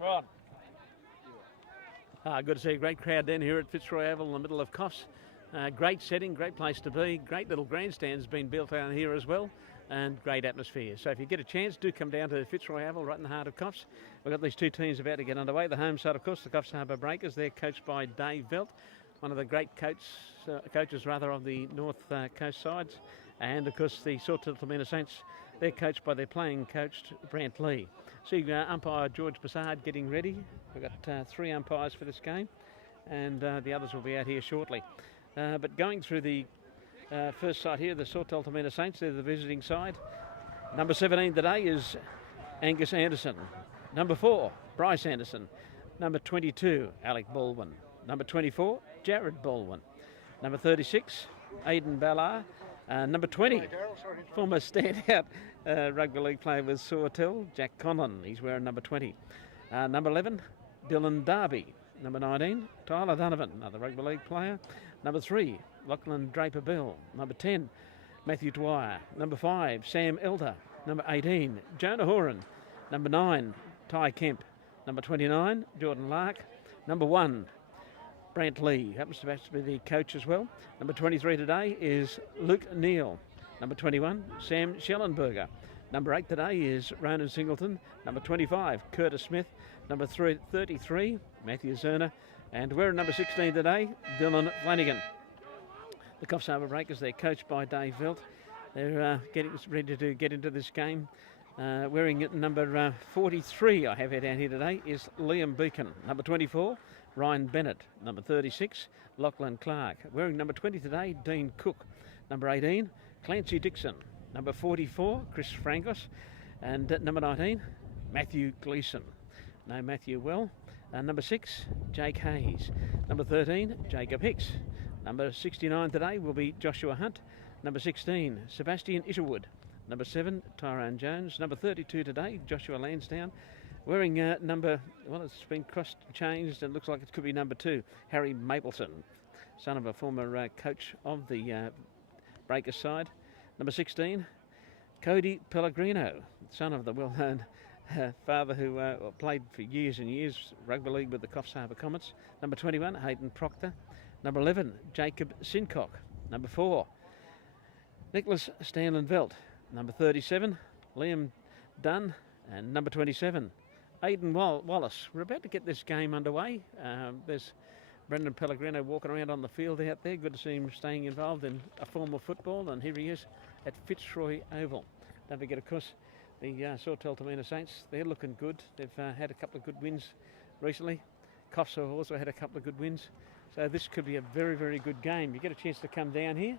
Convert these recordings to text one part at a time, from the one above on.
Right. Good to see a great crowd down here at Fitzroy Oval in the middle of Coffs. Great setting, great place to be. Great little grandstands been built down here as well, and great atmosphere. So if you get a chance, do come down to Fitzroy Oval, right in the heart of Coffs. We've got these two teams about to get underway. The home side, of course, the Coffs Harbour Breakers. They're coached by Dave Velt, one of the great coaches of the North Coast sides. And of course, the Sawtell Toormina Saints, they're coached by their playing coach, Brant Lee. See umpire George Bassard getting ready. We've got 3 umpires for this game, and the others will be out here shortly. But going through the first side here, the Sawtell Toormina Saints, they're the visiting side. Number 17 today is Angus Anderson. Number 4, Bryce Anderson. Number 22, Alec Baldwin. Number 24, Jared Baldwin. Number 36, Aidan Ballard. Number 20, former standout rugby league player with Sawtell, Jack Conlon. He's wearing number 20. Number 11, Dylan Darby. Number 19, Tyler Donovan, another rugby league player. Number 3, Lachlan Draper-Bell. Number 10, Matthew Dwyer. Number 5, Sam Elder. Number 18, Jonah Horan. Number 9, Ty Kemp. Number 29, Jordan Lark. Number 1, Brant Lee, happens to be the coach as well. Number 23 today is Luke Neal. Number 21, Sam Schellenberger. Number 8 today is Ronan Singleton. Number 25, Curtis Smith. Number 33, Matthew Zerner. And we're at number 16 today, Dylan Flanagan. The Coffs Harbour Breakers, they're coached by Dave Velt. They're getting ready to get into this game. Wearing number 43, I have down here today, is Liam Beacon. Number 24, Ryan Bennett. Number 36, Lachlan Clark. Wearing number 20 today, Dean Cook. Number 18, Clancy Dixon. Number 44, Chris Frankos. And number 19, Matthew Gleeson. Know Matthew well. Number 6, Jake Hayes. Number 13, Jacob Hicks. Number 69 today will be Joshua Hunt. Number 16, Sebastian Isherwood. Number 7, Tyrone Jones. Number 32 today, Joshua Lansdowne. Wearing number, well, it's been changed and looks like it could be number 2, Harry Mapleton, son of a former coach of the Breakers side. Number 16, Cody Pellegrino, son of the well-known father who played for years and years rugby league with the Coffs Harbour Comets. Number 21, Hayden Proctor. Number 11, Jacob Sincock. Number 4, Nicholas Stanlin Velt. Number 37, Liam Dunn. And number 27, Aidan Wallace. We're about to get this game underway. There's Brendan Pellegrino walking around on the field out there. Good to see him staying involved in a form of football. And here he is at Fitzroy Oval. Don't forget, of course, the Sawtell Toormina Saints. They're looking good. They've had a couple of good wins recently. Coffs have also had a couple of good wins. So this could be a very, very good game. You get a chance to come down here.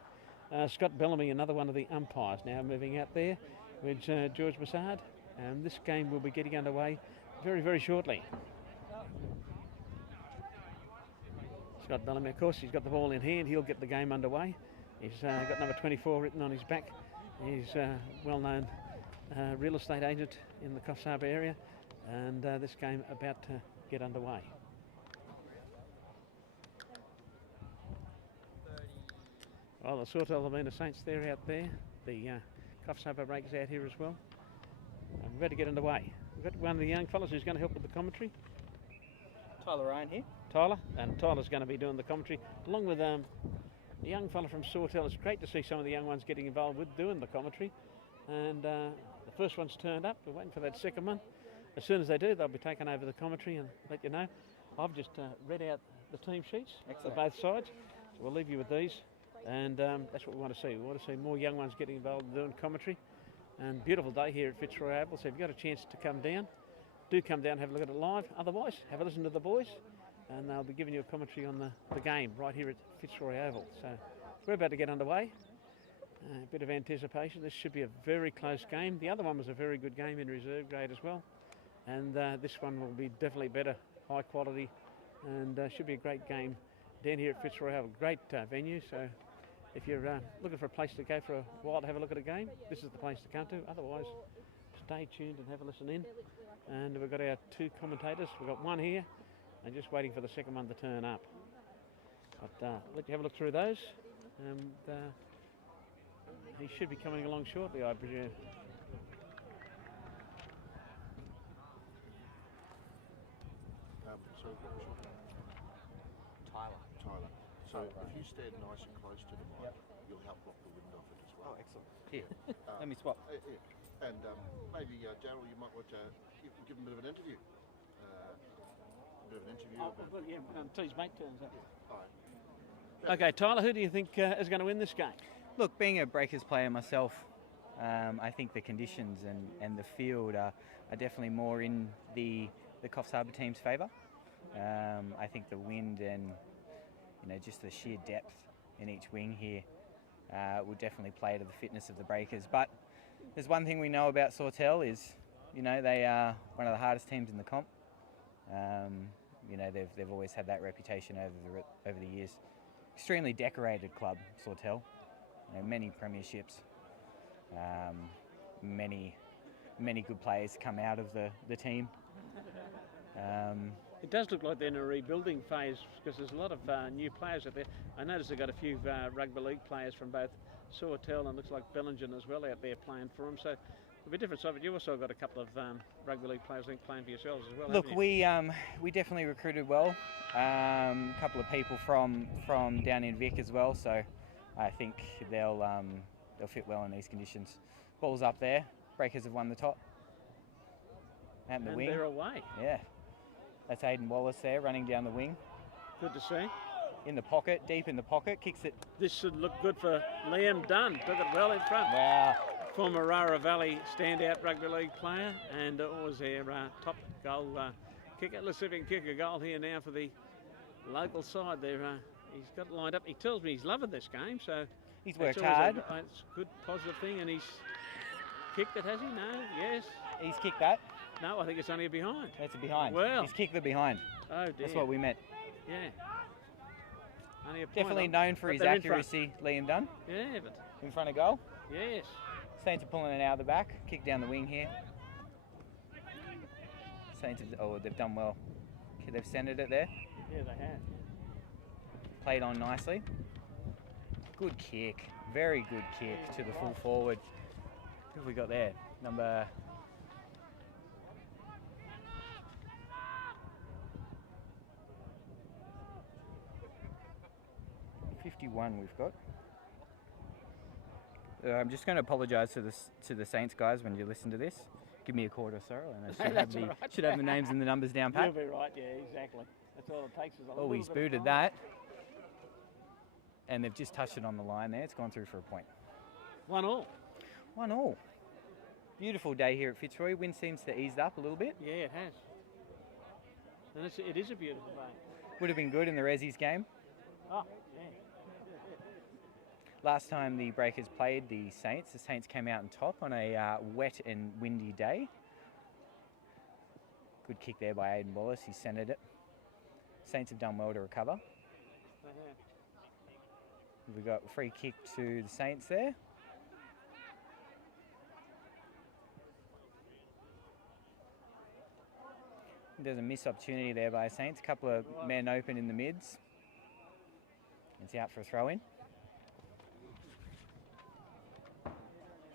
Scott Bellamy, another one of the umpires, now moving out there with George Bassard. And this game will be getting underway very, very shortly. Scott Bellamy, of course, he's got the ball in hand. He'll get the game underway. He's got number 24 written on his back. He's a well-known real estate agent in the Coffs Harbour area. And this game about to get underway. Well, the Sawtell Toormina Saints, they're out there. The Coffs Harbour Breakers out here as well. And we're about to get underway. We've got one of the young fellas who's going to help with the commentary. Tyler Ryan here. Tyler, and Tyler's going to be doing the commentary along with a young fella from Sawtell. It's great to see some of the young ones getting involved with doing the commentary. And the first one's turned up. We're waiting for that second one. As soon as they do, they'll be taking over the commentary and let you know. I've just read out the team sheets for both sides. So we'll leave you with these. And that's what we want to see. We want to see more young ones getting involved in doing commentary. And beautiful day here at Fitzroy Oval. So if you've got a chance to come down, do come down and have a look at it live. Otherwise, have a listen to the boys. And they'll be giving you a commentary on the game right here at Fitzroy Oval. So we're about to get underway. A bit of anticipation. This should be a very close game. The other one was a very good game in reserve grade as well. And this one will be definitely better, high quality. And should be a great game down here at Fitzroy Oval. Great venue. So if you're looking for a place to go for a while to have a look at a game, this is the place to come to. Otherwise, stay tuned and have a listen in. And we've got our 2 commentators. We've got one here and just waiting for the second one to turn up. But let you have a look through those. And he should be coming along shortly, I presume. So what was your name? Tyler. Tyler. So Tyler. if you stand nice and close to the mic, you'll help block the wind off it as well. Oh, excellent. Here, let me swap. Yeah. And maybe Daryl, you might want to give him a bit of an interview. Until his mate turns up. All right. Okay, Tyler, who do you think is going to win this game? Look, being a Breakers player myself, I think the conditions and the field are definitely more in the Coffs Harbour team's favour. I think the wind and just the sheer depth in each wing here will definitely play to the fitness of the Breakers. But there's one thing we know about Sawtell is, they are one of the hardest teams in the comp. They've always had that reputation over the years. Extremely decorated club, Sawtell. Many premierships, many good players come out of the team. It does look like they're in a rebuilding phase because there's a lot of new players out there. I noticed they've got a few rugby league players from both Sawtell and looks like Bellingen as well out there playing for them. So it'll be a different side, but you've also got a couple of rugby league players I think playing for yourselves as well. Look, we definitely recruited well. A couple of people from down in Vic as well. So I think they'll fit well in these conditions. Ball's up there. Breakers have won the top. Out in the wing. They're away. Yeah. That's Aidan Wallace there running down the wing. Good to see. In the pocket, deep in the pocket, kicks it. This should look good for Liam Dunn. Took it well in front. Wow. Former Rara Valley standout rugby league player and was their top goal kicker. Let's see if he can kick a goal here now for the local side there. He's got it lined up. He tells me he's loving this game, so he's worked hard. It's a good positive thing, and he's kicked it, has he? No? Yes. He's kicked that. No, I think it's only a behind. That's a behind. Well. He's kicked the behind. Oh dear. That's what we meant. Yeah. Only a point. Definitely known for his accuracy, Liam Dunn. Yeah, but in front of goal. Yes. Saints are pulling it out of the back. Kick down the wing here. Saints have, they've done well. They've centered it there. Yeah, they have. Played on nicely. Good kick. Very good kick to the full forward. Who have we got there? Number 51 we've got. I'm just going to apologise to the Saints guys when you listen to this. Give me a quarter, sorry, and I should have the names and the numbers down pat. You'll be right, yeah, exactly. That's all it takes. Is a he's booted that. And they've just touched it on the line there. It's gone through for a point. 1-1. 1-1. Beautiful day here at Fitzroy. Wind seems to ease up a little bit. Yeah, it has. And it is a beautiful day. Would have been good in the Resi's game. Oh, yeah. Last time the Breakers played the Saints came out on top on a wet and windy day. Good kick there by Aidan Wallace. He centered it. Saints have done well to recover. We've got a free kick to the Saints there. There's a missed opportunity there by Saints. A couple of men open in the mids. It's out for a throw-in.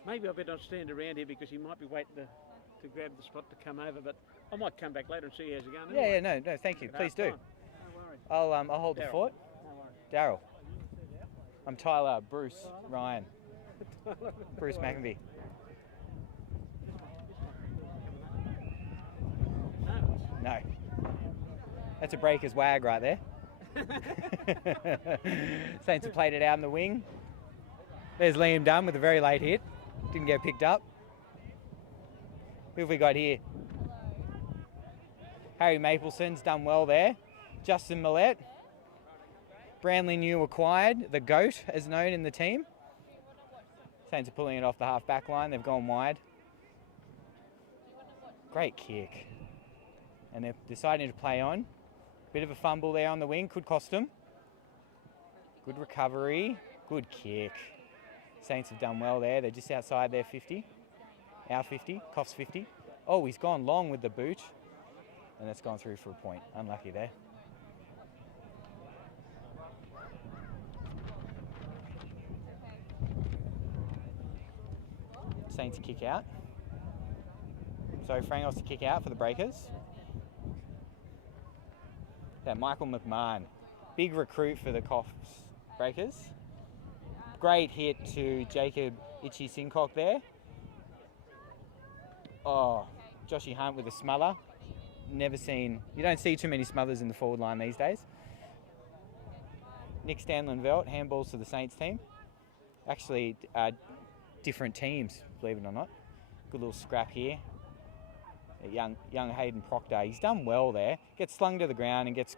Maybe I better not stand around here because he might be waiting to grab the spot to come over, but I might come back later and see how's it going. Yeah, no, thank you. Please do. No worries. I'll hold the fort. No Daryl. I'm Tyler, Bruce, Ryan, Bruce McAfee. No. That's a Breakers wag right there. Saints have played it out in the wing. There's Liam Dunn with a very late hit. Didn't get picked up. Who have we got here? Harry Mapleson's done well there. Justin Millett. Branley New acquired, the GOAT as known in the team. Saints are pulling it off the half back line. They've gone wide. Great kick. And they're deciding to play on. Bit of a fumble there on the wing, could cost them. Good recovery, good kick. Saints have done well there. They're just outside their 50. Our 50, Coffs 50. Oh, he's gone long with the boot. And that's gone through for a point. Unlucky there. Saints kick out. So Frangos to kick out for the Breakers. That Michael McMahon, big recruit for the Coffs Breakers. Great hit to Jacob Itchy Sincock there. Oh, Joshy Hunt with a smother. You don't see too many smothers in the forward line these days. Nick Stanlin-Velt, handballs to the Saints team. Actually, different teams, believe it or not. Good little scrap here. Young Hayden Proctor, he's done well there. Gets slung to the ground and gets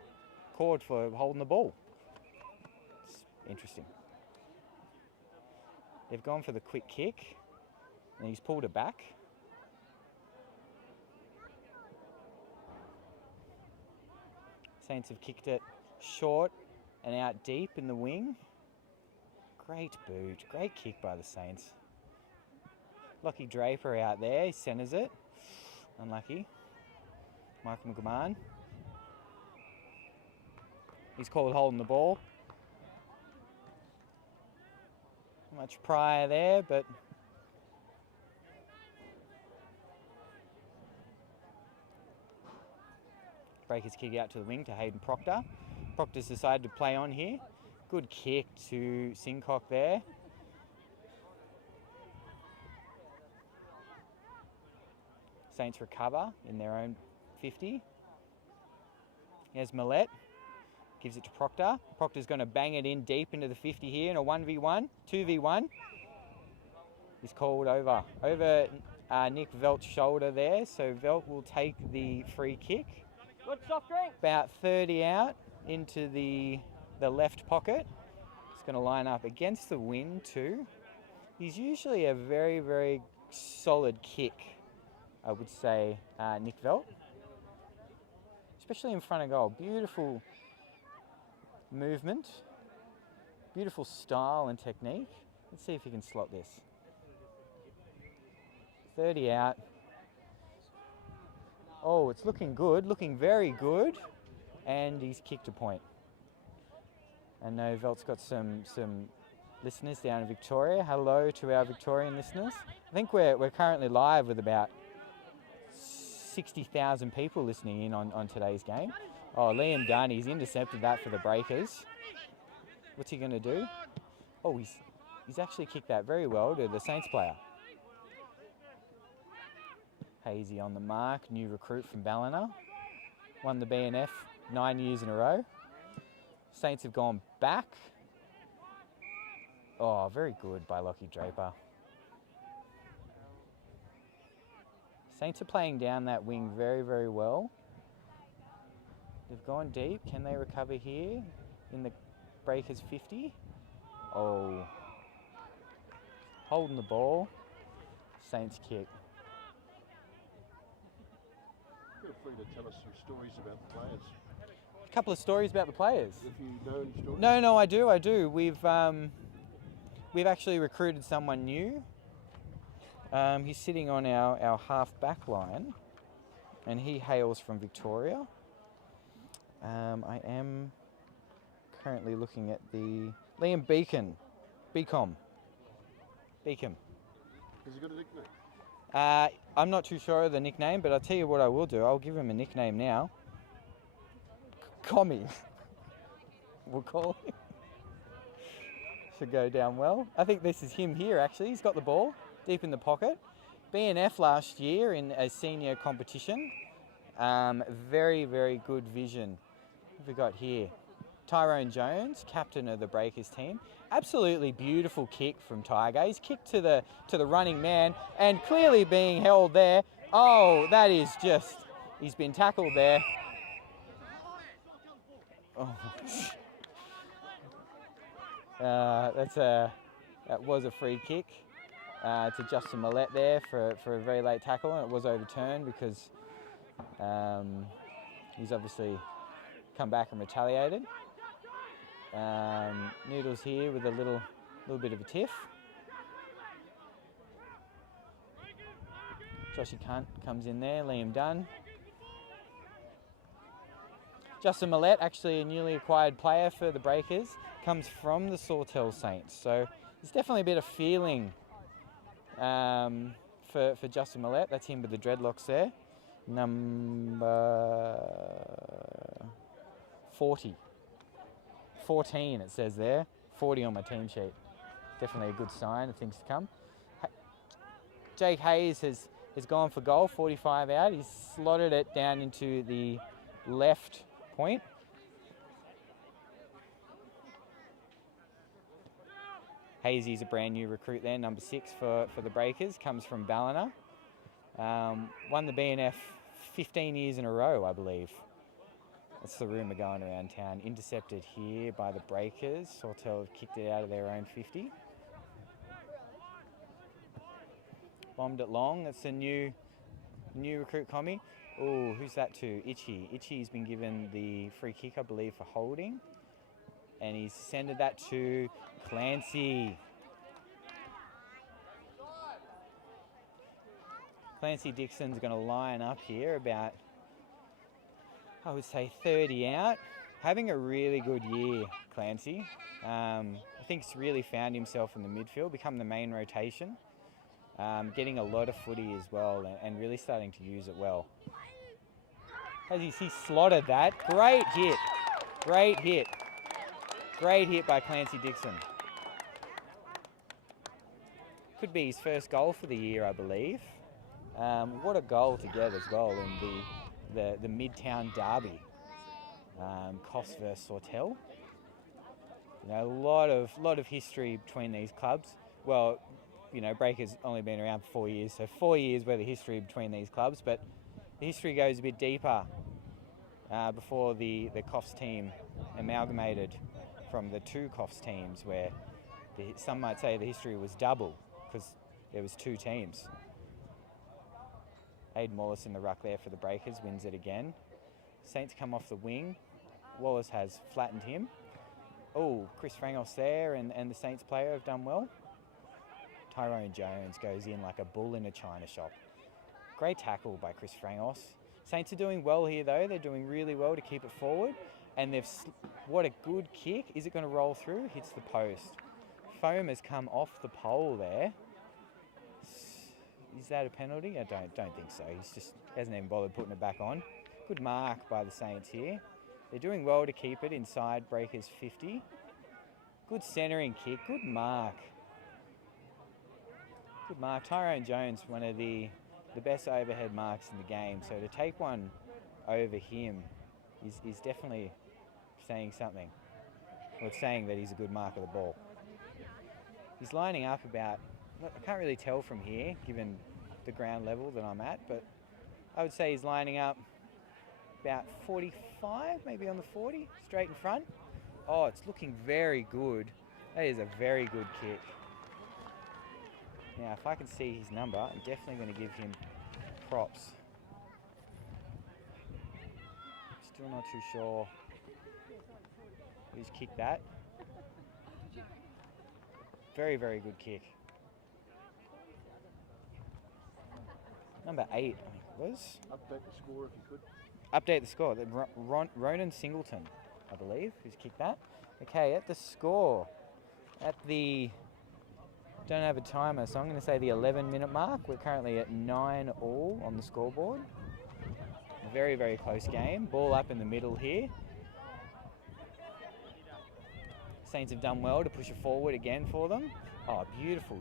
caught for holding the ball. It's interesting. They've gone for the quick kick, and he's pulled it back. Saints have kicked it short and out deep in the wing. Great boot, great kick by the Saints. Lockie Draper out there, he centres it. Unlucky. Michael McMahon. He's called holding the ball. Not much prior there, but Breakers kick out to the wing to Hayden Proctor. Proctor's decided to play on here. Good kick to Sincock there. Saints recover in their own 50. Here's Millett. Gives it to Proctor. Proctor's going to bang it in deep into the 50 here in a 1v1, 2v1. He's called over Nick Velt's shoulder there, so Velt will take the free kick. Good soft drink. About 30 out into the left pocket. He's going to line up against the wind too. He's usually a very, very solid kick, I would say, Nick Velt. Especially in front of goal. Beautiful movement. Beautiful style and technique. Let's see if he can slot this. 30 out. Oh, it's looking good, looking very good. And he's kicked a point. I know Velt's got some listeners down in Victoria. Hello to our Victorian listeners. I think we're currently live with about 60,000 people listening in on today's game. Oh, Liam Dunn, he's intercepted that for the Breakers. What's he going to do? Oh, he's actually kicked that very well to the Saints player. Hazy on the mark, new recruit from Ballina. Won the BNF 9 years in a row. Saints have gone back. Oh, very good by Lockie Draper. Saints are playing down that wing very, very well. They've gone deep. Can they recover here in the Breakers 50? Oh. Holding the ball. Saints kick. Feel free to tell us some stories about the players. A couple of stories about the players. If you know any stories. No, I do. We've actually recruited someone new. He's sitting on our half back line, and he hails from Victoria. I am currently looking at the Liam Beacom. Has he got a nickname? I'm not too sure of the nickname, but I'll tell you what I will do. I'll give him a nickname now. Commie. We'll call him. Should go down well. I think this is him here, actually. He's got the ball deep in the pocket. BNF last year in a senior competition. Very, very good vision. What have we got here? Tyrone Jones, captain of the Breakers team. Absolutely beautiful kick from Tiger. He's kicked to the running man and clearly being held there. Oh, that is just, he's been tackled there. Oh. That was a free kick to Justin Millett there for a very late tackle, and it was overturned because he's obviously come back and retaliated. Noodles here with a little bit of a tiff. Joshy Cunt comes in there, Liam Dunn. Justin Millett, actually a newly acquired player for the Breakers, comes from the Sawtell Saints. So there's definitely a bit of feeling for Justin Millett. That's him with the dreadlocks there. Number 40. 14 it says there, 40 on my team sheet. Definitely a good sign of things to come. Jake Hayes has gone for goal, 45 out. He's slotted it down into the left point. Hazy's a brand new recruit there, number 6 for the Breakers, comes from Ballina. Won the BNF 15 years in a row, I believe. That's the rumour going around town. Intercepted here by the Breakers. Sawtell have kicked it out of their own 50. Bombed it long. That's a new recruit commie. Oh, who's that to? Itchy. Itchy's been given the free kick, I believe, for holding. And he's sended that to Clancy. Clancy Dixon's going to line up here about, I would say, 30 out. Having a really good year, Clancy. I think he's really found himself in the midfield, become the main rotation. Getting a lot of footy as well and really starting to use it well. As he slotted that. Great hit. Great hit. Great hit by Clancy Dixon. Could be his first goal for the year, I believe. What a goal to get as well in the Midtown derby. Coffs versus Sawtell. You know, a lot of history between these clubs. Well, you know, Breakers only been around for 4 years, so 4 years worth of history between these clubs, but the history goes a bit deeper before the Coffs team amalgamated from the 2 Coffs teams, where some might say the history was double because there was 2 teams. Aiden Wallace in the ruck there for the Breakers, wins it again. Saints come off the wing. Wallace has flattened him. Oh, Chris Frangos there and the Saints player have done well. Tyrone Jones goes in like a bull in a china shop. Great tackle by Chris Frangos. Saints are doing well here though. They're doing really well to keep it forward. And what a good kick. Is it going to roll through? Hits the post. Foam has come off the pole there. Is that a penalty? I don't think so. He's just hasn't even bothered putting it back on. Good mark by the Saints here. They're doing well to keep it inside Breakers 50. Good centering kick. Good mark. Good mark. Tyrone Jones, one of the best overhead marks in the game. So to take one over him is definitely saying something. Well, it's saying that he's a good mark of the ball. He's lining up about, I can't really tell from here, given the ground level that I'm at, but I would say he's lining up about 45, maybe on the 40, straight in front. Oh, it's looking very good. That is a very good kick. Now, if I can see his number, I'm definitely going to give him props. Still not too sure who's kicked that. Very, very good kick. Number 8, I think it was. Update the score if you could. Update the score. Ronan Singleton, I believe, who's kicked that. Okay, at the score, at the, don't have a timer, so I'm going to say the 11-minute mark. We're currently at 9-all on the scoreboard. A very, very close game. Ball up in the middle here. Saints have done well to push it forward again for them. Oh, beautiful,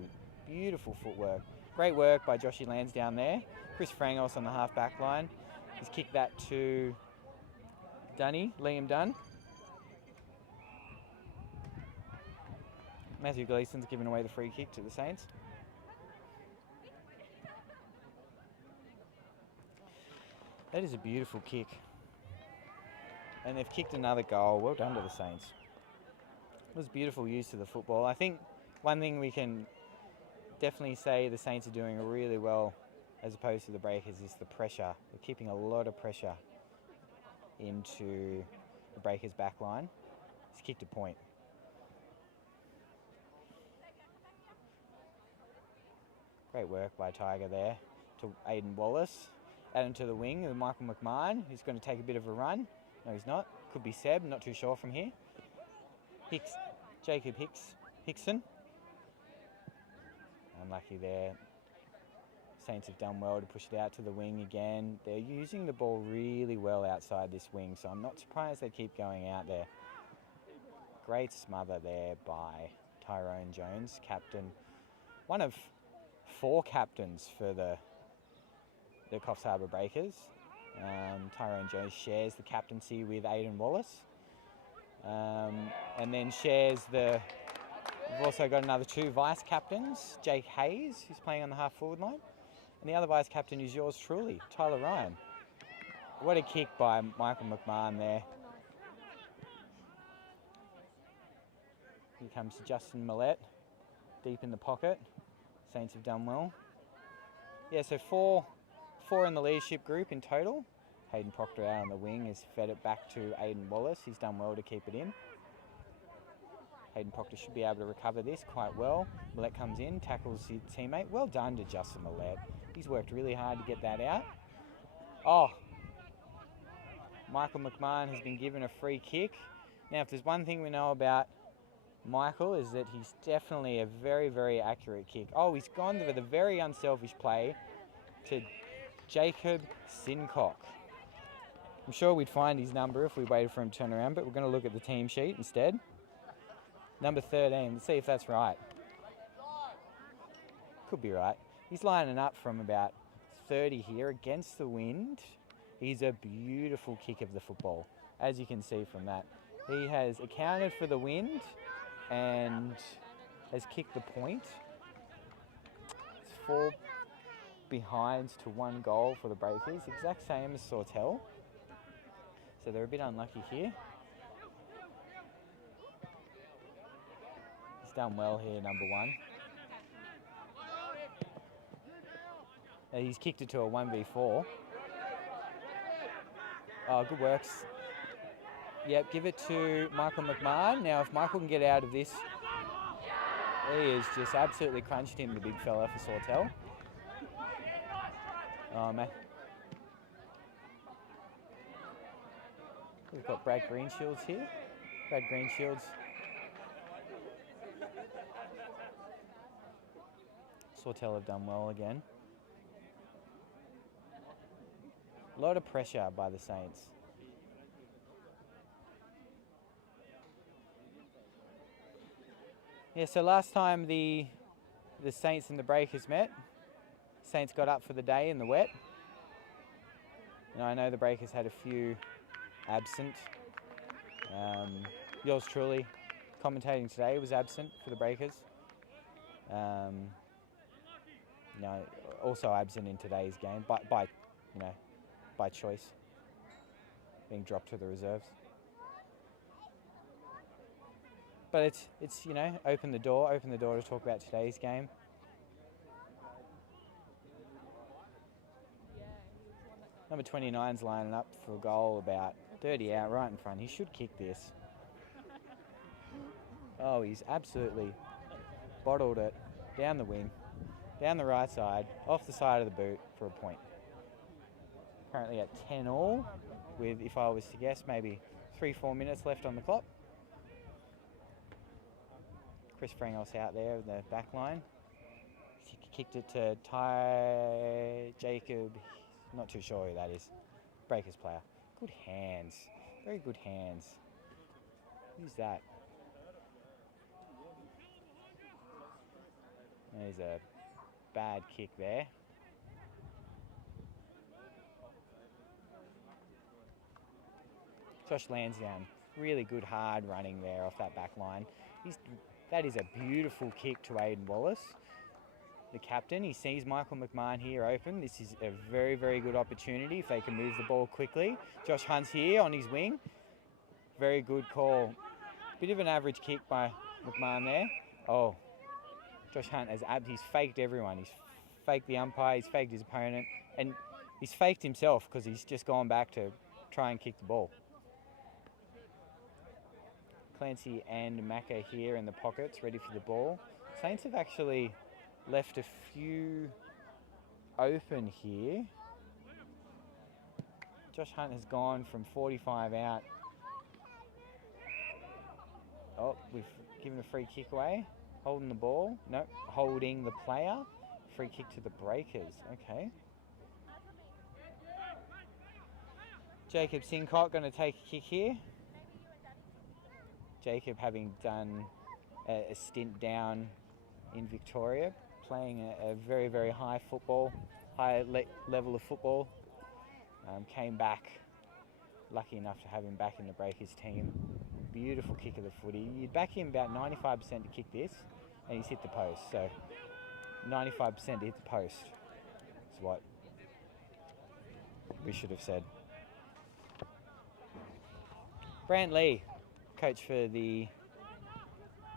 beautiful footwork. Great work by Joshy Lansdowne there. Chris Frangos on the half-back line. He's kicked that to Liam Dunn. Matthew Gleason's given away the free kick to the Saints. That is a beautiful kick. And they've kicked another goal. Well done to the Saints. It was beautiful use of the football. I think one thing we can definitely say the Saints are doing really well as opposed to the Breakers is the pressure. They're keeping a lot of pressure into the Breakers' back line. He's kicked a point. Great work by Tiger there to Aiden Wallace. Add him to the wing with Michael McMahon, who's going to take a bit of a run. No, he's not. Could be Seb, not too sure from here. Jacob Hickson. Unlucky there. Saints have done well to push it out to the wing again. They're using the ball really well outside this wing, so I'm not surprised they keep going out there. Great smother there by Tyrone Jones, captain. One of 4 captains for the Coffs Harbour Breakers. Tyrone Jones shares the captaincy with Aidan Wallace. And then shares we've also got another 2 vice captains, Jake Hayes, who's playing on the half forward line, and the other vice captain is yours truly, Tyler Ryan. What a kick by Michael McMahon there. Here comes Justin Millett, deep in the pocket. Saints have done well. Yeah, so four in the leadership group in total. Hayden Proctor out on the wing has fed it back to Aidan Wallace. He's done well to keep it in. Hayden Proctor should be able to recover this quite well. Millett comes in, tackles his teammate. Well done to Justin Millett. He's worked really hard to get that out. Oh, Michael McMahon has been given a free kick. Now, if there's one thing we know about Michael is that he's definitely a very, very accurate kick. Oh, he's gone with a very unselfish play to Jacob Sincock. I'm sure we'd find his number if we waited for him to turn around, but we're going to look at the team sheet instead. Number 13, let's see if that's right. Could be right. He's lining up from about 30 here against the wind. He's a beautiful kick of the football, as you can see from that. He has accounted for the wind and has kicked the point. It's 4 behinds to 1 goal for the Breakers, exact same as Sawtell. So they're a bit unlucky here. He's done well here, number 1. He's kicked it to a 1v4. Oh, good works. Yep, give it to Michael McMahon. Now, if Michael can get out of this, he has just absolutely crunched him, the big fella for Sawtell. Oh, man. We've got Brad Greenshields here. Brad Greenshields. Sawtell have done well again. A lot of pressure by the Saints. Yeah, so last time the Saints and the Breakers met, Saints got up for the day in the wet. And I know the Breakers had a few absent. Yours truly, commentating today, was absent for the Breakers. Also absent in today's game by choice, being dropped to the reserves. But it's open the door to talk about today's game. Number 29's lining up for a goal about 30 out right in front. He should kick this. Oh, he's absolutely bottled it down the wing, down the right side, off the side of the boot for a point. Currently at 10-all with, if I was to guess, maybe 3-4 minutes left on the clock. Chris Frangos out there in the back line. He kicked it to Jacob, not too sure who that is. Breakers player. Good hands. Very good hands. Who's that? There's a bad kick there. Josh Lansdowne, really good hard running there off that back line. That is a beautiful kick to Aidan Wallace, the captain. He sees Michael McMahon here open. This is a very, very good opportunity if they can move the ball quickly. Josh Hunt's here on his wing. Very good call. Bit of an average kick by McMahon there. Oh, Josh Hunt he's faked everyone. He's faked the umpire, he's faked his opponent, and he's faked himself because he's just gone back to try and kick the ball. Clancy and Macca here in the pockets, ready for the ball. Saints have actually left a few open here. Josh Hunt has gone from 45 out. Oh, we've given a free kick away. Holding the ball. Nope, holding the player. Free kick to the Breakers. Okay. Jacob Sincott going to take a kick here. Jacob having done a stint down in Victoria, playing a very, very high level of football. Came back, lucky enough to have him back in the Breakers team. Beautiful kick of the footy. You'd back him about 95% to kick this, and he's hit the post. So 95% to hit the post is what we should have said. Brant Lee,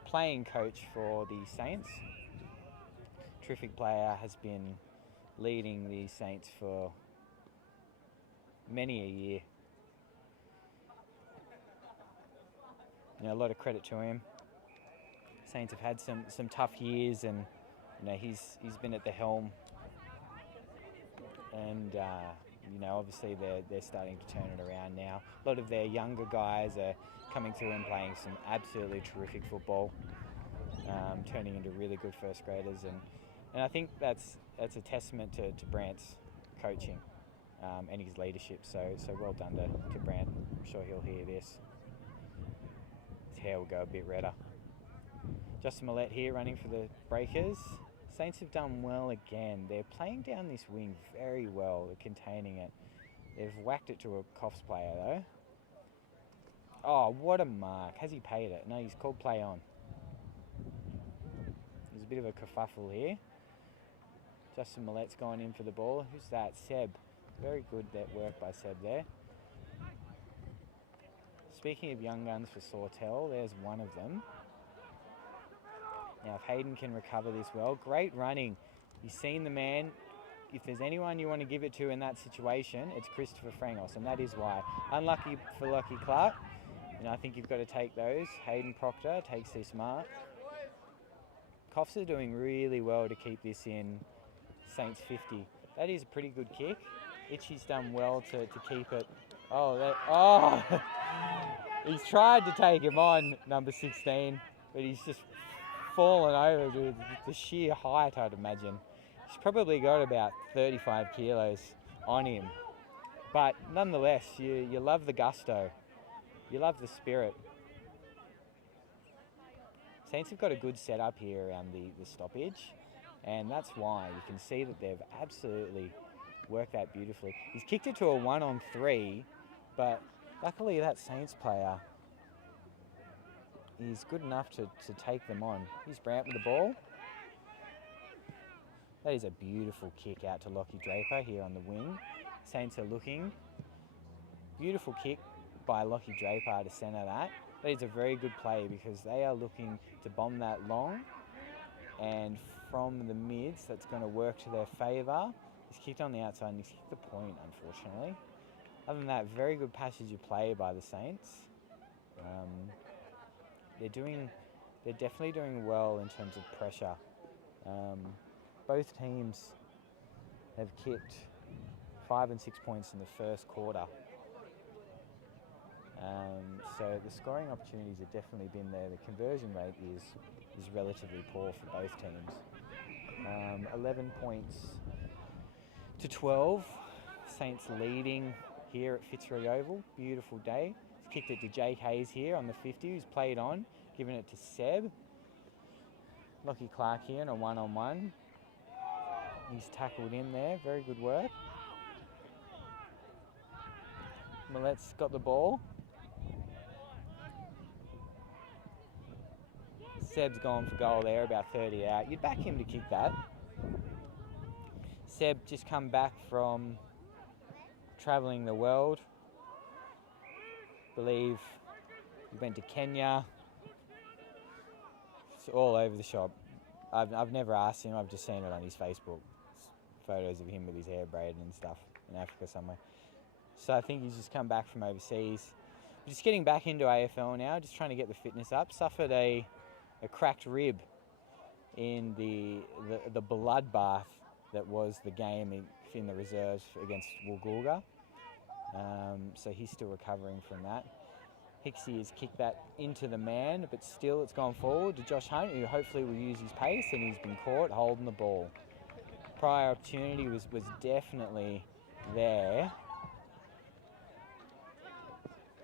playing coach for the Saints. Terrific player, has been leading the Saints for many a year. A lot of credit to him. Saints have had some tough years, and he's been at the helm, and obviously they're starting to turn it around now. A lot of their younger guys are coming through and playing some absolutely terrific football, turning into really good first graders, and I think that's a testament to Brant's coaching and his leadership. So well done to Brant. I'm sure he'll hear this. His hair will go a bit redder. Justin Millett here running for the Breakers. Saints have done well again. They're playing down this wing very well. They're containing it. They've whacked it to a Coffs player though. Oh, what a mark. Has he paid it? No, he's called play on. There's a bit of a kerfuffle here. Justin Millett's gone in for the ball. Who's that? Seb. Very good work by Seb there. Speaking of young guns for Sawtell, there's one of them. Now, if Hayden can recover this well, great running. He's seen the man. If there's anyone you want to give it to in that situation, it's Christopher Frangos, and that is why. Unlucky for Lockie Clark. I think you've got to take those. Hayden Proctor takes this mark. Coffs are doing really well to keep this in Saints 50. That is a pretty good kick. Itchy's done well to keep it. He's tried to take him on, number 16, but he's just fallen over to the sheer height, I'd imagine. He's probably got about 35 kilos on him. But nonetheless, you love the gusto. You love the spirit. Saints have got a good setup here around the stoppage, and that's why you can see that they've absolutely worked that beautifully. He's kicked it to a 1-on-3, but luckily that Saints player is good enough to take them on. Here's Brant with the ball. That is a beautiful kick out to Lockie Draper here on the wing. Saints are looking. Beautiful kick by Lockie Draper to centre that. That is a very good play because they are looking to bomb that long, and from the mids that's going to work to their favour. He's kicked on the outside and he's kicked the point, unfortunately. Other than that, very good passage of play by the Saints. They're definitely doing well in terms of pressure. Both teams have kicked 5 and 6 points in the first quarter. So the scoring opportunities have definitely been there. The conversion rate is relatively poor for both teams. 11 points to 12. Saints leading here at Fitzroy Oval. Beautiful day. He's kicked it to Jake Hayes here on the 50, who's played on, giving it to Seb. Lockie Clark here in a 1-on-1. He's tackled in there. Very good work. Millett's got the ball. Seb's gone for goal there, about 30 out. You'd back him to kick that. Seb just come back from travelling the world. Believe he went to Kenya. It's all over the shop. I've never asked him, I've just seen it on his Facebook. Photos of him with his hair braided and stuff in Africa somewhere. So I think he's just come back from overseas. Just getting back into AFL now, just trying to get the fitness up. Suffered a cracked rib in the bloodbath that was the game in the reserves against Woolgoolga. So he's still recovering from that. Hixie has kicked that into the man, but still it's gone forward to Josh Hunt, who hopefully will use his pace, and he's been caught holding the ball. Prior opportunity was definitely there.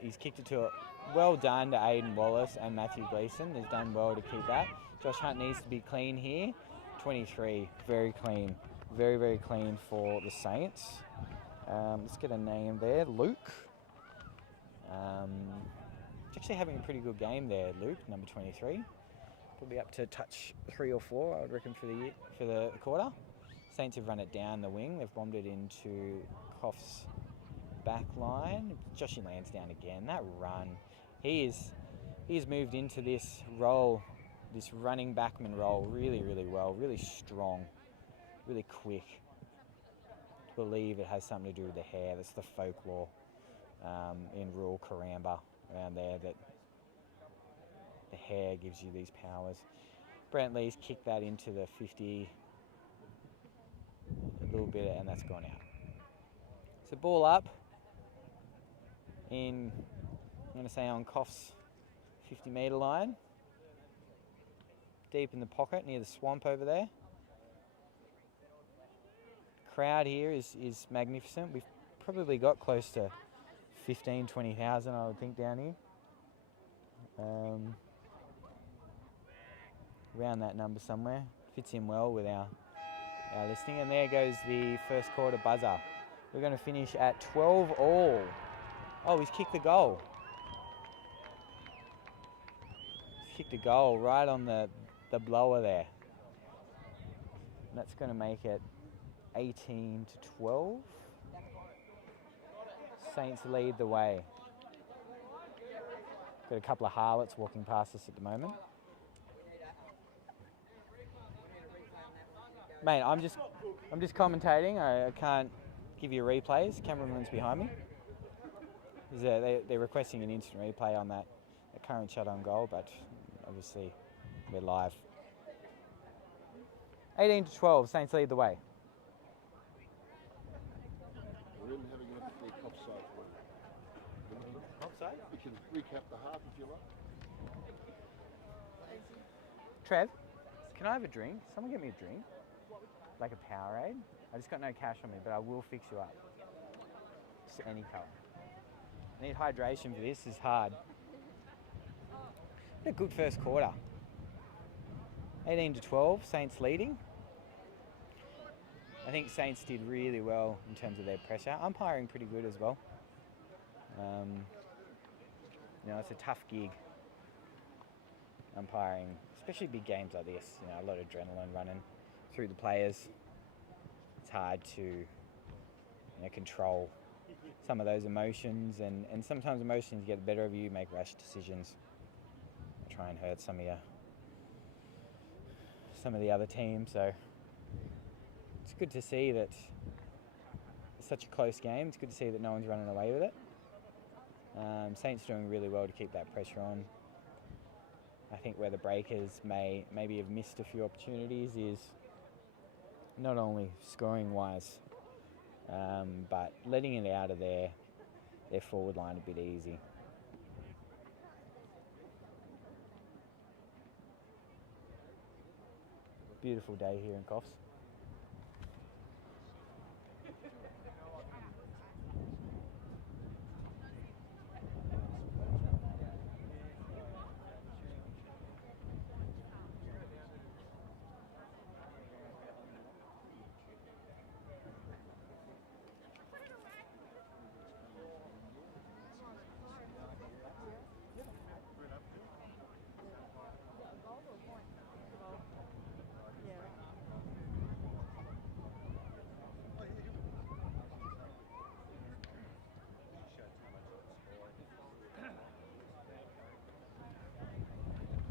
he's kicked it to it. Well done to Aidan Wallace and Matthew Gleeson. They've done well to keep that. Josh Hunt needs to be clean here. 23, very clean. Very, very clean for the Saints. Let's get a name there. Luke. He's actually having a pretty good game there, Luke, number 23. Probably up to touch 3 or 4, I would reckon, for the quarter. Saints have run it down the wing. They've bombed it into Coffs' back line. Joshy Lansdowne again. That run. He's moved into this role, this running backman role, really, really well. Really strong. Really quick. I believe it has something to do with the hair. That's the folklore in rural Karamba around there, that the hair gives you these powers. Brent Lee's kicked that into the 50 a little bit, and that's gone out. So ball up in, I'm going to say on Coffs' 50-metre line. Deep in the pocket near the swamp over there. Crowd here is magnificent. We've probably got close to 15, 20,000, I would think, down here. Around that number somewhere. Fits in well with our listing. And there goes the first quarter buzzer. We're going to finish at 12 all. Oh, he's kicked the goal. He's kicked a goal right on the blower there. And that's going to make it 18 to 12. Saints lead the way. Got a couple of harlots walking past us at the moment. Mate, I'm just commentating. I can't give you replays. Cameraman's behind me. They're requesting an instant replay on that current shot on goal, but obviously we're live. 18 to 12. Saints lead the way. We're in having a look at the Coffs side for you. Coffs side? We can recap the half if you like. Trev, can I have a drink? Someone get me a drink? Like a Powerade? I just got no cash on me, but I will fix you up. Just any colour. I need hydration for this. This is hard. What a good first quarter. 18 to 12, Saints leading. I think Saints did really well in terms of their pressure. Umpiring pretty good as well. It's a tough gig, umpiring, especially big games like this. A lot of adrenaline running through the players. It's hard to control some of those emotions, and sometimes emotions get the better of you, make rash decisions, try and hurt some of the other teams. So it's good to see that it's such a close game. It's good to see that no one's running away with it. Saints doing really well to keep that pressure on. I think where the Breakers maybe have missed a few opportunities is not only scoring wise, but letting it out of their forward line a bit easy. Beautiful day here in Coffs.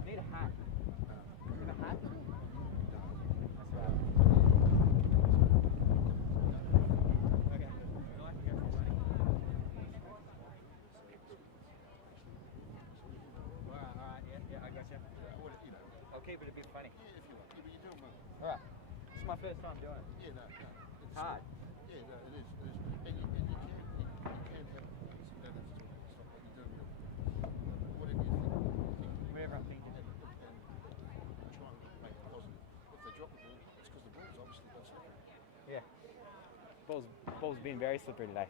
Need a hat. You have a hat? That's right. Okay. Alright, yeah, I got you. I'll keep it a bit funny. Yeah, if you like. Yeah, but you're doing well. Alright. This is my first time doing it. Yeah, no. It's hard. Yeah, no, it is. And you can have, you don't have to stop what you're doing. Whatever you think. Whatever I'm thinking. And try and make it positive. If they drop the ball, it's because the ball's obviously got slippery. Yeah. Ball's been very slippery today.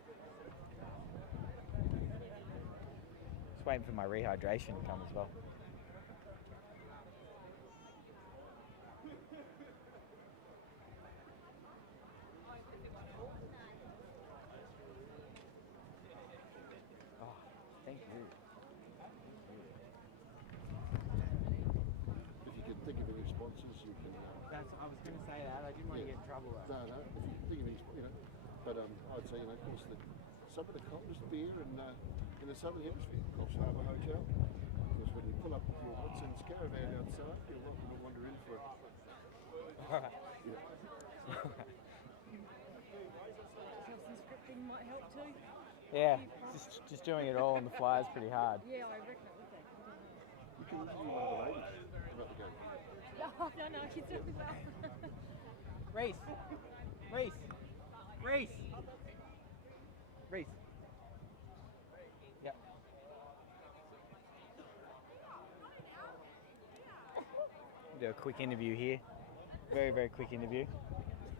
Just waiting for my rehydration to come as well. Oh, thank you. If you can think of any sponsors, you can. I was going to say that. I didn't want to get in trouble. No. If you can think of any, But I'd say, of course, some of the coldest beer in the southern hemisphere, Coffs Harbour Hotel. Because when you pull up with your Watson's caravan outside, you're welcome to wander in for it. Alright. Yeah. Some scripting might help too. Yeah, just doing it all on the fly is pretty hard. Yeah, I reckon it would be. You can interview one of the ladies about the game. No, she's doing that. Reese! Reese! Reese! Reese! Yep. Do a quick interview here. Very, very quick interview.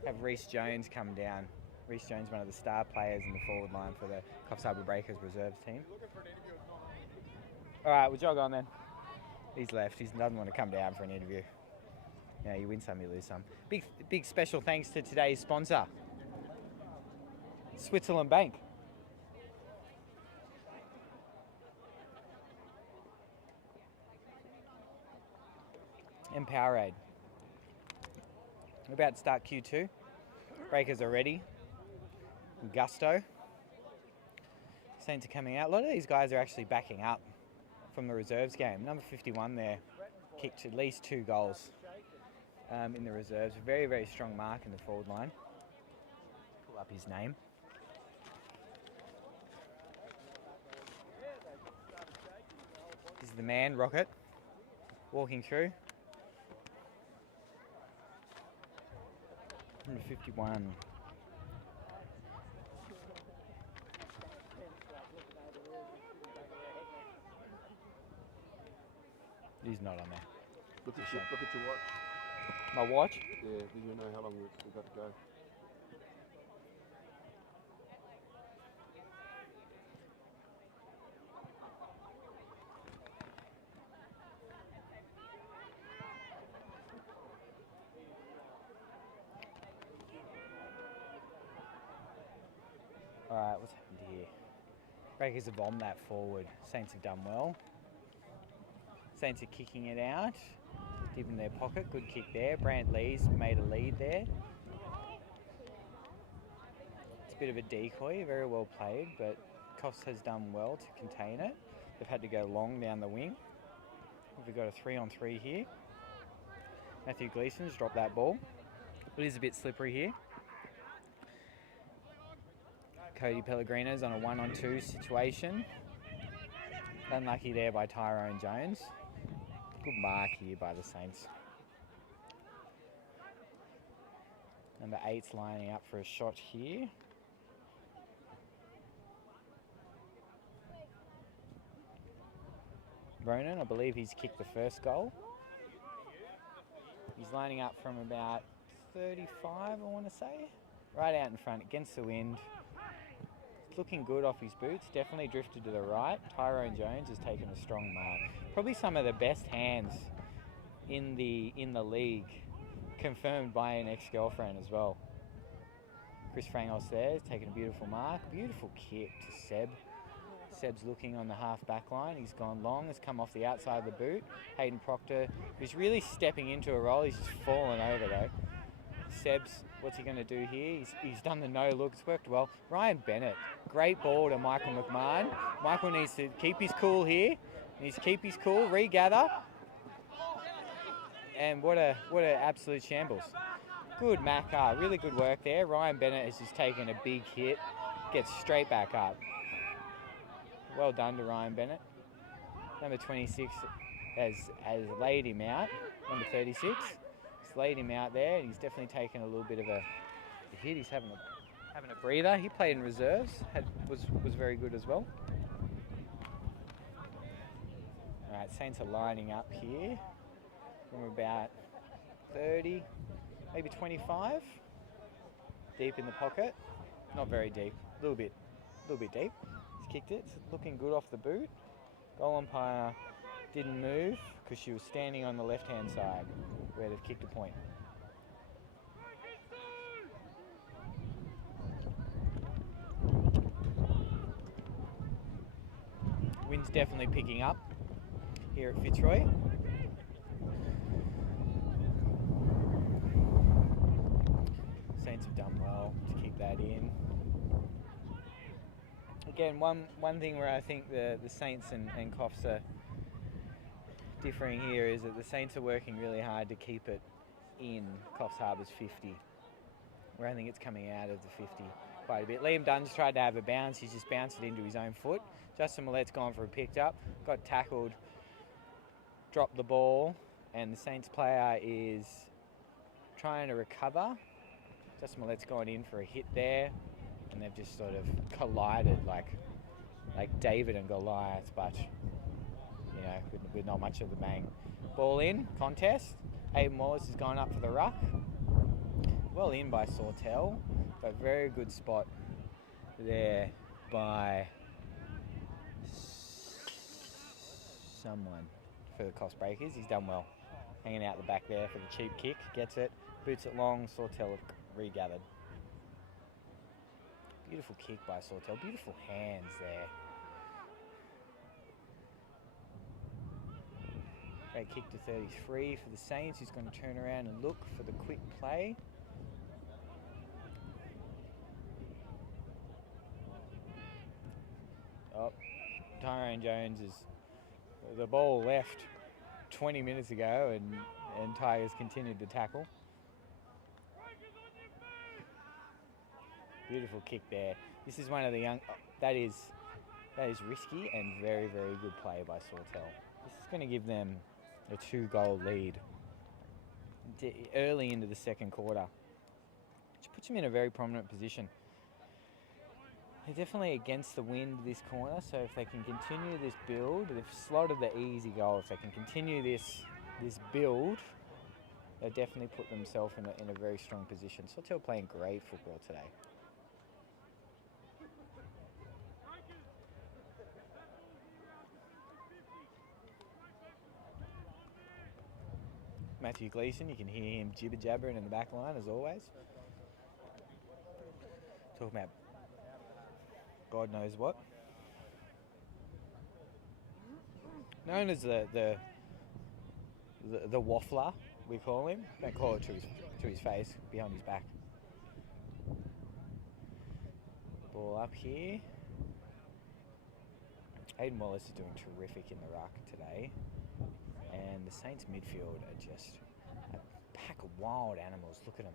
Have Reese Jones come down. Reese Jones, one of the star players in the forward line for the Coffs Harbour Breakers reserves team. Alright, we'll jog on then. He's left. He doesn't want to come down for an interview. Yeah, you win some, you lose some. Big special thanks to today's sponsor, Switzerland Bank. And Powerade. We're about to start Q2. Breakers are ready. Gusto. Saints are coming out. A lot of these guys are actually backing up from the reserves game. Number 51 there kicked at least 2 goals in the reserves. Very, very strong mark in the forward line. Pull up his name. This is the man, Rocket, walking through. Number 51. He's not on there. Look at your watch. My watch? Yeah, then you know how long we've got to go. Alright, what's happened here? Breakers have bombed that forward. Saints have done well. Saints are kicking it out. Deep in their pocket. Good kick there. Brant Lee's made a lead there. It's a bit of a decoy. Very well played, but Coffs has done well to contain it. They've had to go long down the wing. We've got a 3-on-3 here. Matthew Gleason's dropped that ball. It is a bit slippery here. Cody Pellegrino's on a 1-on-2 situation. Unlucky there by Tyrone Jones. Good mark here by the Saints. Number 8's lining up for a shot here. Ronan, I believe he's kicked the first goal. He's lining up from about 35, I want to say. Right out in front against the wind. It's looking good off his boots. Definitely drifted to the right. Tyrone Jones has taken a strong mark. Probably some of the best hands in the league, confirmed by an ex-girlfriend as well. Chris Frangos there, taking a beautiful mark. Beautiful kick to Seb. Seb's looking on the half back line. He's gone long, has come off the outside of the boot. Hayden Proctor, who's really stepping into a role. He's just fallen over though. Seb's, what's he going to do here? He's done the no look. It's worked well. Ryan Bennett, great ball to Michael McMahon. Michael needs to keep his cool here. He needs to keep his cool, regather. And what a absolute shambles. Good Macca, really good work there. Ryan Bennett has just taken a big hit, gets straight back up. Well done to Ryan Bennett. Number 26 has laid him out. Number 36 has laid him out there, and he's definitely taken a little bit of a hit. He's having a breather. He played in reserves, was very good as well. All right, Saints are lining up here from about 30, maybe 25, deep in the pocket. Not very deep, a little bit deep. He's kicked it. It's looking good off the boot. Goal umpire didn't move because she was standing on the left-hand side where they've kicked a point. Wind's definitely picking up here at Fitzroy. Saints have done well to keep that in. Again, one thing where I think the Saints and Coffs are differing here is that the Saints are working really hard to keep it in Coffs Harbour's 50, where I think it's coming out of the 50 quite a bit. Liam Dunn's tried to have a bounce, he's just bounced it into his own foot. Justin Millett's gone for a picked up, got tackled, dropped the ball, and the Saints player is trying to recover. Justin Millett's gone in for a hit there, and they've just sort of collided like David and Goliath, but you know, with not much of the bang. Ball in, contest. Aiden Wallace has gone up for the ruck. Well in by Sawtell, but very good spot there by someone for the Coffs Breakers. He's done well. Hanging out the back there for the cheap kick. Gets it, boots it long, Sawtell regathered. Beautiful kick by Sawtell, beautiful hands there. Great kick to 33 for the Saints, who's going to turn around and look for the quick play. Oh, Tyrone Jones is... The ball left 20 minutes ago and Tigers continued to tackle. Beautiful kick there. This is one of the young... That is risky and very, very good play by Sawtell. This is going to give them a 2-goal lead early into the second quarter, which puts them in a very prominent position. They're definitely against the wind this corner, so if they can continue this build, they've slotted the easy goal. If they can continue this build, they'll definitely put themselves in a very strong position. Sawtell playing great football today. Matthew Gleeson, you can hear him jibber-jabbering in the back line as always. Talking about God knows what. Known as the waffler, we call him. Don't call it to his face, behind his back. Ball up here. Aiden Wallace is doing terrific in the ruck today. And the Saints midfield are just a pack of wild animals. Look at them.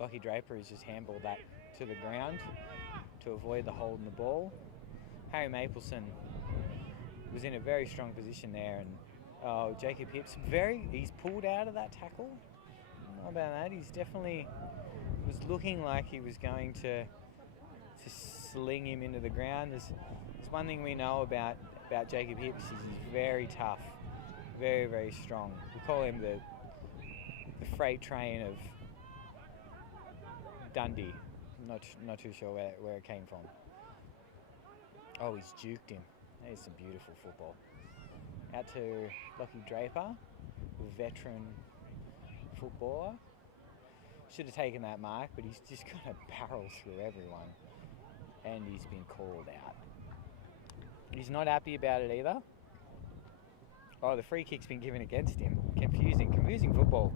Lockie Draper has just handballed that to the ground to avoid the hold in the ball. Harry Mapleson was in a very strong position there, and Jacob Hips he's pulled out of that tackle. Not about that. He's definitely was looking like he was going to sling him into the ground. There's one thing we know about Jacob Hips is he's very tough, very, very strong. We call him the freight train of Dundee. Not too sure where it came from. Oh, he's juked him. That is some beautiful football. Out to Lockie Draper, veteran footballer. Should have taken that mark, but he's just going to barrel through everyone. And he's been called out. He's not happy about it either. Oh, the free kick's been given against him. Confusing football.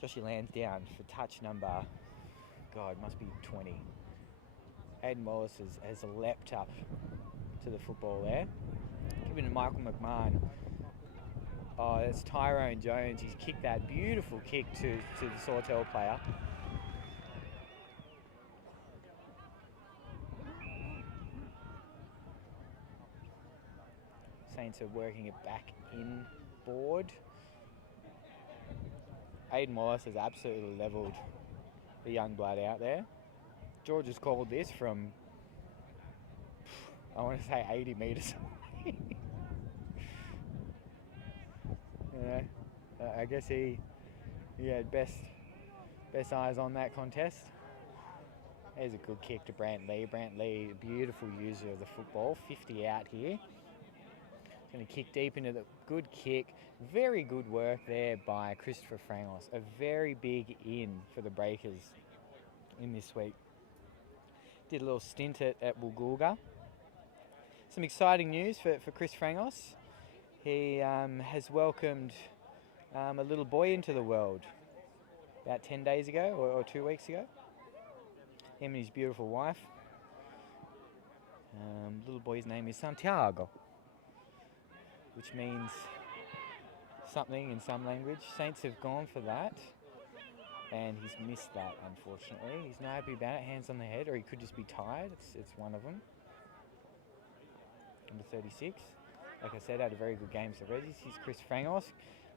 Joshy lands down for touch number, must be 20. Aiden Wallace has leapt up to the football there. Giving to Michael McMahon. Oh, that's Tyrone Jones. He's kicked that beautiful kick to the Sawtell player. Saints are working it back inboard. Aiden Wallace has absolutely levelled the young blood out there. George has called this from, I want to say 80 metres away. I guess he had best eyes on that contest. There's a good kick to Brant Lee. Brant Lee, a beautiful user of the football. 50 out here. Going to kick deep into the good kick. Very good work there by Christopher Frangos. A very big in for the Breakers in this week. Did a little stint at Woolgoolga. Some exciting news for Chris Frangos. He has welcomed a little boy into the world about 10 days ago or 2 weeks ago. Him and his beautiful wife. Little boy's name is Santiago, which means something in some language. Saints have gone for that, and he's missed that, unfortunately. He's not happy about it, hands on the head, or he could just be tired. It's one of them. Number 36. Like I said, had a very good game. So he's Chris Frangos.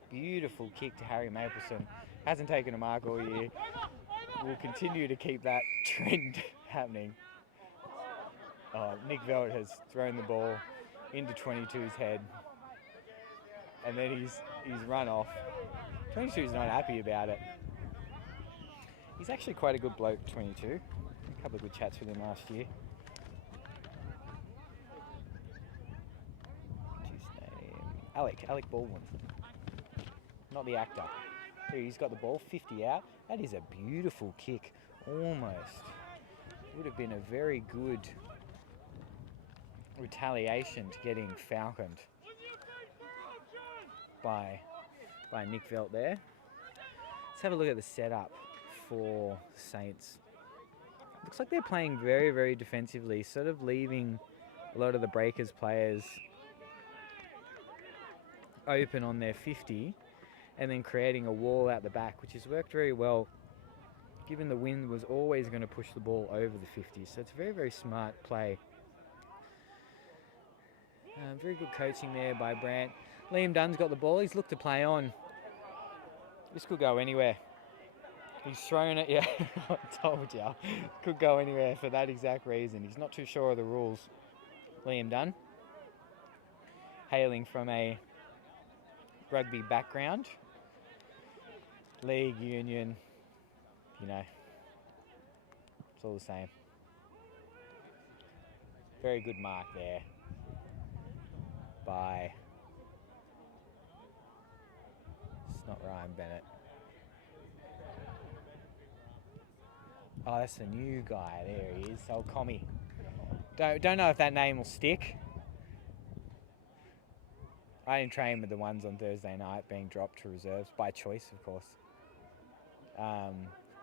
Beautiful kick to Harry Mapleson. Hasn't taken a mark all year. We'll continue to keep that trend happening. Nick Velt has thrown the ball into 22's head, and then he's run off. 22's not happy about it. He's actually quite a good bloke, 22. A couple of good chats with him last year. What's his name? Alec Baldwin. Not the actor. Here, he's got the ball, 50 out. That is a beautiful kick, almost. Would have been a very good retaliation to getting falconed by Nick Velt there. Let's have a look at the setup for Saints. Looks like they're playing very, very defensively, sort of leaving a lot of the Breakers players open on their 50 and then creating a wall out the back, which has worked very well given the wind was always going to push the ball over the 50. So it's very, very smart play. Very good coaching there by Brant. Liam Dunn's got the ball. He's looked to play on. This could go anywhere. He's thrown it. Yeah, I told you. Could go anywhere for that exact reason. He's not too sure of the rules. Liam Dunn. Hailing from a rugby background. League, union, you know, it's all the same. Very good mark there by, it's not Ryan Bennett. Oh, that's the new guy. There he is, old Commie. Don't know if that name will stick. I didn't train with the ones on Thursday night being dropped to reserves, by choice, of course.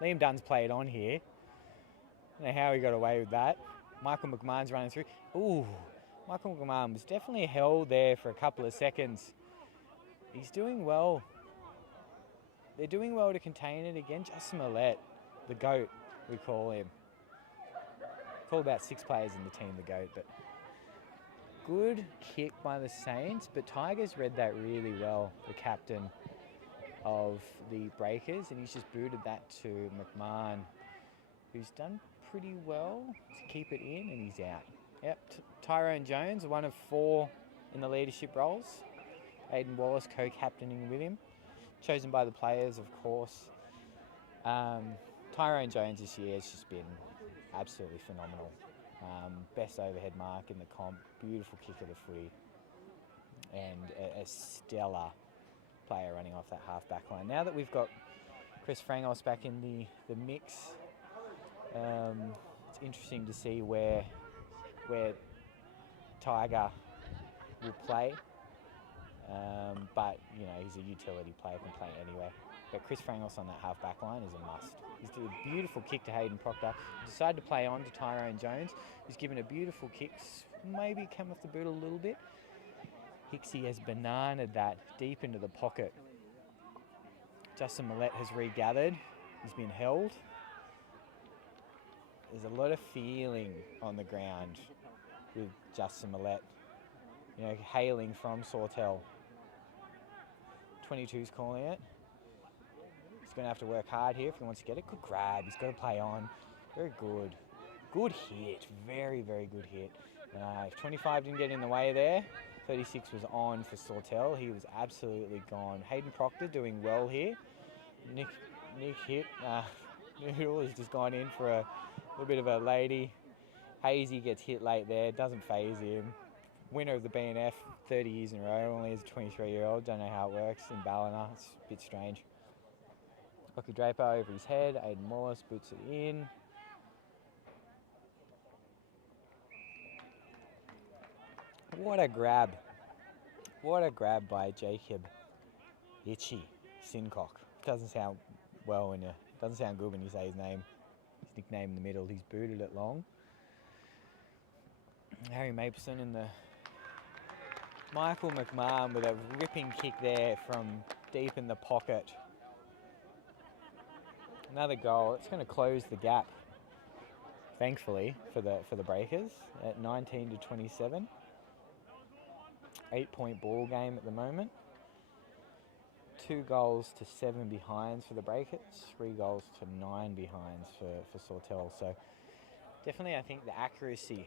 Liam Dunn's played on here. I don't know how he got away with that. Michael McMahon's running through. Ooh, Michael McMahon was definitely held there for a couple of seconds. He's doing well. They're doing well to contain it again. Justin Millett, the GOAT, we call him. Call about 6 players in the team the GOAT, but good kick by the Saints, but Tigers read that really well, the captain of the Breakers, and he's just booted that to McMahon, who's done pretty well to keep it in, and he's out. Yep, Tyrone Jones, one of 4 in the leadership roles. Aidan Wallace co-captaining with him. Chosen by the players, of course. Tyrone Jones this year has just been absolutely phenomenal. Best overhead mark in the comp, beautiful kick of the footy, and a stellar player running off that half-back line. Now that we've got Chris Frangos back in the mix, it's interesting to see where Tiger will play. But, you know, he's a utility player, can play anywhere. But Chris Frangos on that half-back line is a must. He's did a beautiful kick to Hayden Proctor. He decided to play on to Tyrone Jones, who's given a beautiful kick, maybe come off the boot a little bit. Hicksy has bananaed that deep into the pocket. Justin Millett has regathered. He's been held. There's a lot of feeling on the ground with Justin Millett, you know, hailing from Sawtell. 22's calling it. He's going to have to work hard here if he wants to get it. Good grab. He's got to play on. Very good. Good hit. Very, very good hit. If 25 didn't get in the way there, 36 was on for Sawtell. He was absolutely gone. Hayden Proctor doing well here. Nick hit. Noodle has just gone in for a A bit of a lady. Hazy gets hit late there, doesn't phase him. Winner of the BNF 30 years in a row, only as a 23-year-old. Don't know how it works in Ballina. It's a bit strange. Lockie Draper over his head. Aiden Morris boots it in. What a grab. What a grab by Jacob Itchy Sincock. Doesn't sound well when you, doesn't sound good when you say his name. His nickname in the middle. He's booted it long. Harry Mapleson in the Michael McMahon with a ripping kick there from deep in the pocket. Another goal. It's going to close the gap, thankfully, for the Breakers at 19 to 27. 8-point ball game at the moment. 2 goals to 7 behinds for the Breakers. 3 goals to 9 behinds for Sawtell. So definitely, I think the accuracy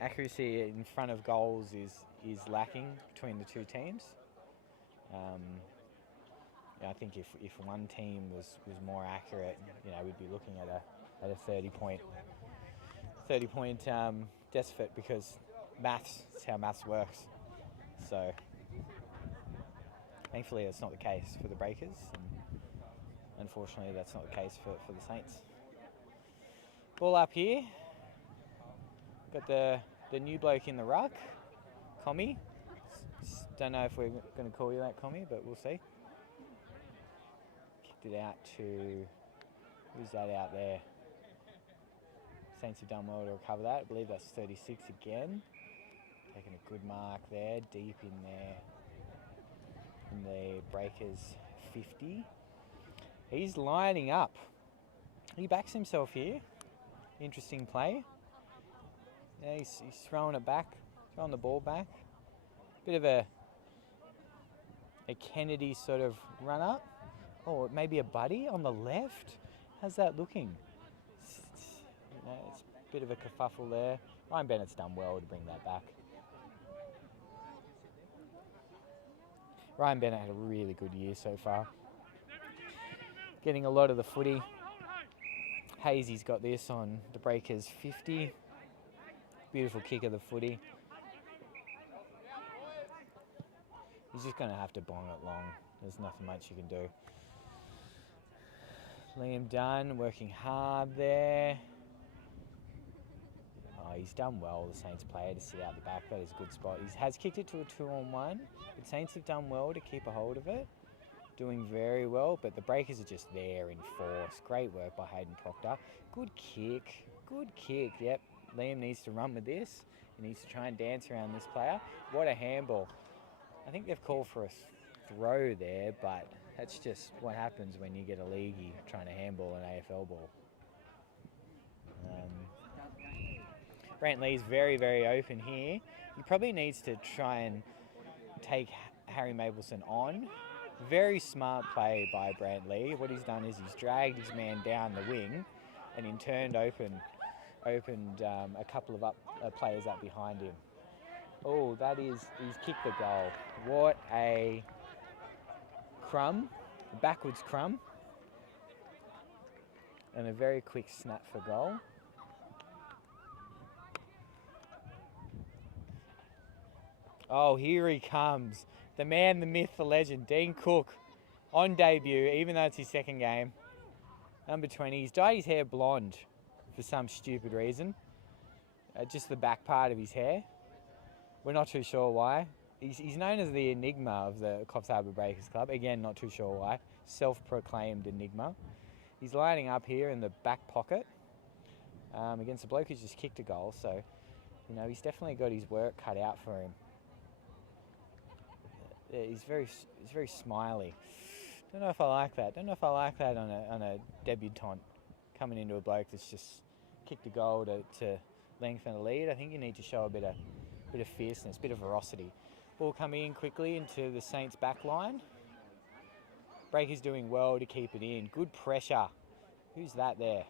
in front of goals is lacking between the two teams. Yeah, I think if one team was more accurate, we'd be looking at a 30-point deficit, because maths is how maths works. So thankfully that's not the case for the Breakers, and unfortunately that's not the case for the Saints. Ball up here. Got the new bloke in the ruck, Commie. Don't know if we're going to call you that, Commie, but we'll see. Kicked it out to, who's that out there? Saints have done well to recover that. I believe that's 36 again. Taking a good mark there, deep in there. In the Breakers 50. He's lining up. He backs himself here. Interesting play. Yeah, he's throwing it back, throwing the ball back. Bit of a Kennedy sort of run up. Oh, maybe a Buddy on the left. How's that looking? It's a bit of a kerfuffle there. Ryan Bennett's done well to bring that back. Ryan Bennett had a really good year so far. Getting a lot of the footy. Hazy's got this on the Breakers 50. Beautiful kick of the footy. He's just going to have to bong it long. There's nothing much you can do. Liam Dunn working hard there. Oh, he's done well, the Saints player, to sit out the back. That is a good spot. He has kicked it to a 2-on-1. The Saints have done well to keep a hold of it. Doing very well, but the Breakers are just there in force. Great work by Hayden Proctor. Good kick. Good kick. Yep. Liam needs to run with this. He needs to try and dance around this player. What a handball. I think they've called for a throw there, but that's just what happens when you get a leaguey trying to handball an AFL ball. Brant Lee's very, very open here. He probably needs to try and take Harry Mapleson on. Very smart play by Brant Lee. What he's done is he's dragged his man down the wing and in turn opened a couple of players up behind him. Oh, he's kicked the goal. What a crumb, a backwards crumb. And a very quick snap for goal. Oh, here he comes. The man, the myth, the legend, Dean Cook, on debut, even though it's his second game. Number 20. He's dyed his hair blonde for some stupid reason. Just the back part of his hair. We're not too sure why. He's known as the enigma of the Coffs Harbour Breakers Club. Again, not too sure why. Self-proclaimed enigma. He's lining up here in the back pocket against a bloke who's just kicked a goal. So, he's definitely got his work cut out for him. He's very smiley. Don't know if I like that. Don't know if I like that on a debutant coming into a bloke that's just kicked a goal to lengthen a lead. I think you need to show a bit of fierceness, a bit of ferocity. Ball coming in quickly into the Saints back line. Breakers doing well to keep it in. Good pressure. Who's that there?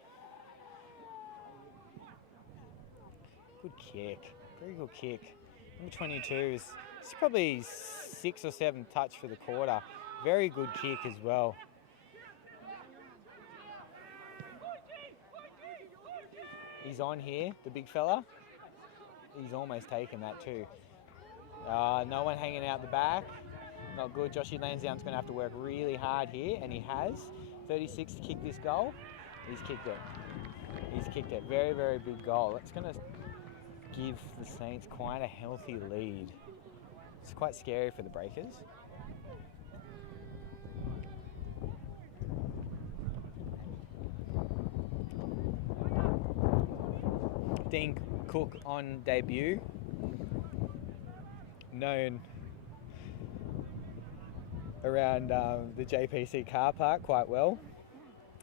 Good kick. Very good kick. Number 22 is probably 6 or 7 touch for the quarter. Very good kick as well. He's on here, the big fella. He's almost taken that too. No one hanging out the back. Not good. Joshy Lansdowne's going to have to work really hard here, and he has. 36 to kick this goal. He's kicked it. He's kicked it. Very, very big goal. It's going to give the Saints quite a healthy lead. It's quite scary for the Breakers. Dean Cook on debut, known around the JPC car park quite well,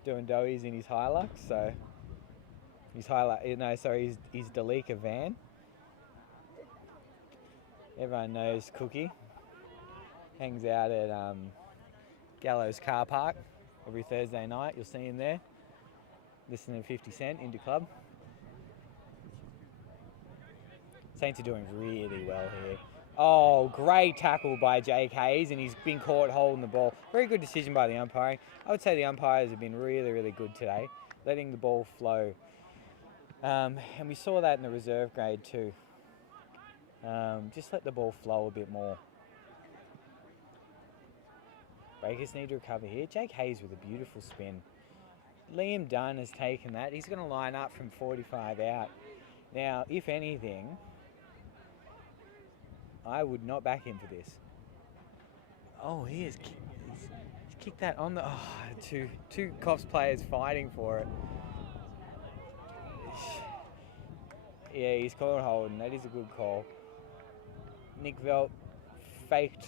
doing doughies in his Hilux. So his his Delica van. Everyone knows Cookie. Hangs out at Gallows car park every Thursday night. You'll see him there, listening to 50 Cent, Indie Club. Saints are doing really well here. Oh, great tackle by Jake Hayes, and he's been caught holding the ball. Very good decision by the umpiring. I would say the umpires have been really, really good today, letting the ball flow. And we saw that in the reserve grade too. Just let the ball flow a bit more. Breakers need to recover here. Jake Hayes with a beautiful spin. Liam Dunn has taken that. He's going to line up from 45 out. Now, if anything, I would not back him for this. Oh, he's kicked that on the... Oh, two Coffs players fighting for it. Yeah, he's called holding. That is a good call. Nick Velt faked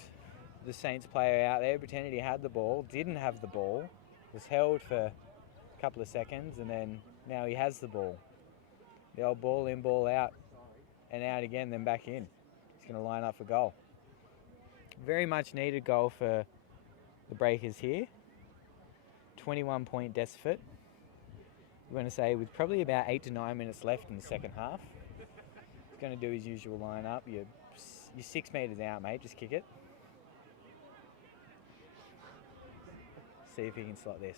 the Saints player out there, pretended he had the ball, didn't have the ball, was held for a couple of seconds, and then now he has the ball. The old ball in, ball out, and out again, then back in. He's going to line up for goal. Very much needed goal for the Breakers here. 21-point deficit. I'm going to say with probably about 8 to 9 minutes left in the second half. He's going to do his usual line-up. You're 6 metres out, mate. Just kick it. See if he can slot this.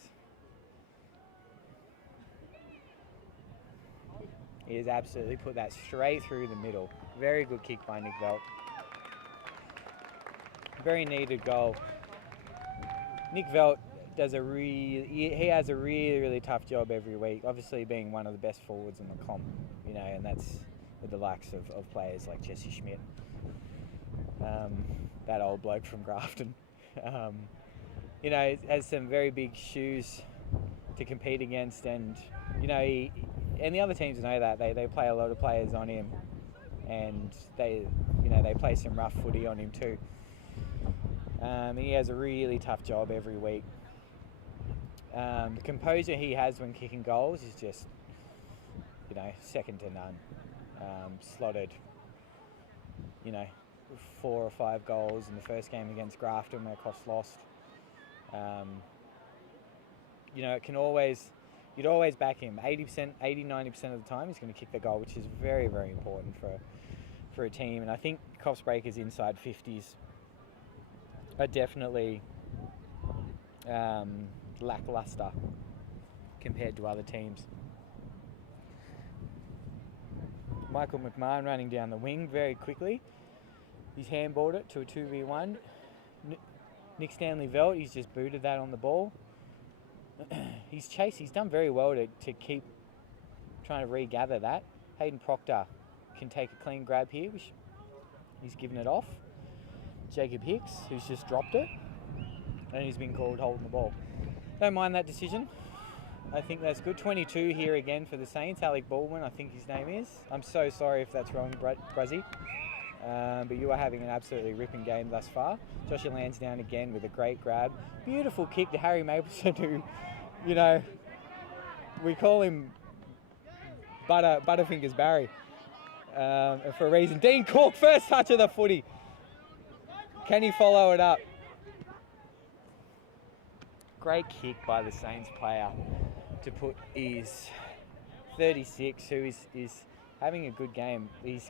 He has absolutely put that straight through the middle. Very good kick by Nick Velt. Very needed goal. Nick Velt has a really, really tough job every week. Obviously being one of the best forwards in the comp, you know, and that's with the likes of players like Jesse Schmidt, that old bloke from Grafton. You know, has some very big shoes to compete against, and you know, and the other teams know that they play a lot of players on him, and they play some rough footy on him too. And he has a really tough job every week. The composure he has when kicking goals is just, you know, second to none. Slotted, you know, 4 or 5 goals in the first game against Grafton where Coffs lost. You know, you'd always back him. 80%, 90% of the time he's going to kick the goal, which is very, very important for a team. And I think Coffs Breakers inside 50s are definitely lackluster compared to other teams. Michael McMahon running down the wing very quickly. He's handballed it to a 2v1. Nick Stanley Velt, he's just booted that on the ball. He's done very well to keep trying to regather that. Hayden Proctor can take a clean grab here. He's given it off. Jacob Hicks, who's just dropped it, and he's been called holding the ball. Don't mind that decision. I think that's good. 22 here again for the Saints. Alec Baldwin, I think his name is. I'm so sorry if that's wrong, Bruzzy. But you are having an absolutely ripping game thus far. Joshua Lansdowne again with a great grab. Beautiful kick to Harry Mapleson, who, you know, we call him Butterfingers Barry for a reason. Dean Cook, first touch of the footy. Can he follow it up? Great kick by the Saints player to put his 36, who is having a good game. I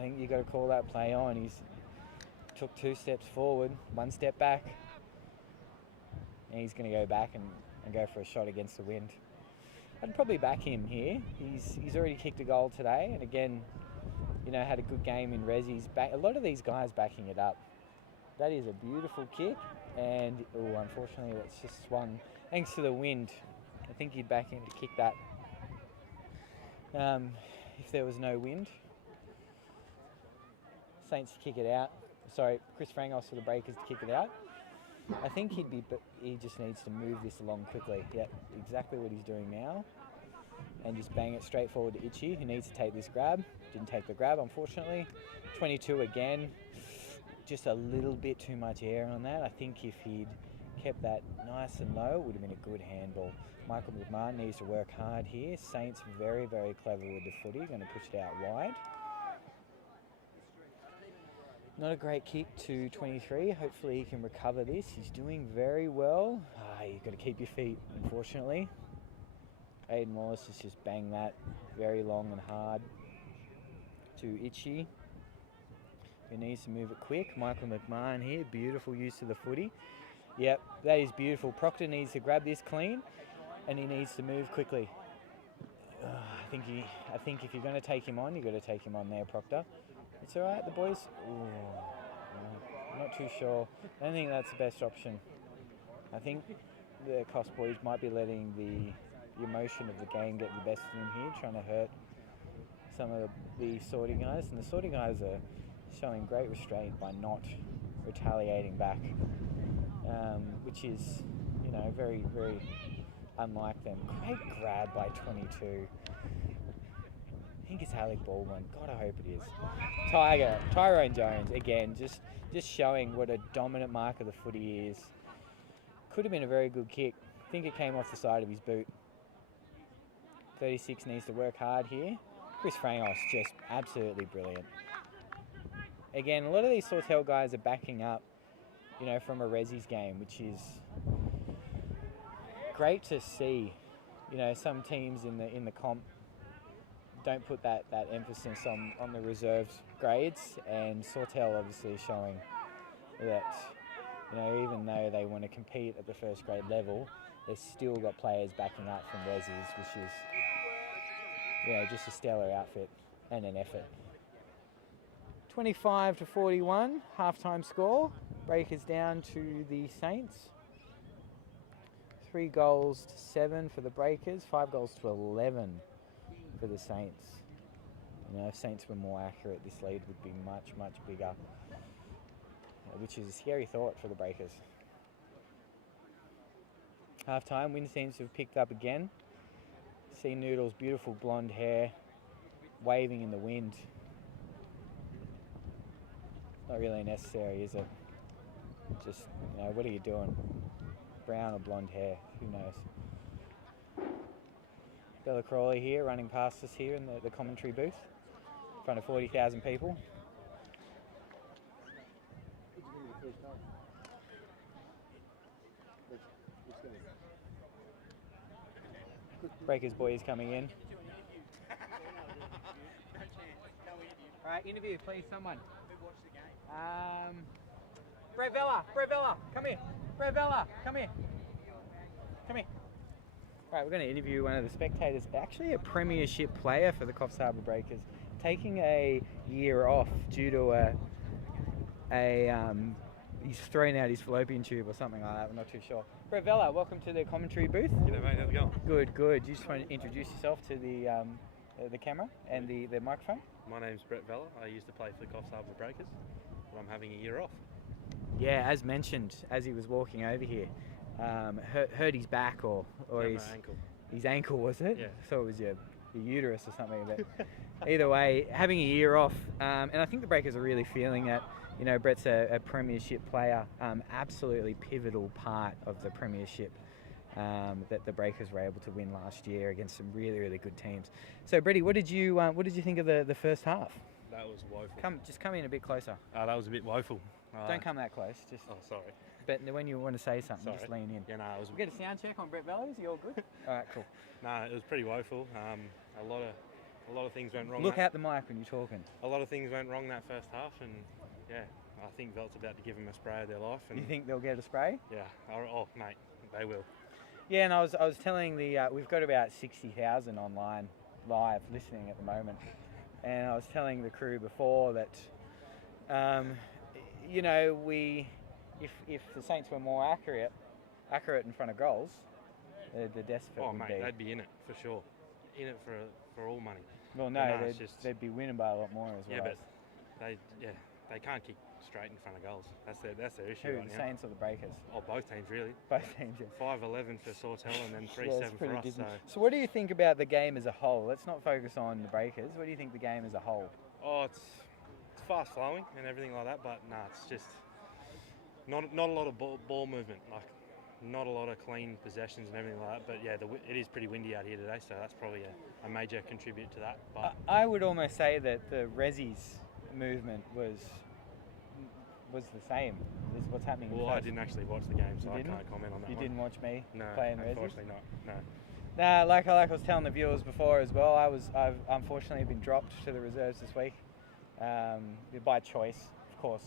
think you got to call that play on. He's took 2 steps forward, 1 step back, and he's going to go back and go for a shot against the wind. I'd probably back him here. He's already kicked a goal today, and again, had a good game in Resi's. A lot of these guys backing it up. That is a beautiful kick, and unfortunately, it's just swung thanks to the wind. I think he'd back him to kick that if there was no wind. Saints to kick it out. Sorry, Chris Frangos for the Breakers to kick it out. I think he just needs to move this along quickly. Yeah, exactly what he's doing now. And just bang it straight forward to Itchy, who needs to take this grab. Didn't take the grab, unfortunately. 22 again. Just a little bit too much air on that. I think if he'd kept that nice and low, it would have been a good handball. Michael McMahon needs to work hard here. Saints very, very clever with the footy. Going to push it out wide. Not a great kick to 23. Hopefully he can recover this. He's doing very well. You've got to keep your feet, unfortunately. Aiden Wallace has just banged that very long and hard to Itchy, who needs to move it quick. Michael McMahon here, beautiful use of the footy. Yep, that is beautiful. Proctor needs to grab this clean, and he needs to move quickly. I think if you're going to take him on, you've got to take him on there, Proctor. It's all right, the boys. I'm not too sure. I don't think that's the best option. I think the Coffs boys might be letting the emotion of the game get the best of them here, trying to hurt some of the sorting guys. And the sorting guys are showing great restraint by not retaliating back, which is, very, very unlike them. Great grab by 22. I think it's Alec Baldwin. God, I hope it is. Tyrone Jones, again, just showing what a dominant mark of the footy is. Could have been a very good kick. I think it came off the side of his boot. 36 needs to work hard here. Chris Frangos, just absolutely brilliant. Again, a lot of these Sawtell guys are backing up, from a Resi's game, which is great to see. Some teams in the comp don't put that emphasis on the reserves grades, and Sawtell obviously showing that, even though they want to compete at the first grade level, they've still got players backing up from Resis, which is, just a stellar outfit and an effort. 25-41, halftime score. Breakers down to the Saints. 3 goals to 7 for the Breakers, 5 goals to 11 for the Saints. If Saints were more accurate, this lead would be much, much bigger, which is a scary thought for the Breakers. Half-time, wind seems to have picked up again. See Noodle's beautiful blonde hair waving in the wind. Not really necessary, is it? Just, what are you doing? Brown or blonde hair, who knows? Bella Crawley here, running past us here in the commentary booth, in front of 40,000 people. Breakers boys coming in. Alright, interview, please, someone. Brett Vella, come here. Brett Vella, come here. Right, we're going to interview one of the spectators, actually a premiership player for the Coffs Harbour Breakers, taking a year off due to he's thrown out his fallopian tube or something like that, I'm not too sure. Brett Vella, welcome to the commentary booth. G'day mate, how's it going? Good. You just want to introduce yourself to the camera and the microphone? My name's Brett Vella. I used to play for the Coffs Harbour Breakers, but I'm having a year off. Yeah, as mentioned, as he was walking over here, hurt his back or his ankle. His ankle, was it? Yeah. So it was your uterus or something. But either way, having a year off, and I think the Breakers are really feeling that. Brett's a premiership player, absolutely pivotal part of the premiership that the Breakers were able to win last year against some really, really good teams. So, Bretty, what did you think of the first half? That was woeful. Just come in a bit closer. That was a bit woeful. Don't come that close. Just. Oh, sorry. But when you want to say something, Sorry. just lean in. Yeah, no, it was. We get a sound check on Brett Vella. Is he all good? All right, cool. No, it was pretty woeful. A lot of things went wrong. Look out the mic when you're talking. A lot of things went wrong that first half, and yeah, I think Velt's about to give them a spray of their life. And You think they'll get a spray? Yeah. Oh, mate, they will. Yeah, and I was telling we've got about 60,000 online live listening at the moment, and I was telling the crew before that, if the Saints were more accurate in front of goals, the death Oh, would mate, be. they'd be in it for sure. In it for all money. Well, But no, it's just- they'd be winning by a lot more as well. Yeah, but they can't kick straight in front of goals. That's their issue Who, right the now. Saints or the Breakers? Oh, both teams really. Both teams. Yeah. 5-11 for Sawtell and then 3-7 Yeah, it's pretty for us. dismal. So, So what do you think about the game as a whole? Let's not focus on the Breakers. What do you think the game as a whole? it's fast flowing and everything like that, but it's just not a lot of ball movement. Like not a lot of clean possessions and everything like that. But yeah, it is pretty windy out here today, so that's probably a major contributor to that. But I would almost say that the Rezzies movement was the same as what's happening. well, I didn't actually watch the game, so I didn't? can't comment on that. You one. didn't watch me No, play in Rezzies? unfortunately not. No. Nah, like I was telling the viewers before as well, I've unfortunately been dropped to the reserves this week, by choice, of course,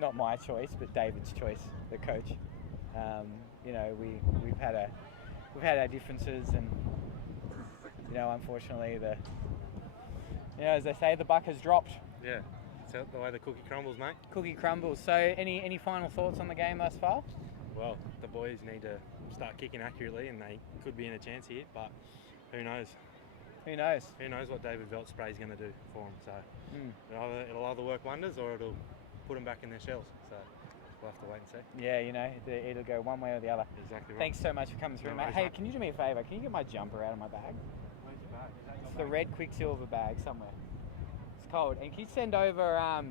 not my choice, but David's choice, the coach. We've had our differences, and unfortunately as they say, the buck has dropped. Yeah, it's the way the cookie crumbles, mate. Cookie crumbles. So, any final thoughts on the game thus far? Well, the boys need to start kicking accurately, and they could be in a chance here, but who knows? Who knows? Who knows what David Velt's spray is going to do for them? So it'll either work wonders or it'll put them back in their shells. So we'll have to wait and see. Yeah, it'll go one way or the other. Exactly right. Thanks so much for coming through, No mate. worries, Hey, mate. can you do me a favour? Can you get my jumper out of my bag? Where's your bag? Is that your It's the red Quicksilver bag somewhere. It's cold. And can you send over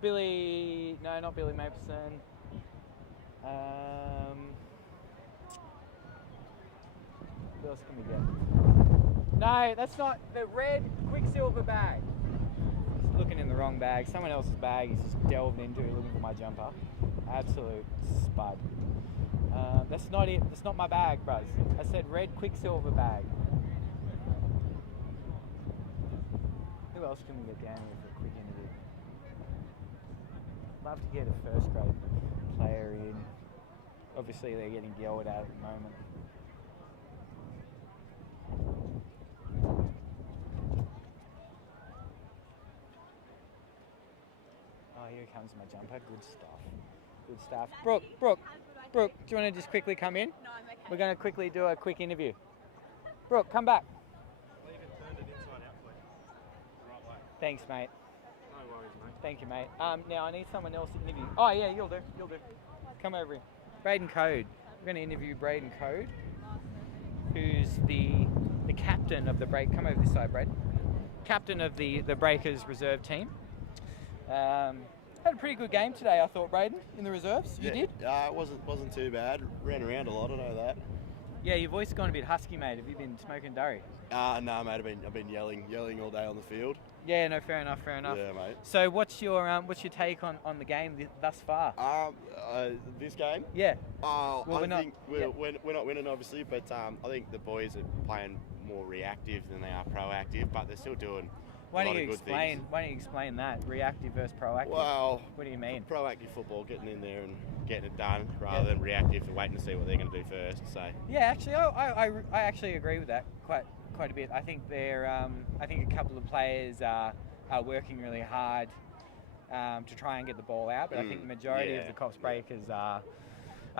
Billy? No, not Billy Mapleson. What else can we get? No, that's not the red Quicksilver bag. He's looking in the wrong bag. Someone else's bag. He's just delved into looking for my jumper. Absolute spud. That's not it. That's not my bag, bros. I said red Quicksilver bag. Who else can we get down here for a quick interview? Love to get a first grade player in. Obviously they're getting yelled at the moment. Oh, here comes my jumper. Good stuff. Good stuff. Brooke, do you want to just quickly come in? No, I'm okay. We're going to quickly do a quick interview. Brooke, come back. Leave it turned it inside out, please. The right way. Thanks, mate. No worries, mate. Thank you, mate. Now I need someone else to interview. Oh yeah, you'll do. Come over here. Braden Code. We're going to interview Braden Code, who's the captain of the break. Come over this side, Braden. Captain of the Breakers reserve team. Had a pretty good game today, I thought, Braden, in the reserves. You did? Yeah, it wasn't too bad. Ran around a lot, I know that. Yeah, your voice has gone a bit husky, mate. Have you been smoking durry? No, mate. I've been yelling all day on the field. Yeah, no, fair enough. Yeah, mate. So, what's your take on the game thus far? This game? Yeah. Well, we're not- think we're not winning, obviously, but I think the boys are playing more reactive than they are proactive, but they're still doing Why a don't lot you of good things. explain that? Reactive versus proactive. Well, What do you mean? proactive football, getting in there and getting it done, rather than reactive and waiting to see what they're going to do first. So. Yeah, actually, I actually agree with that quite a bit. I think I think a couple of players are working really hard to try and get the ball out, but I think the majority of the Coffs Breakers are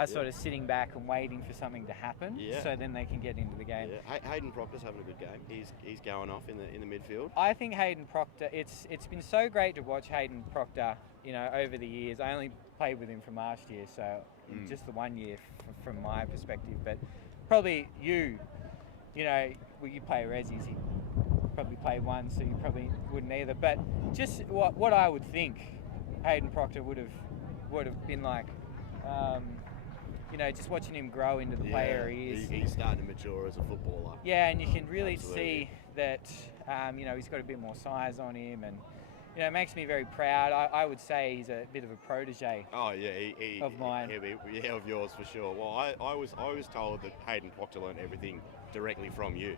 sort of sitting back and waiting for something to happen, so then they can get into the game. Yeah. Hayden Proctor's having a good game. He's going off in the midfield. I think Hayden Proctor. It's been so great to watch Hayden Proctor. Over the years. I only played with him from last year, so just the 1 year from my perspective. But probably you play Rezzies. He probably played one, so you probably wouldn't either. But just what I would think Hayden Proctor would have been like. Just watching him grow into the player he is. He's starting to mature as a footballer. Yeah, and you can really Absolutely. see that, he's got a bit more size on him, and, it makes me very proud. I would say he's a bit of a protege. Oh yeah, Of mine. Of yours for sure. Well, I was told that Hayden Proctor learned everything directly from you.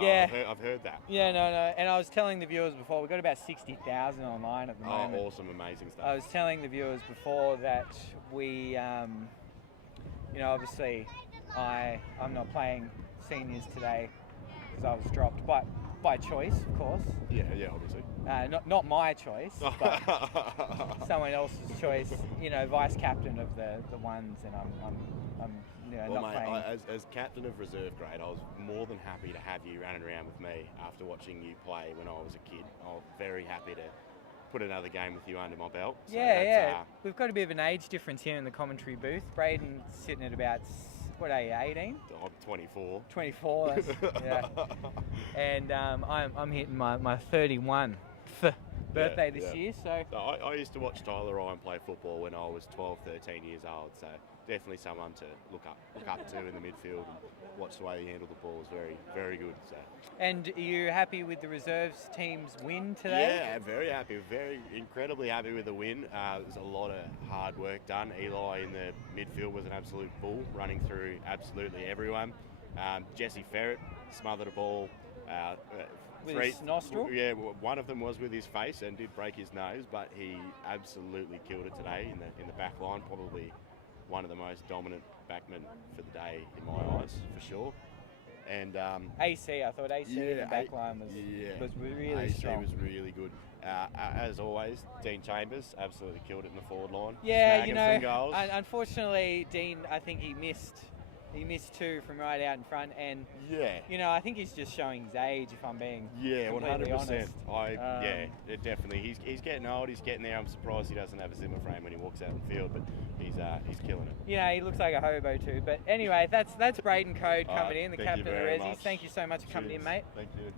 Yeah. I've heard that. Yeah, no, and I was telling the viewers before, we've got about 60,000 online at the moment. Oh, awesome, amazing stuff. I was telling the viewers before that we, obviously, I'm not playing seniors today because I was dropped, but by choice, of course. Yeah, obviously. Not my choice, but someone else's choice. You know, vice captain of the ones, and I'm Well, not mate, playing. as captain of reserve grade, I was more than happy to have you running around with me after watching you play when I was a kid. I was very happy to put another game with you under my belt. So Yeah. We've got a bit of an age difference here in the commentary booth. Braden's sitting at about, what are you, 18? I'm 24. 24, that's, yeah. And I'm hitting my 31 birthday this year, so... So I used to watch Tyler Ryan play football when I was 12, 13 years old, so definitely someone to look up to in the midfield and watch the way he handled the ball is very, very good. So. And are you happy with the reserves team's win today? Yeah, very happy, incredibly happy with the win. There's a lot of hard work done. Eli in the midfield was an absolute bull, running through absolutely everyone. Jesse Ferret smothered a ball. With his nostril? Yeah, one of them was with his face and did break his nose, but he absolutely killed it today in the back line. Probably one of the most dominant backmen for the day in my eyes, for sure. And AC, I thought AC in the back line was really strong. AC was really good. As always, Dean Chambers absolutely killed it in the forward line. Yeah, snagging some goals. Unfortunately, Dean, I think he missed two from right out in front, and I think he's just showing his age. If I'm being completely 100%. honest. Definitely. He's getting old. He's getting there. I'm surprised he doesn't have a Zimmer frame when he walks out in the field, but he's killing it. Yeah, he looks like a hobo too. But anyway, that's Braden Code coming in, the thank captain you of the very Rezzies. much. Thank you so much for coming in, mate. Thank you.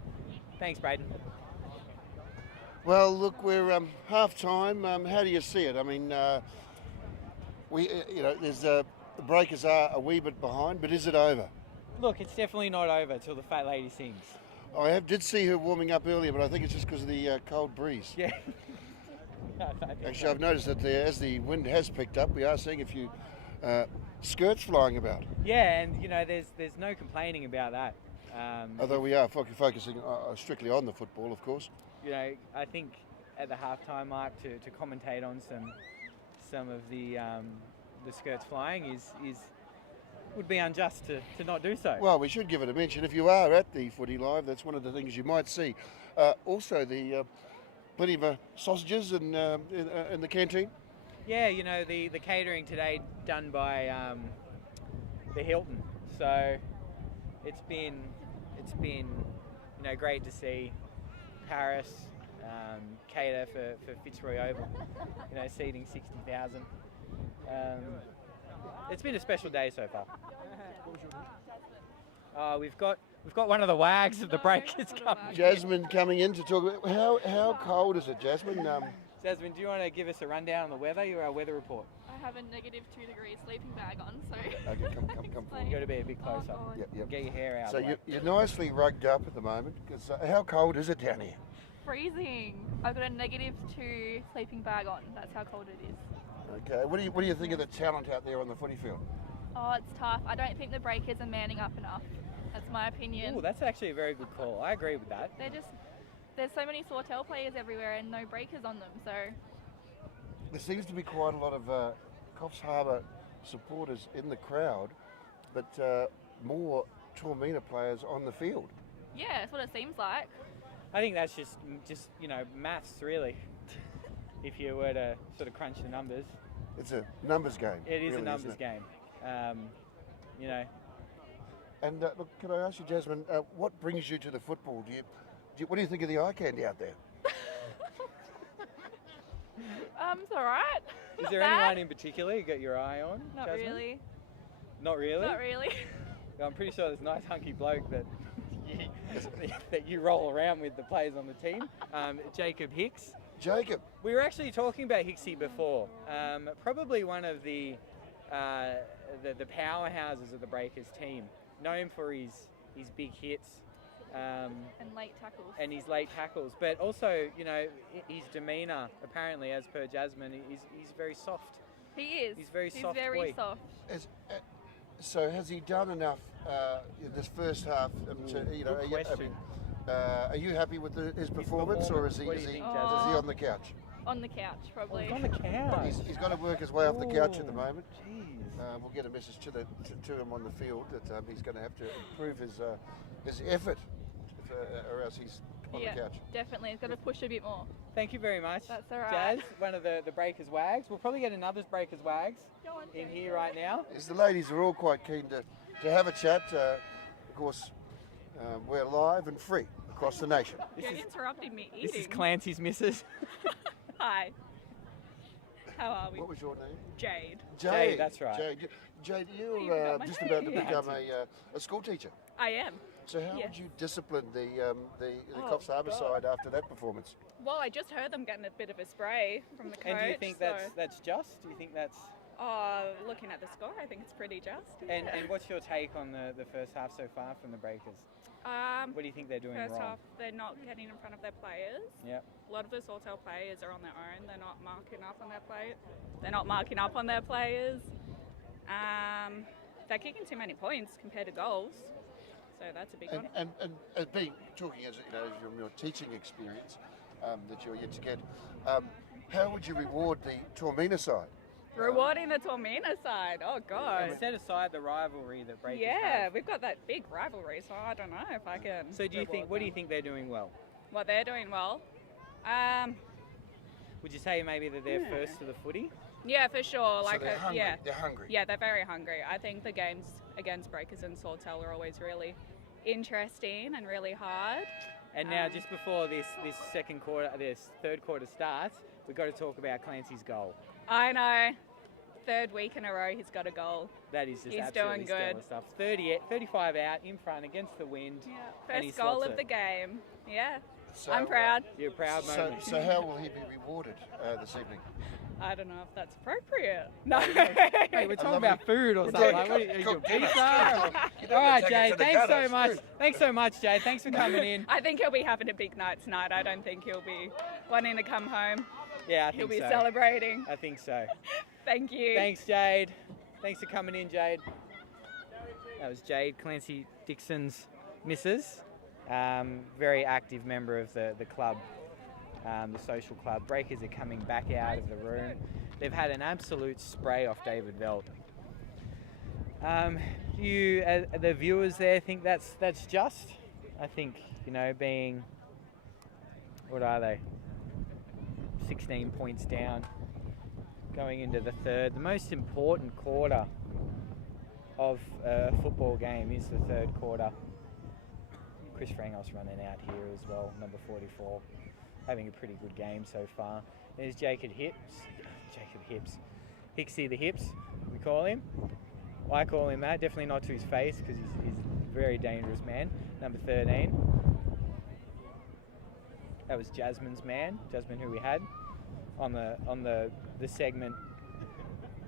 Thanks, Braden. Well, look, we're half time. How do you see it? I mean, there's the Breakers are a wee bit behind, but is it over? Look, it's definitely not over till the fat lady sings. I did see her warming up earlier, but I think it's just because of the cold breeze. Yeah. Actually, I've noticed that as the wind has picked up, we are seeing a few skirts flying about. Yeah, and there's no complaining about that. Although we are focusing strictly on the football, of course. I think at the halftime mark to commentate on some of the skirts flying would be unjust to not do so. Well, we should give it a mention. If you are at the Footy Live, that's one of the things you might see. Also, the plenty of sausages in the canteen. Yeah, the catering today done by the Hilton. So it's been great to see Paris cater for Fitzroy Oval. Seating 60,000. It's been a special day so far. We've got one of the wags of the Breakers coming. Jasmine coming in to talk about how cold is it, Jasmine? Jasmine, do you want to give us a rundown on the weather? You're our weather report. I have a -2 degrees sleeping bag on, so. Okay, come forward. You've got to be a bit closer. Yep. Get your hair out. So you're nicely rugged up at the moment. Because how cold is it down here? Freezing. I've got a -2 sleeping bag on. That's how cold it is. Okay. What do you think of the talent out there on the footy field? Oh, it's tough. I don't think the Breakers are manning up enough. That's my opinion. Oh, that's actually a very good call. I agree with that. There's so many Sawtell players everywhere and no Breakers on them, so. There seems to be quite a lot of Coffs Harbour supporters in the crowd, but more Toormina players on the field. Yeah, that's what it seems like. I think that's just maths, really. If you were to sort of crunch the numbers. It's a numbers game. It is really, a numbers game. And look, can I ask you, Jasmine, what brings you to the football? What do you think of the eye candy out there? It's all right. Is there anyone in particular you got your eye on, Not Jasmine? really. Not really? Not really. I'm pretty sure there's a nice hunky bloke that you roll around with the players on the team. Jacob Hicks. Jacob. We were actually talking about Hicksy before. Probably one of the powerhouses of the Breakers team, known for his big hits. And late tackles. And his late tackles, but also, his demeanour, apparently, as per Jasmine, he's very soft. He is. He's very soft. He's very boy. soft. So has he done enough in this first half? Are you happy with his performance, or is he What do you think, is he on the couch? On the couch, probably. He's on the couch. He's got to work his way off the couch at the Ooh, moment. Jeez. We'll get a message to him on the field that he's going to have to improve his effort, or else he's on Yeah, the couch. definitely. It's got to push a bit more. Thank you very much, That's all right. Jazz, one of the Breakers Wags. We'll probably get another Breakers Wags Go on, in Jazz. here right now. As the ladies are all quite keen to have a chat. Of course, we're live and free across the nation. You're interrupting me eating. This is Clancy's missus. Hi. How are we? What was your name? Jade. Jade, that's right. Jade, You you're got my just about to name. become a school teacher. I am. So how Yes. would you discipline the Oh, Coffs Harbour God. side after that performance? Well, I just heard them getting a bit of a spray from the coach. And do you think so, that's just? Do you think that's... looking at the score, I think it's pretty just. And yeah. what's your take on the first half so far from the Breakers? What do you think they're doing First wrong? half, they're not getting in front of their players. Yep. A lot of the Sawtell players are on their own. They're not marking up on their They're not marking up on their players. They're kicking too many points compared to goals. So that's a big one. And talking as from your teaching experience that you're yet to get, how would you reward the Toormina side? Rewarding the Toormina side. Oh God. And set aside the rivalry that Breakers Yeah, have. we've got that big rivalry, so I don't know if I can. So do you think? reward What do you them. think they're doing well? What they're doing well? Would you say maybe that they're Yeah. first to the footy? Yeah, for sure. So they're hungry. yeah, They're hungry. yeah, they're very hungry. I think the games against Breakers and Sawtell are always really interesting and really hard. And now, just before this third quarter starts, we've got to talk about Clancy's goal. I know. Third week in a row, he's got a goal. That is just He's absolutely doing good. stellar stuff. 35 out in front against the wind. and he First goal slots of the it. game. Yeah, So, I'm proud. You're a proud moment. So how will he be rewarded this evening? I don't know if that's appropriate. No. Hey, we're talking about food or something. talking Like, what are you, cooked pizza? dinner. All right, Take it Jade. to the Thanks so gutters. much. Food. Thanks so much, Jade. Thanks for coming in. I think he'll be having a big night tonight. I don't think he'll be wanting to come home. Yeah, I He'll think be so. celebrating. I think so. Thank you. Thanks, Jade. Thanks for coming in, Jade. That was Jade, Clancy Dixon's missus. Very active member of the club, the social club. Breakers are coming back out of the room. They've had an absolute spray off David Veld. You, the viewers there, think that's just? I think, being, what are they? 16 points down. Going into the third. The most important quarter of a football game is the third quarter. Chris Frangos running out here as well, number 44. Having a pretty good game so far. There's Jacob Hips. Hicksy the Hips, we call him. I call him that, definitely not to his face because he's a very dangerous man. Number 13. That was Jasmine's man, Jasmine who we had on the segment,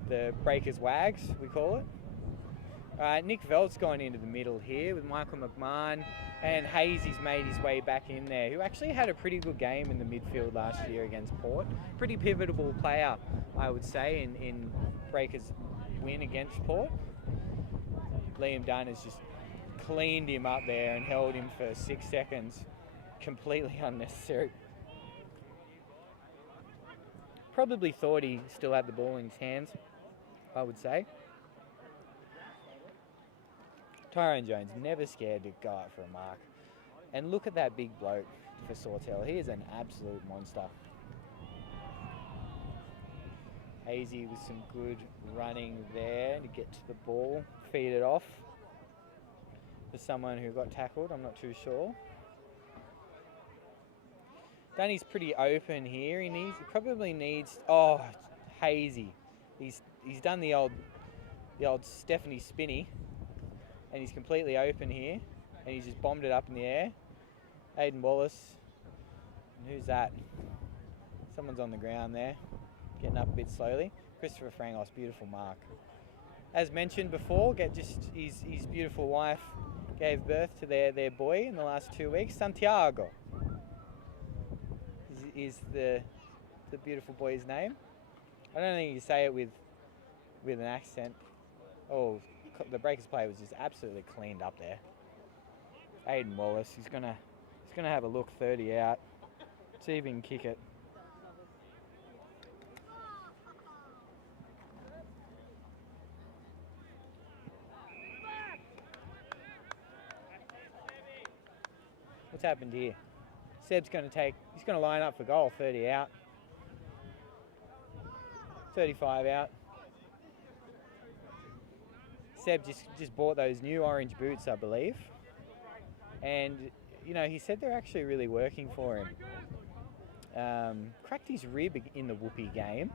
the Breakers Wags, we call it. Nick Veld's gone into the middle here with Michael McMahon, and Hazy's made his way back in there, who actually had a pretty good game in the midfield last year against Port. Pretty pivotal player, I would say, in Breakers' win against Port. Liam Dunn has just cleaned him up there and held him for 6 seconds. Completely unnecessary. Probably thought he still had the ball in his hands, I would say. Tyrone Jones, never scared to go out for a mark. And look at that big bloke for Sawtell. He is an absolute monster. Hazy with some good running there to get to the ball, feed it off for someone who got tackled, I'm not too sure. Dunny's pretty open here. He probably needs. Oh, Hazy. He's done the old Stephanie Spinney, and he's completely open here, and he's just bombed it up in the air. Aidan Wallace. And who's that? Someone's on the ground there, getting up a bit slowly. Christopher Frangos, beautiful mark. As mentioned before, his beautiful wife gave birth to their boy in the last 2 weeks. Santiago is the beautiful boy's name. I don't think you say it with an accent. Oh, the Breakers player was just absolutely cleaned up there. Aidan Wallace, he's gonna have a look, 30 out. See if he can kick it. What's happened here? Seb's going to he's going to line up for goal. 30 out. 35 out. Seb just bought those new orange boots, I believe. And, you know, he said they're actually really working for him. Cracked his rib in the Whoopee game,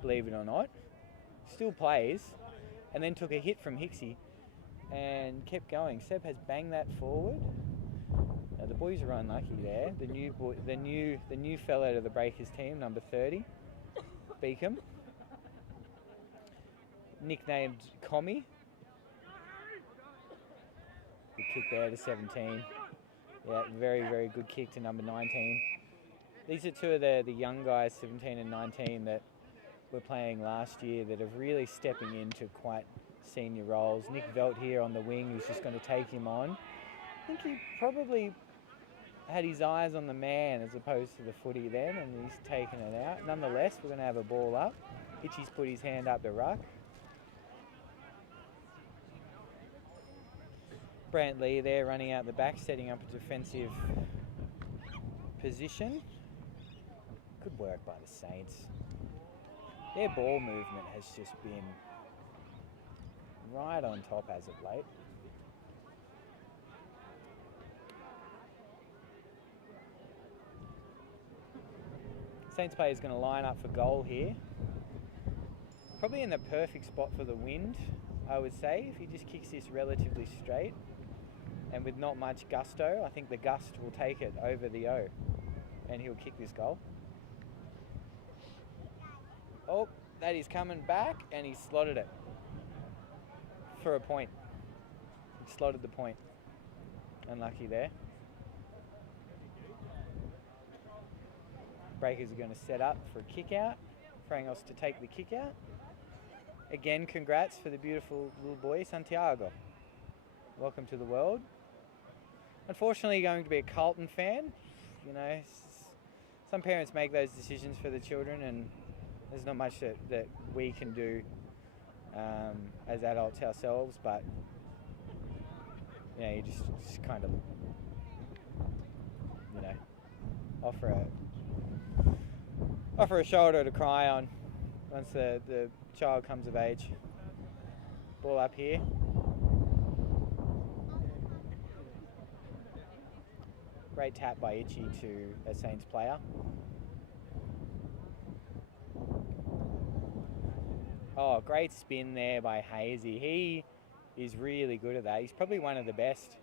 believe it or not. Still plays, and then took a hit from Hicksy and kept going. Seb has banged that forward. The boys are unlucky there. The new fella out of the Breakers team, number 30, Beacom, nicknamed Commie. Good kick there to 17. Yeah, very, very good kick to number 19. These are two of the young guys, 17 and 19, that were playing last year that are really stepping into quite senior roles. Nick Velt here on the wing, who's just going to take him on. I think he probably had his eyes on the man as opposed to the footy then, and he's taken it out. Nonetheless, we're going to have a ball up. Itchy's put his hand up the ruck. Brant Lee there running out the back, setting up a defensive position. Good work by the Saints. Their ball movement has just been right on top as of late. Saints player is going to line up for goal here. Probably in the perfect spot for the wind, I would say, if he just kicks this relatively straight and with not much gusto. I think the gust will take it over the O and he'll kick this goal. Oh, that is coming back and he slotted it for a point. He slotted the point. Unlucky there. Breakers are going to set up for a kick out. Frangos to take the kick out. Again, congrats for the beautiful little boy, Santiago. Welcome to the world. Unfortunately, going to be a Carlton fan. You know, some parents make those decisions for the children, and there's not much that we can do as adults ourselves, but you know, you just kind of, you know, offer a shoulder to cry on once the child comes of age. Ball up here. Great tap by Itchy to a Saints player. Oh, great spin there by Hazy. He is really good at that. He's probably one of the best.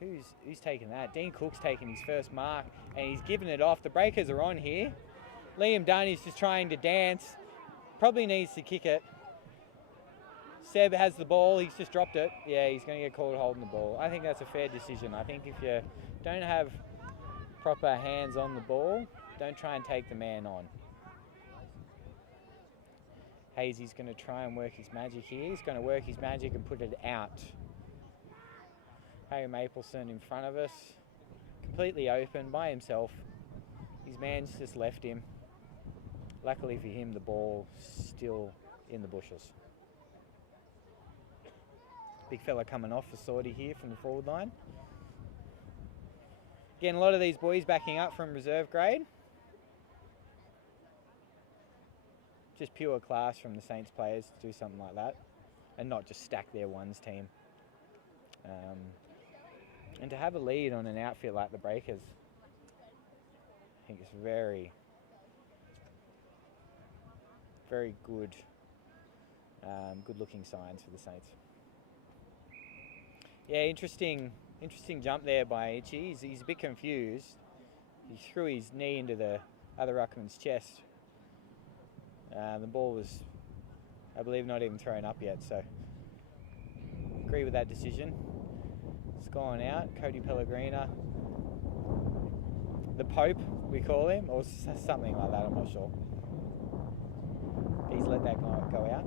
Who's taking that? Dean Cook's taking his first mark and he's given it off. The Breakers are on here. Liam Dunn is just trying to dance. Probably needs to kick it. Seb has the ball. He's just dropped it. Yeah, he's going to get called holding the ball. I think that's a fair decision. I think if you don't have proper hands on the ball, don't try and take the man on. Hazy's going to try and work his magic here. He's going to work his magic and put it out. Harry Mapleson in front of us. Completely open by himself. His man's just left him. Luckily for him, the ball still in the bushes. Big fella coming off for Sorty here from the forward line. Again, a lot of these boys backing up from reserve grade. Just pure class from the Saints players to do something like that and not just stack their ones team. And to have a lead on an outfit like the Breakers, I think it's very, very good, good-looking signs for the Saints. Yeah, interesting jump there by Itchy. He's a bit confused. He threw his knee into the other ruckman's chest. The ball was, I believe, not even thrown up yet, so agree with that decision. It's gone out. Cody Pellegrina, the Pope, we call him, or something like that, I'm not sure. He's let that go out.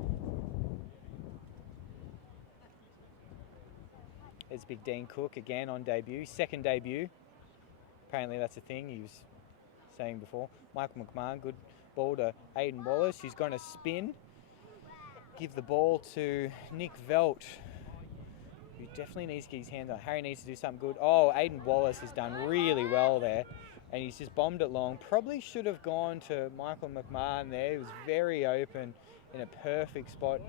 There's Big Dean Cook again on debut, second debut. Apparently that's a thing he was saying before. Michael McMahon, good ball to Aiden Wallace, who's going to spin. Give the ball to Nick Velt, who definitely needs to get his hands on. Harry needs to do something good. Oh, Aiden Wallace has done really well there, and he's just bombed it long. Probably should have gone to Michael McMahon there. He was very open in a perfect spot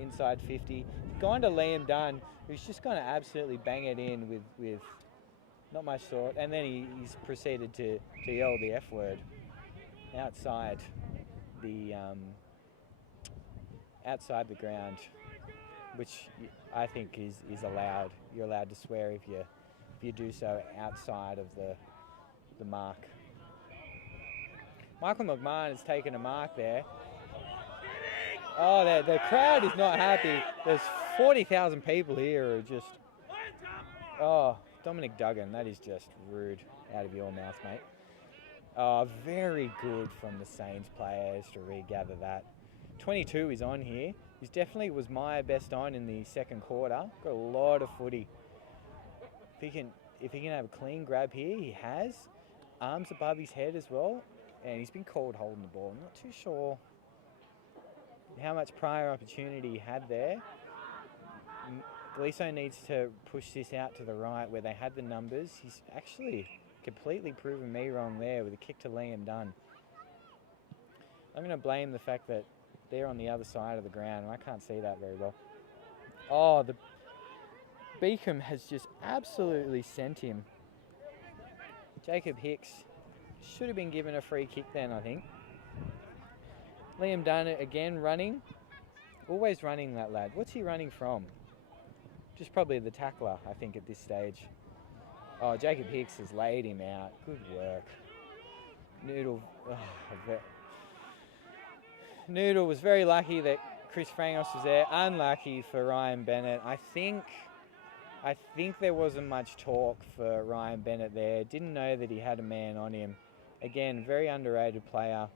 inside 50. Gone to Liam Dunn, who's just going to absolutely bang it in with not much thought, and then he's proceeded to yell the F word outside the ground, which I think is allowed. You're allowed to swear if you do so outside of the mark. Michael McMahon has taken a mark there. Oh, the crowd is not happy. There's 40,000 people here who are just... Oh, Dominic Duggan, that is just rude out of your mouth, mate. Oh, very good from the Saints players to regather that. 22 is on here. He definitely was my best on in the second quarter. Got a lot of footy. If he can have a clean grab here, he has. Arms above his head as well. And he's been called holding the ball. I'm not too sure how much prior opportunity he had there. Gleason needs to push this out to the right where they had the numbers. He's actually completely proven me wrong there with a kick to Liam Dunn. I'm going to blame the fact that they're on the other side of the ground and I can't see that very well. Oh, the Beacom has just absolutely sent him. Jacob Hicks should have been given a free kick then, I think. Liam Dunn again running. Always running, that lad. What's he running from? Just probably the tackler, I think, at this stage. Oh, Jacob Hicks has laid him out. Good work. Noodle was very lucky that Chris Frangos was there. Unlucky for Ryan Bennett. I think there wasn't much talk for Ryan Bennett there. Didn't know that he had a man on him. Again, very underrated player.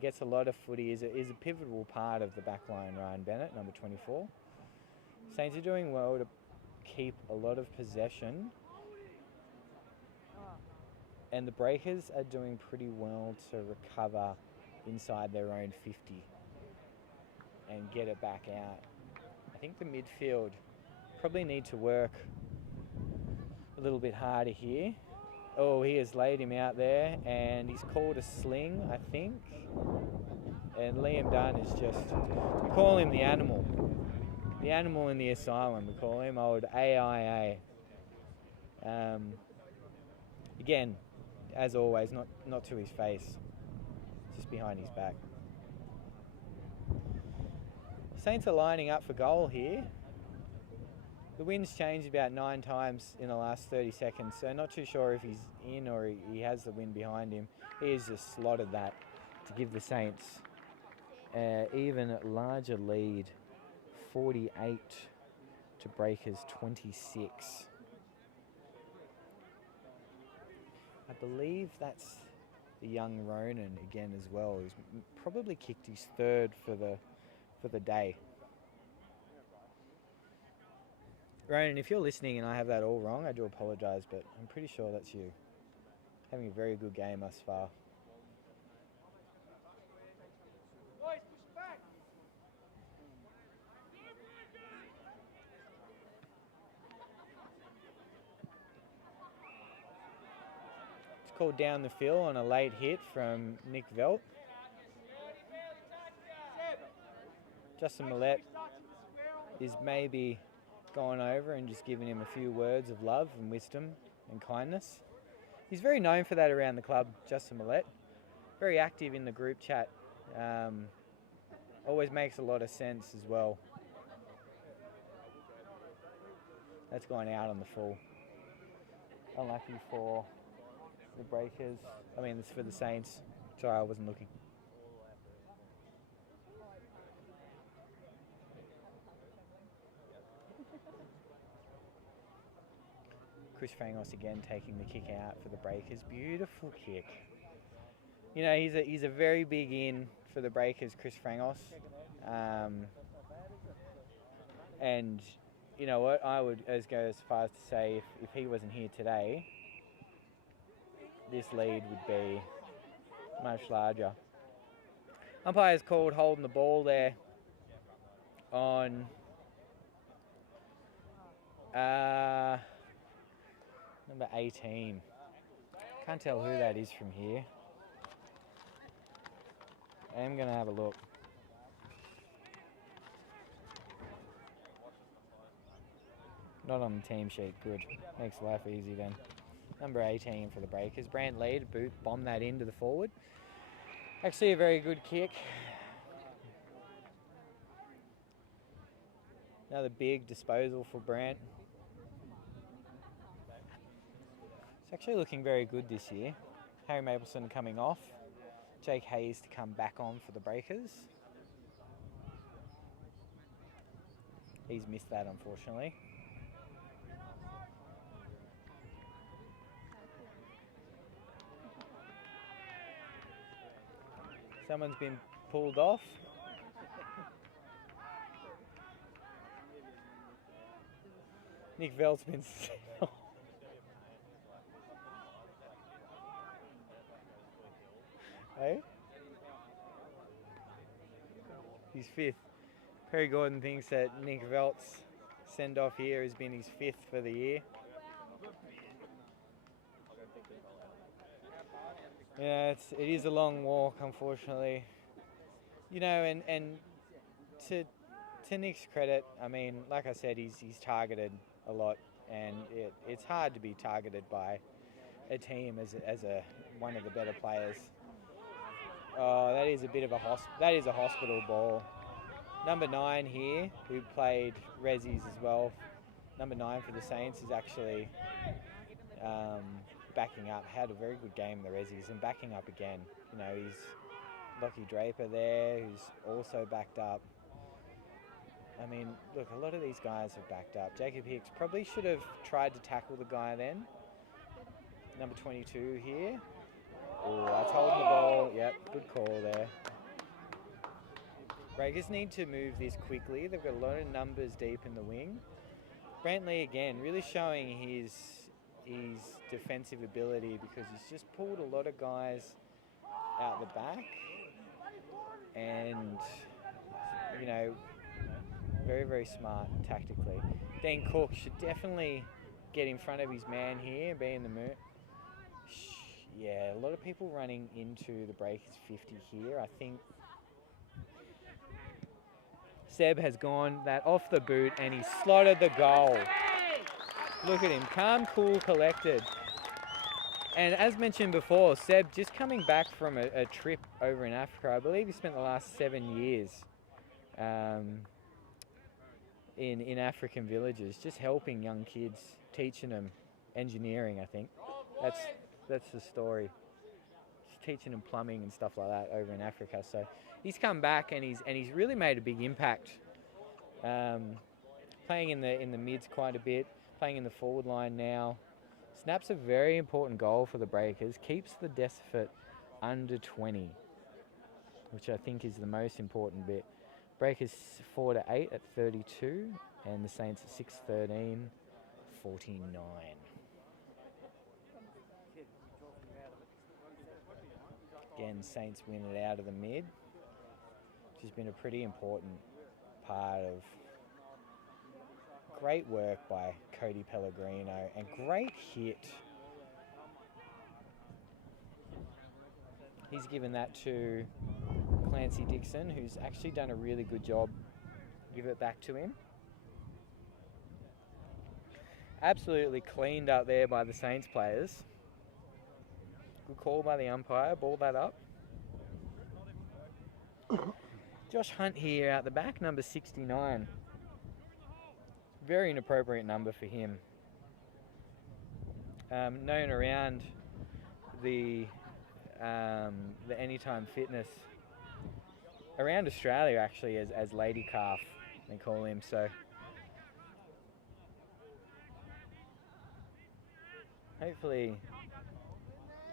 Gets a lot of footy. Is a pivotal part of the backline, Ryan Bennett, number 24. Saints are doing well to keep a lot of possession. And the Breakers are doing pretty well to recover inside their own 50 and get it back out. I think the midfield probably need to work a little bit harder here. Oh, he has laid him out there and he's called a sling, I think. And Liam Dunn is just, we call him the animal. The animal in the asylum, we call him, old AIA. Again, as always, not to his face, just behind his back. Saints are lining up for goal here. The wind's changed about 9 times in the last 30 seconds, so not too sure if he's in or he has the wind behind him. He has just slotted that to give the Saints an even larger lead, 48 to Breakers 26. I believe that's the young Ronan again as well, who's probably kicked his third for the day. Ronan, if you're listening and I have that all wrong, I do apologise, but I'm pretty sure that's you. Having a very good game thus far. It's called down the field on a late hit from Nick Velt. Justin Millett is maybe gone over and just given him a few words of love and wisdom and kindness. He's very known for that around the club, Justin Millett. Very active in the group chat. Always makes a lot of sense as well. That's gone out on the full. Unlucky for the Breakers. I mean, it's for the Saints. Sorry, I wasn't looking. Chris Frangos again taking the kick out for the Breakers. Beautiful kick. You know, he's a very big in for the Breakers, Chris Frangos. And you know what, I would go as far as to say if he wasn't here today, this lead would be much larger. Umpire's called holding the ball there on Number 18. Can't tell who that is from here. I am going to have a look. Not on the team sheet. Good. Makes life easy then. Number 18 for the Breakers. Brant lead. Boot bombed that into the forward. Actually a very good kick. Another big disposal for Brant. It's actually looking very good this year. Harry Mapleson coming off. Jake Hayes to come back on for the Breakers. He's missed that, unfortunately. Someone's been pulled off. Nick Velt's been sent off. Hey? He's fifth. Perry Gordon thinks that Nick Velt's send-off here has been his fifth for the year. Yeah, it is a long walk, unfortunately. You know, and to Nick's credit, I mean, like I said, he's targeted a lot, and it's hard to be targeted by a team as one of the better players. Oh, that is a bit of a hospital ball. Number 9 here, who played Rezzies as well. Number 9 for the Saints is actually backing up. Had a very good game in the Rezzies and backing up again. You know, he's Lockie Draper there, who's also backed up. I mean, look, a lot of these guys have backed up. Jacob Hicks probably should have tried to tackle the guy then. Number 22 here. Oh, that's holding the ball. Yep, good call there. Breakers need to move this quickly. They've got a lot of numbers deep in the wing. Brantley again, really showing his defensive ability, because he's just pulled a lot of guys out the back. And, you know, very, very smart tactically. Dean Cook should definitely get in front of his man here and be in the mood. Yeah, a lot of people running into the Breakers 50 here. I think Seb has gone that off the boot and he slotted the goal. Look at him, calm, cool, collected. And as mentioned before, Seb just coming back from a trip over in Africa. I believe he spent the last 7 years in African villages, just helping young kids, teaching them engineering, I think. That's the story. Just teaching them plumbing and stuff like that over in Africa. So he's come back and he's really made a big impact. Playing in the mids quite a bit, playing in the forward line now. Snaps a very important goal for the Breakers. Keeps the deficit under 20, which I think is the most important bit. Breakers 4-8 at 32, and the Saints at 6-13, 49. Again, Saints win it out of the mid, which has been a pretty important part of great work by Cody Pellegrino and great hit. He's given that to Clancy Dixon, who's actually done a really good job. Give it back to him. Absolutely cleaned up there by the Saints players. Good call by the umpire, ball that up. Josh Hunt here out the back, number 69. Very inappropriate number for him. Known around the Anytime Fitness, around Australia actually, as Lady Calf, they call him. So hopefully,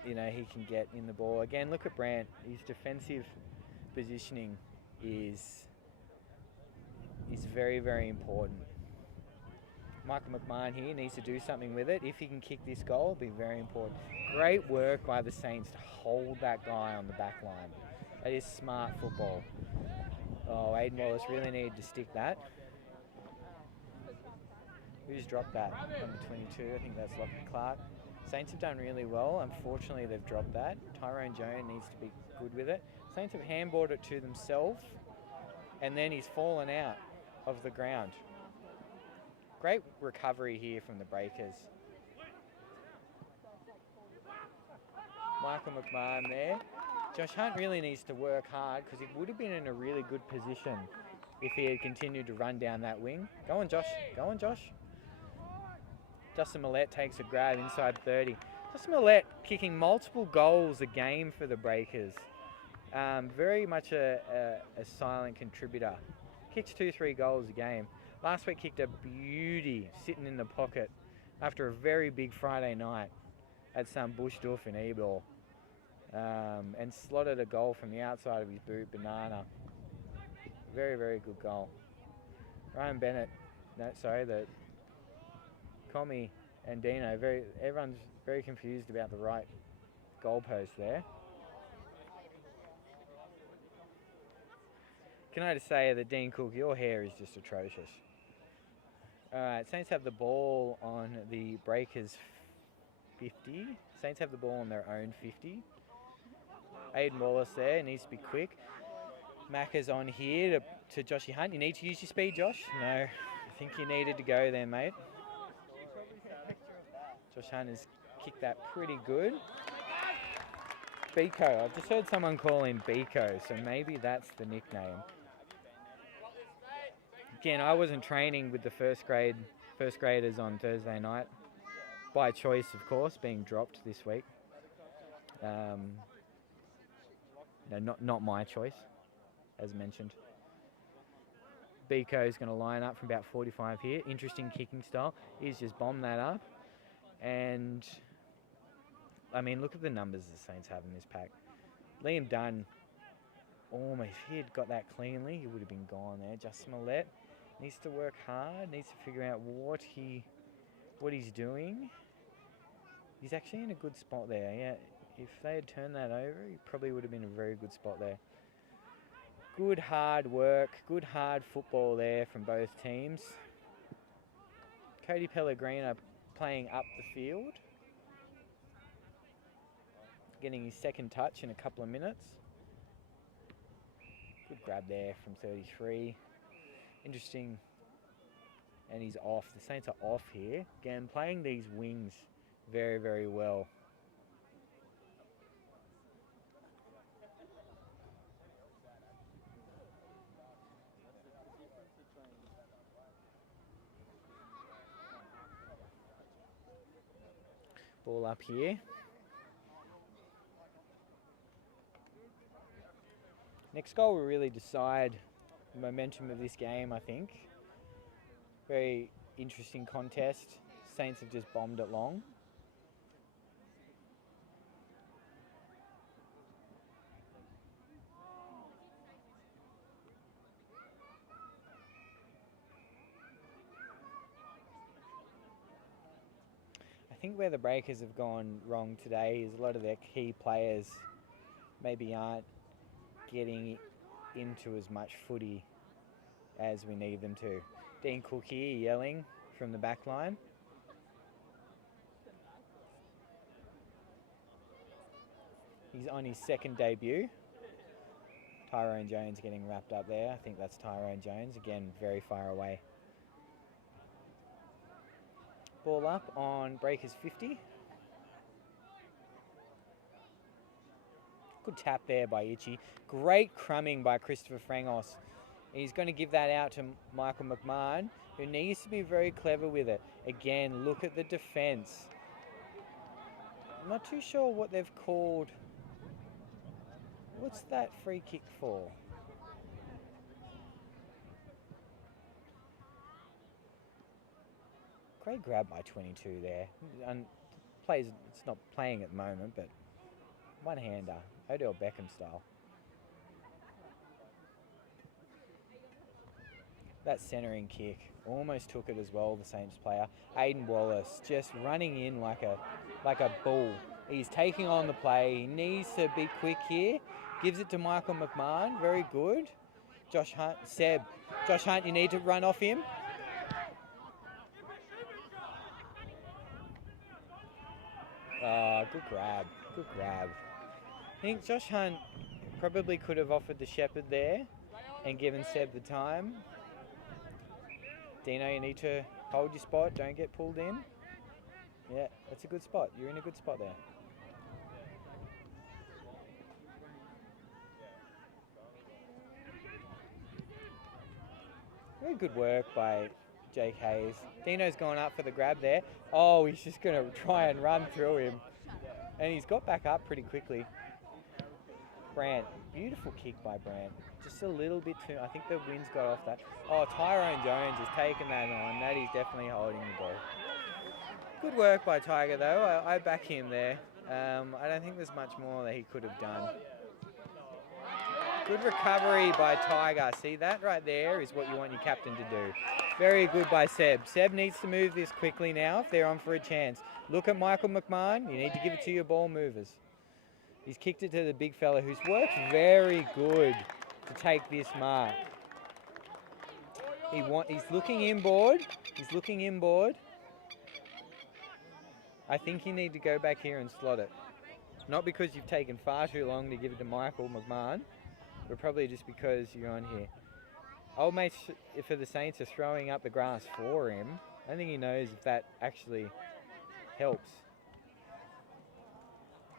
you know, he can get in the ball. Again, look at Brant. His defensive positioning is very, very important. Michael McMahon here needs to do something with it. If he can kick this goal, it'll be very important. Great work by the Saints to hold that guy on the back line. That is smart football. Oh, Aiden Wallace really needed to stick that. Who's dropped that? Number 22, I think that's Lachlan Clark. Saints have done really well. Unfortunately, they've dropped that. Tyrone Jones needs to be good with it. Saints have handballed it to themselves, and then he's fallen out of the ground. Great recovery here from the Breakers. Michael McMahon there. Josh Hunt really needs to work hard because he would have been in a really good position if he had continued to run down that wing. Go on, Josh. Go on, Josh. Justin Millett takes a grab inside 30. Justin Millett kicking multiple goals a game for the Breakers. Very much a silent contributor. Kicks 2-3 goals a game. Last week kicked a beauty sitting in the pocket after a very big Friday night at some Bush Doof in Ebor. And slotted a goal from the outside of his boot, banana. Very, very good goal. Ryan Bennett, the Comey and Dino, everyone's very confused about the right goalpost there. Can I just say that Dean Cook, your hair is just atrocious. Alright, Saints have the ball on the Breakers 50. Saints have the ball on their own 50. Aiden Wallace there, needs to be quick. Macca's on here to Joshy Hunt. You need to use your speed, Josh? No, I think you needed to go there, mate. Josh Hunt has kicked that pretty good. Biko, I've just heard someone call him Biko, so maybe that's the nickname. Again, I wasn't training with the first graders on Thursday night. By choice, of course, being dropped this week. No, not my choice, as mentioned. Biko is going to line up from about 45 here. Interesting kicking style. He's just bombed that up. And, I mean, look at the numbers the Saints have in this pack. Liam Dunn, almost, if he had got that cleanly, he would have been gone there. Justin Millett needs to work hard, needs to figure out what he's doing. He's actually in a good spot there, yeah. If they had turned that over, he probably would have been a very good spot there. Good hard work, good hard football there from both teams. Cody Pellegrino playing up the field. Getting his second touch in a couple of minutes. Good grab there from 33. Interesting. And he's off. The Saints are off here. Again, playing these wings very, very well. Ball up here. Next goal will really decide the momentum of this game, I think. Very interesting contest. Saints have just bombed it long. I think where the Breakers have gone wrong today is a lot of their key players maybe aren't getting into as much footy as we need them to. Dean Cook here yelling from the back line. He's on his second debut. Tyrone Jones getting wrapped up there. I think that's Tyrone Jones. Again, very far away. Ball up on Breakers 50. Good tap there by Itchy. Great crumbing by Christopher Frangos. He's going to give that out to Michael McMahon, who needs to be very clever with it. Again, look at the defence. I'm not too sure what they've called. What's that free kick for? Great grab by 22 there. And it's not playing at the moment, but one-hander, Odell Beckham style. That centering kick almost took it as well, the Saints player. Aiden Wallace just running in like a bull. He's taking on the play. He needs to be quick here. Gives it to Michael McMahon. Very good. Josh Hunt, you need to run off him. Oh, good grab. Good grab. I think Josh Hunt probably could have offered the shepherd there and given Seb the time. Dino, you need to hold your spot. Don't get pulled in. Yeah, that's a good spot. You're in a good spot there. Very good work by Jake Hayes. Dino's gone up for the grab there. Oh, he's just going to try and run through him. And he's got back up pretty quickly. Brandt, beautiful kick by Brandt. Just a little bit too, I think the wind's got off that. Oh, Tyrone Jones has taken that on. That is definitely holding the ball. Good work by Tiger though. I back him there. I don't think there's much more that he could have done. Good recovery by Tiger. See, that right there is what you want your captain to do. Very good by Seb. Seb needs to move this quickly now if they're on for a chance. Look at Michael McMahon. You need to give it to your ball movers. He's kicked it to the big fella who's worked very good to take this mark. He's looking inboard. He's looking inboard. I think you need to go back here and slot it. Not because you've taken far too long to give it to Michael McMahon, but probably just because you're on here. Old mates for the Saints are throwing up the grass for him. I don't think he knows if that actually helps.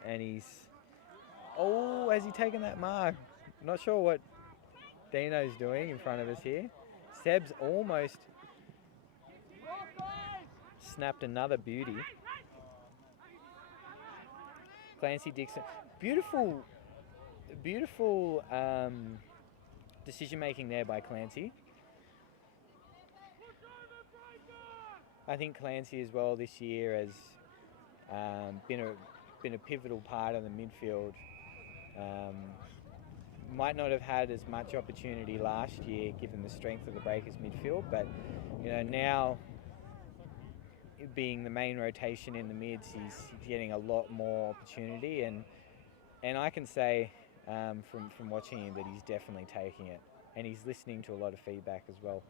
And he's... Oh, has he taken that mark? Not sure what Dino's doing in front of us here. Seb's almost snapped another beauty. Clancy Dixon. Beautiful decision making there by Clancy. I think Clancy as well this year has been a pivotal part of the midfield. Might not have had as much opportunity last year given the strength of the Breakers midfield, but now being the main rotation in the mids, he's getting a lot more opportunity, and I can say from watching him that he's definitely taking it, and he's listening to a lot of feedback as well,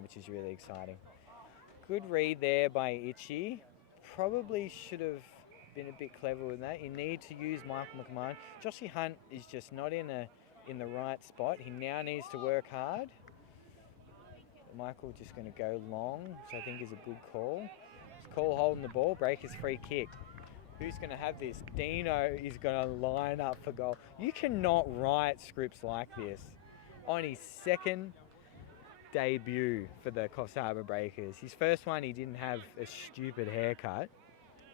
which is really exciting. Good read there by Itchy. Probably should have been a bit clever with that. You need to use Michael McMahon. Joshy Hunt is just not in the right spot. He now needs to work hard. Michael just going to go long, which I think is a good call. Call holding the ball, Breakers free kick. Who's going to have this? Dino is going to line up for goal. You cannot write scripts like this on his second debut for the Coffs Harbour Breakers. His first one, he didn't have a stupid haircut.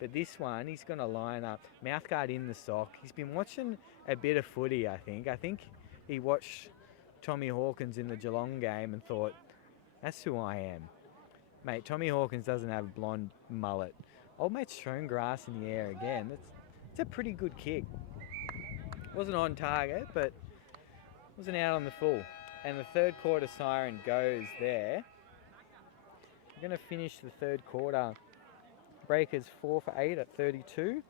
But this one, he's going to line up. Mouthguard in the sock. He's been watching a bit of footy, I think. I think he watched Tommy Hawkins in the Geelong game and thought, that's who I am. Mate, Tommy Hawkins doesn't have a blonde mullet. Old mate's thrown grass in the air again. That's a pretty good kick. Wasn't on target, but wasn't out on the full. And the third quarter siren goes there. We're going to finish the third quarter. Breakers 4 for 8 at 32.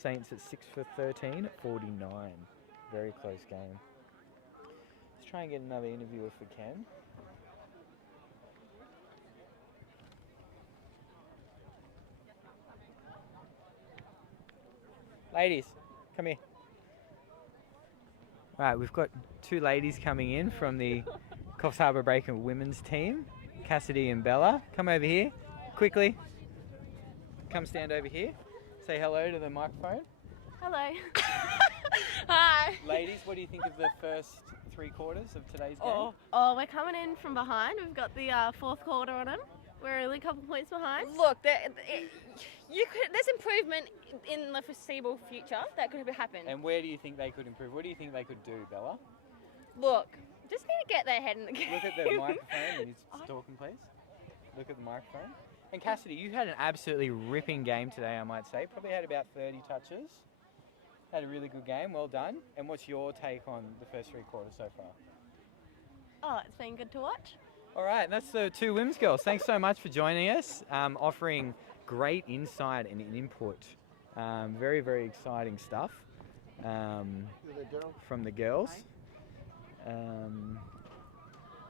Saints at 6 for 13 at 49. Very close game. Let's try and get another interview if we can. Ladies, come here. Right, we've got two ladies coming in from the Coffs Harbour Breaker women's team, Cassidy and Bella. Come over here, quickly. Come stand over here. Say hello to the microphone. Hello. Hi. Ladies, what do you think of the first 3 quarters of today's game? Oh, we're coming in from behind. We've got the fourth quarter on them. We're only a couple points behind. Look, there's improvement in the foreseeable future that could happen. And where do you think they could improve? What do you think they could do, Bella? Look, just need to get their head in the game. Look at the microphone and he's talking, please. Look at the microphone. And Cassidy, you had an absolutely ripping game today, I might say. Probably had about 30 touches. Had a really good game. Well done. And what's your take on the first 3 quarters so far? Oh, it's been good to watch. All right, and that's the 2 women's girls. Thanks so much for joining us, offering great insight and input. Very, very exciting stuff from the girls.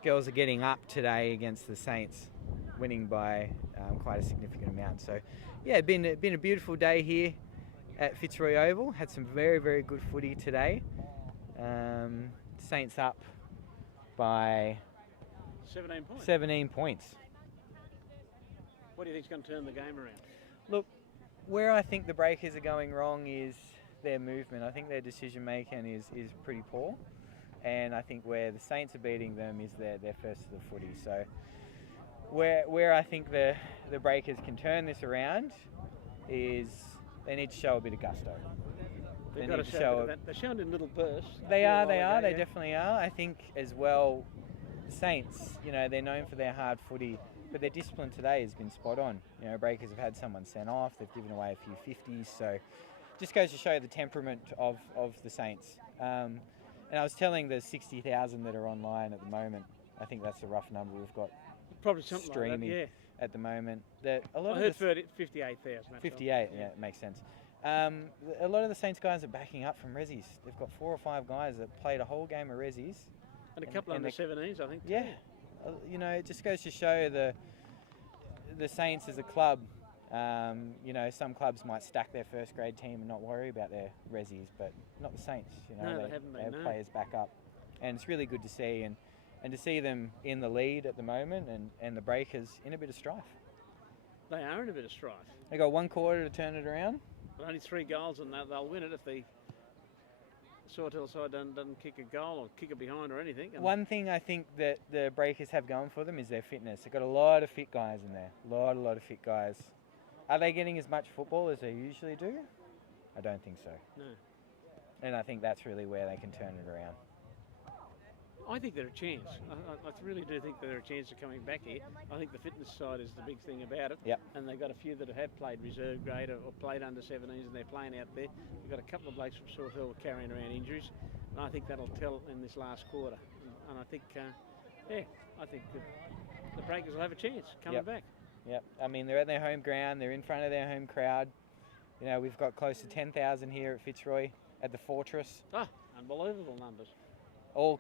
Girls are getting up today against the Saints, winning by quite a significant amount. So, yeah, been a beautiful day here at Fitzroy Oval. Had some very, very good footy today. Saints up by 17 points. 17 points. What do you think's going to turn the game around? Look, where I think the Breakers are going wrong is their movement. I think their decision making is pretty poor, and I think where the Saints are beating them is their first of the footy. So where I think the Breakers can turn this around is they need to show a bit of gusto. They've got to show a bit of that. They're showing in little bursts. They definitely are. I think as well, the Saints, they're known for their hard footy, but their discipline today has been spot on. Breakers have had someone sent off, they've given away a few 50s, so just goes to show the temperament of the Saints. And I was telling the 60,000 that are online at the moment, I think that's a rough number we've got probably something streaming like that, at the moment. That a lot I heard 58,000. 58, yeah, it makes sense. A lot of the Saints guys are backing up from Rezzies. They've got 4 or 5 guys that played a whole game of Rezzies. And a couple under 17s, I think. Yeah. It just goes to show the Saints as a club. Some clubs might stack their first grade team and not worry about their Rezzies, but not the Saints. No, they haven't they been, have players back up. And it's really good to see. And to see them in the lead at the moment and the Breakers in a bit of strife. They are in a bit of strife. They got 1 quarter to turn it around. But only 3 goals and they'll win it if the Sawtell side doesn't kick a goal or kick it behind or anything. And one thing I think that the Breakers have going for them is their fitness. They've got a lot of fit guys in there. A lot of fit guys. Are they getting as much football as they usually do? I don't think so. No. And I think that's really where they can turn it around. I think they're a chance. I really do think they're a chance of coming back here. I think the fitness side is the big thing about it. Yep. And they've got a few that have played reserve grade or played under 17s and they're playing out there. We've got a couple of blokes from Sawtell carrying around injuries. And I think that'll tell in this last quarter. And I think, I think the Breakers will have a chance coming back. Yep. I mean, they're at their home ground. They're in front of their home crowd. We've got close to 10,000 here at Fitzroy at the Fortress. Ah, unbelievable numbers. All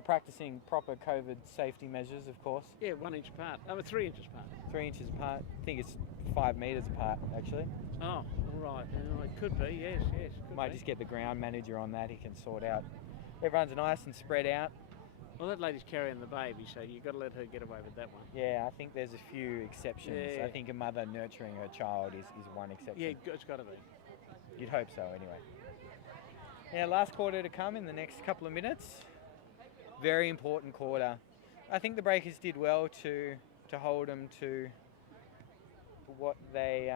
practicing proper COVID safety measures, of course. Yeah, 1 inch apart. 3 inches apart. 3 inches apart. I think it's 5 metres apart, actually. Oh, all right. It could be, yes. Might just get the ground manager on that. He can sort out. Everyone's nice and spread out. Well, that lady's carrying the baby, so you've got to let her get away with that one. Yeah, I think there's a few exceptions. Yeah. I think a mother nurturing her child is one exception. Yeah, it's got to be. You'd hope so, anyway. Yeah, last quarter to come in the next couple of minutes. Very important quarter. I think the Breakers did well to hold them to what they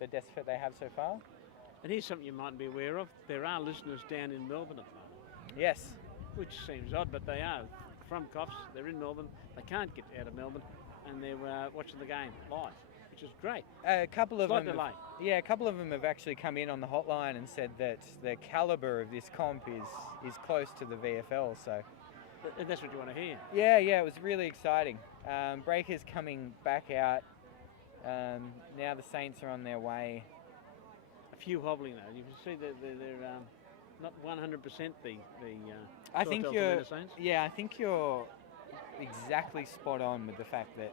the deficit they have so far. And here's something you mightn't be aware of. There are listeners down in Melbourne at the moment. Yes. Which seems odd, but they are from Coffs. They're in Melbourne. They can't get out of Melbourne, and they're watching the game live, which is great. A couple of them. Delay. Yeah, a couple of them have actually come in on the hotline and said that the calibre of this comp is close to the VFL. So. That's what you want to hear. Yeah, it was really exciting. Breakers coming back out. Now the Saints are on their way. A few hobbling though. You can see that they're not 100% the I think Sawtell Toormina Saints. Yeah, I think you're exactly spot on with the fact that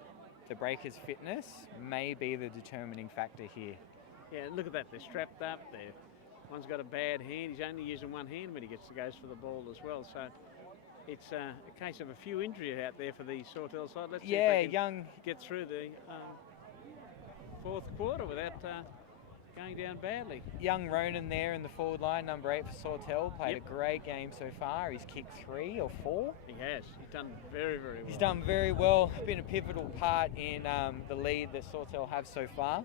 the Breakers' fitness may be the determining factor here. Yeah, look at that. They're strapped up. One's got a bad hand. He's only using one hand when he goes for the ball as well. So it's a case of a few injuries out there for the Sawtell side. Let's see if they can get through the fourth quarter without going down badly. Young Ronan there in the forward line, number 8 for Sawtell, played a great game so far. He's kicked 3 or 4. He has. He's done very, very well. He's done very well. Been a pivotal part in the lead that Sawtell have so far.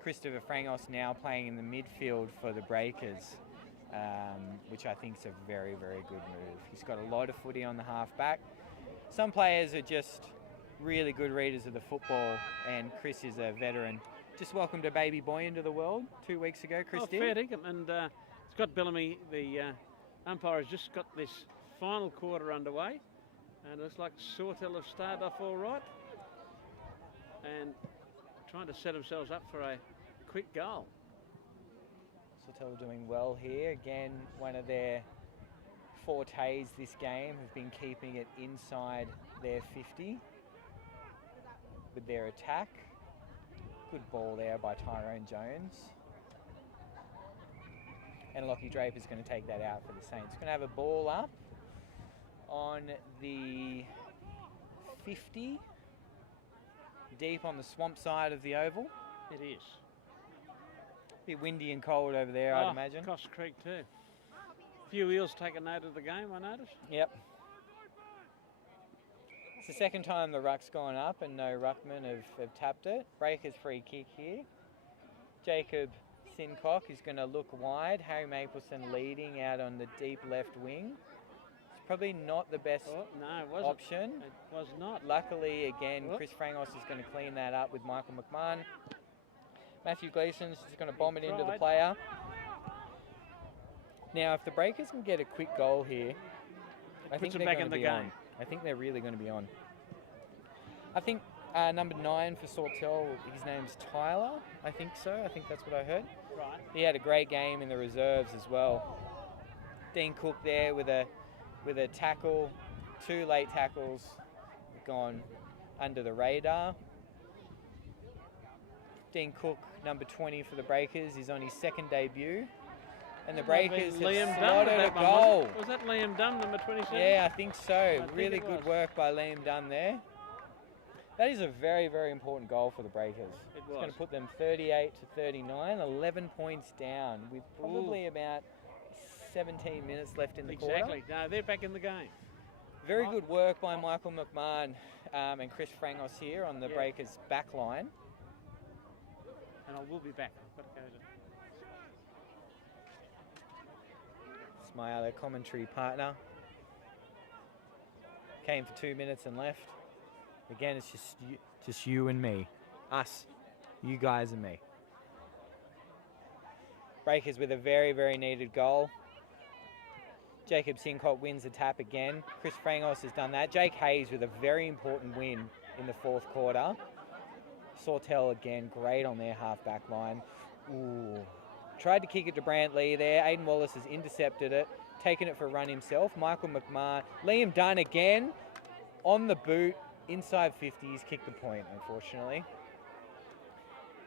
Christopher Frangos now playing in the midfield for the Breakers, which I think is a very, very good move. He's got a lot of footy on the half-back. Some players are just really good readers of the football, and Chris is a veteran. Just welcomed a baby boy into the world 2 weeks ago, Chris did. Fair dinkum. And Scott Bellamy, the umpire, has just got this final quarter underway, and it looks like Sawtell have started off all right and trying to set themselves up for a quick goal. Sawtell doing well here. Again, one of their fortes this game have been keeping it inside their 50 with their attack. Good ball there by Tyrone Jones. And Lockie Draper's going to take that out for the Saints. Going to have a ball up on the 50, deep on the swamp side of the oval. It is. Bit windy and cold over there, I'd imagine. Coffs Creek too. A few wheels taken note of the game, I noticed. Yep. It's the second time the ruck's gone up and no ruckmen have tapped it. Breakers free kick here. Jacob Sincock is going to look wide. Harry Mapleson leading out on the deep left wing. It's probably not the best option. It was not. Luckily, again, Chris Frangos is going to clean that up with Michael McMahon. Matthew Gleeson's just going to bomb it into the player. Now, if the Breakers can get a quick goal here, I think they're going to be on. I think they're really going to be on. I think number 9 for Sawtell, his name's Tyler. I think so. I think that's what I heard. Right. He had a great game in the reserves as well. Dean Cook there with a tackle, 2 late tackles gone under the radar. Dean Cook, number 20 for the Breakers, is on his second debut. And the Breakers have slotted a goal. Was that Liam Dunn, number 27? Yeah, I think so. Really good work by Liam Dunn there. That is a very, very important goal for the Breakers. It's going to put them 38 to 39, 11 points down with probably about 17 minutes left in the quarter. Exactly. No, they're back in the game. Very good work by Michael McMahon and Chris Frangos here on the Breakers back line. And I will be back. Got to go to... It's my other commentary partner. Came for 2 minutes and left. Again, it's just you and me. Us. You guys and me. Breakers with a very, very needed goal. Jacob Sincock wins the tap again. Chris Frangos has done that. Jake Hayes with a very important win in the fourth quarter. Sawtell again, great on their half-back line. Ooh. Tried to kick it to Brantley there. Aiden Wallace has intercepted it, taken it for a run himself. Michael McMahon. Liam Dunn again on the boot. Inside 50, he's kicked the point, unfortunately.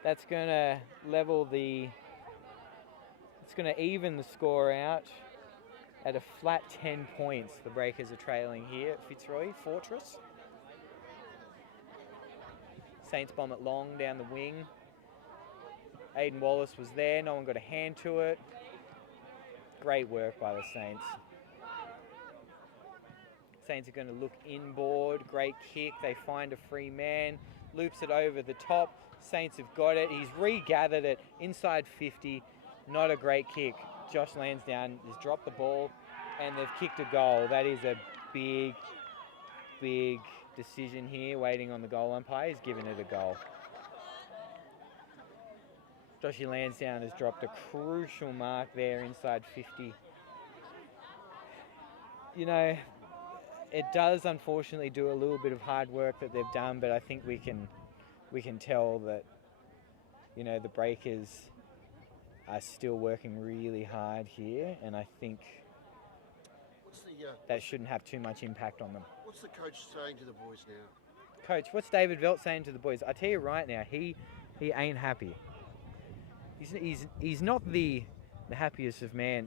That's going to level the... It's going to even the score out at a flat 10 points. The Breakers are trailing here at Fitzroy Fortress. Saints bomb it long down the wing. Aiden Wallace was there. No one got a hand to it. Great work by the Saints. Saints are going to look inboard. Great kick. They find a free man. Loops it over the top. Saints have got it. He's regathered it inside 50. Not a great kick. Josh Lansdowne has dropped the ball and they've kicked a goal. That is a big, big decision here. Waiting on the goal umpire. He's given it a goal. Joshy Lansdowne has dropped a crucial mark there inside 50. You know, it does unfortunately do a little bit of hard work that they've done, but I think we can tell that, you know, the Breakers are still working really hard here, and I think that shouldn't have too much impact on them. What's the coach saying to the boys now? Coach, what's David Velt saying to the boys? I tell you right now, he ain't happy. He's not the happiest of men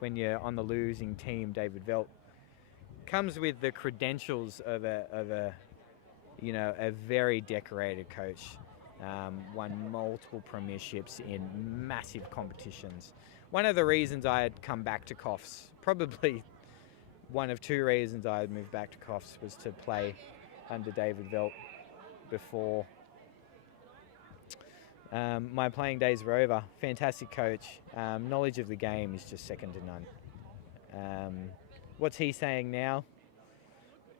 when you're on the losing team. David Velt comes with the credentials of a very decorated coach. Won multiple premierships in massive competitions. One of the reasons I had come back to Coffs, probably one of 2 reasons I had moved back to Coffs, was to play under David Velt before my playing days were over. Fantastic coach. Knowledge of the game is just second to none. What's he saying now?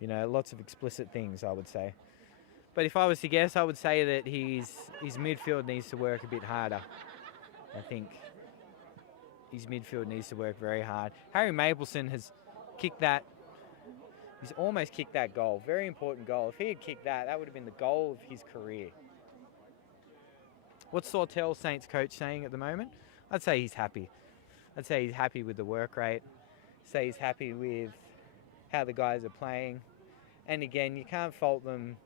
You know, lots of explicit things, I would say. But if I was to guess, I would say that his midfield needs to work a bit harder. I think his midfield needs to work very hard. Harry Mapleson has kicked that. He's almost kicked that goal. Very important goal. If he had kicked that, that would have been the goal of his career. What's Sawtell Saints coach saying at the moment? I'd say he's happy. I'd say he's happy with the work rate. Say he's happy with how the guys are playing. And again, you can't fault them.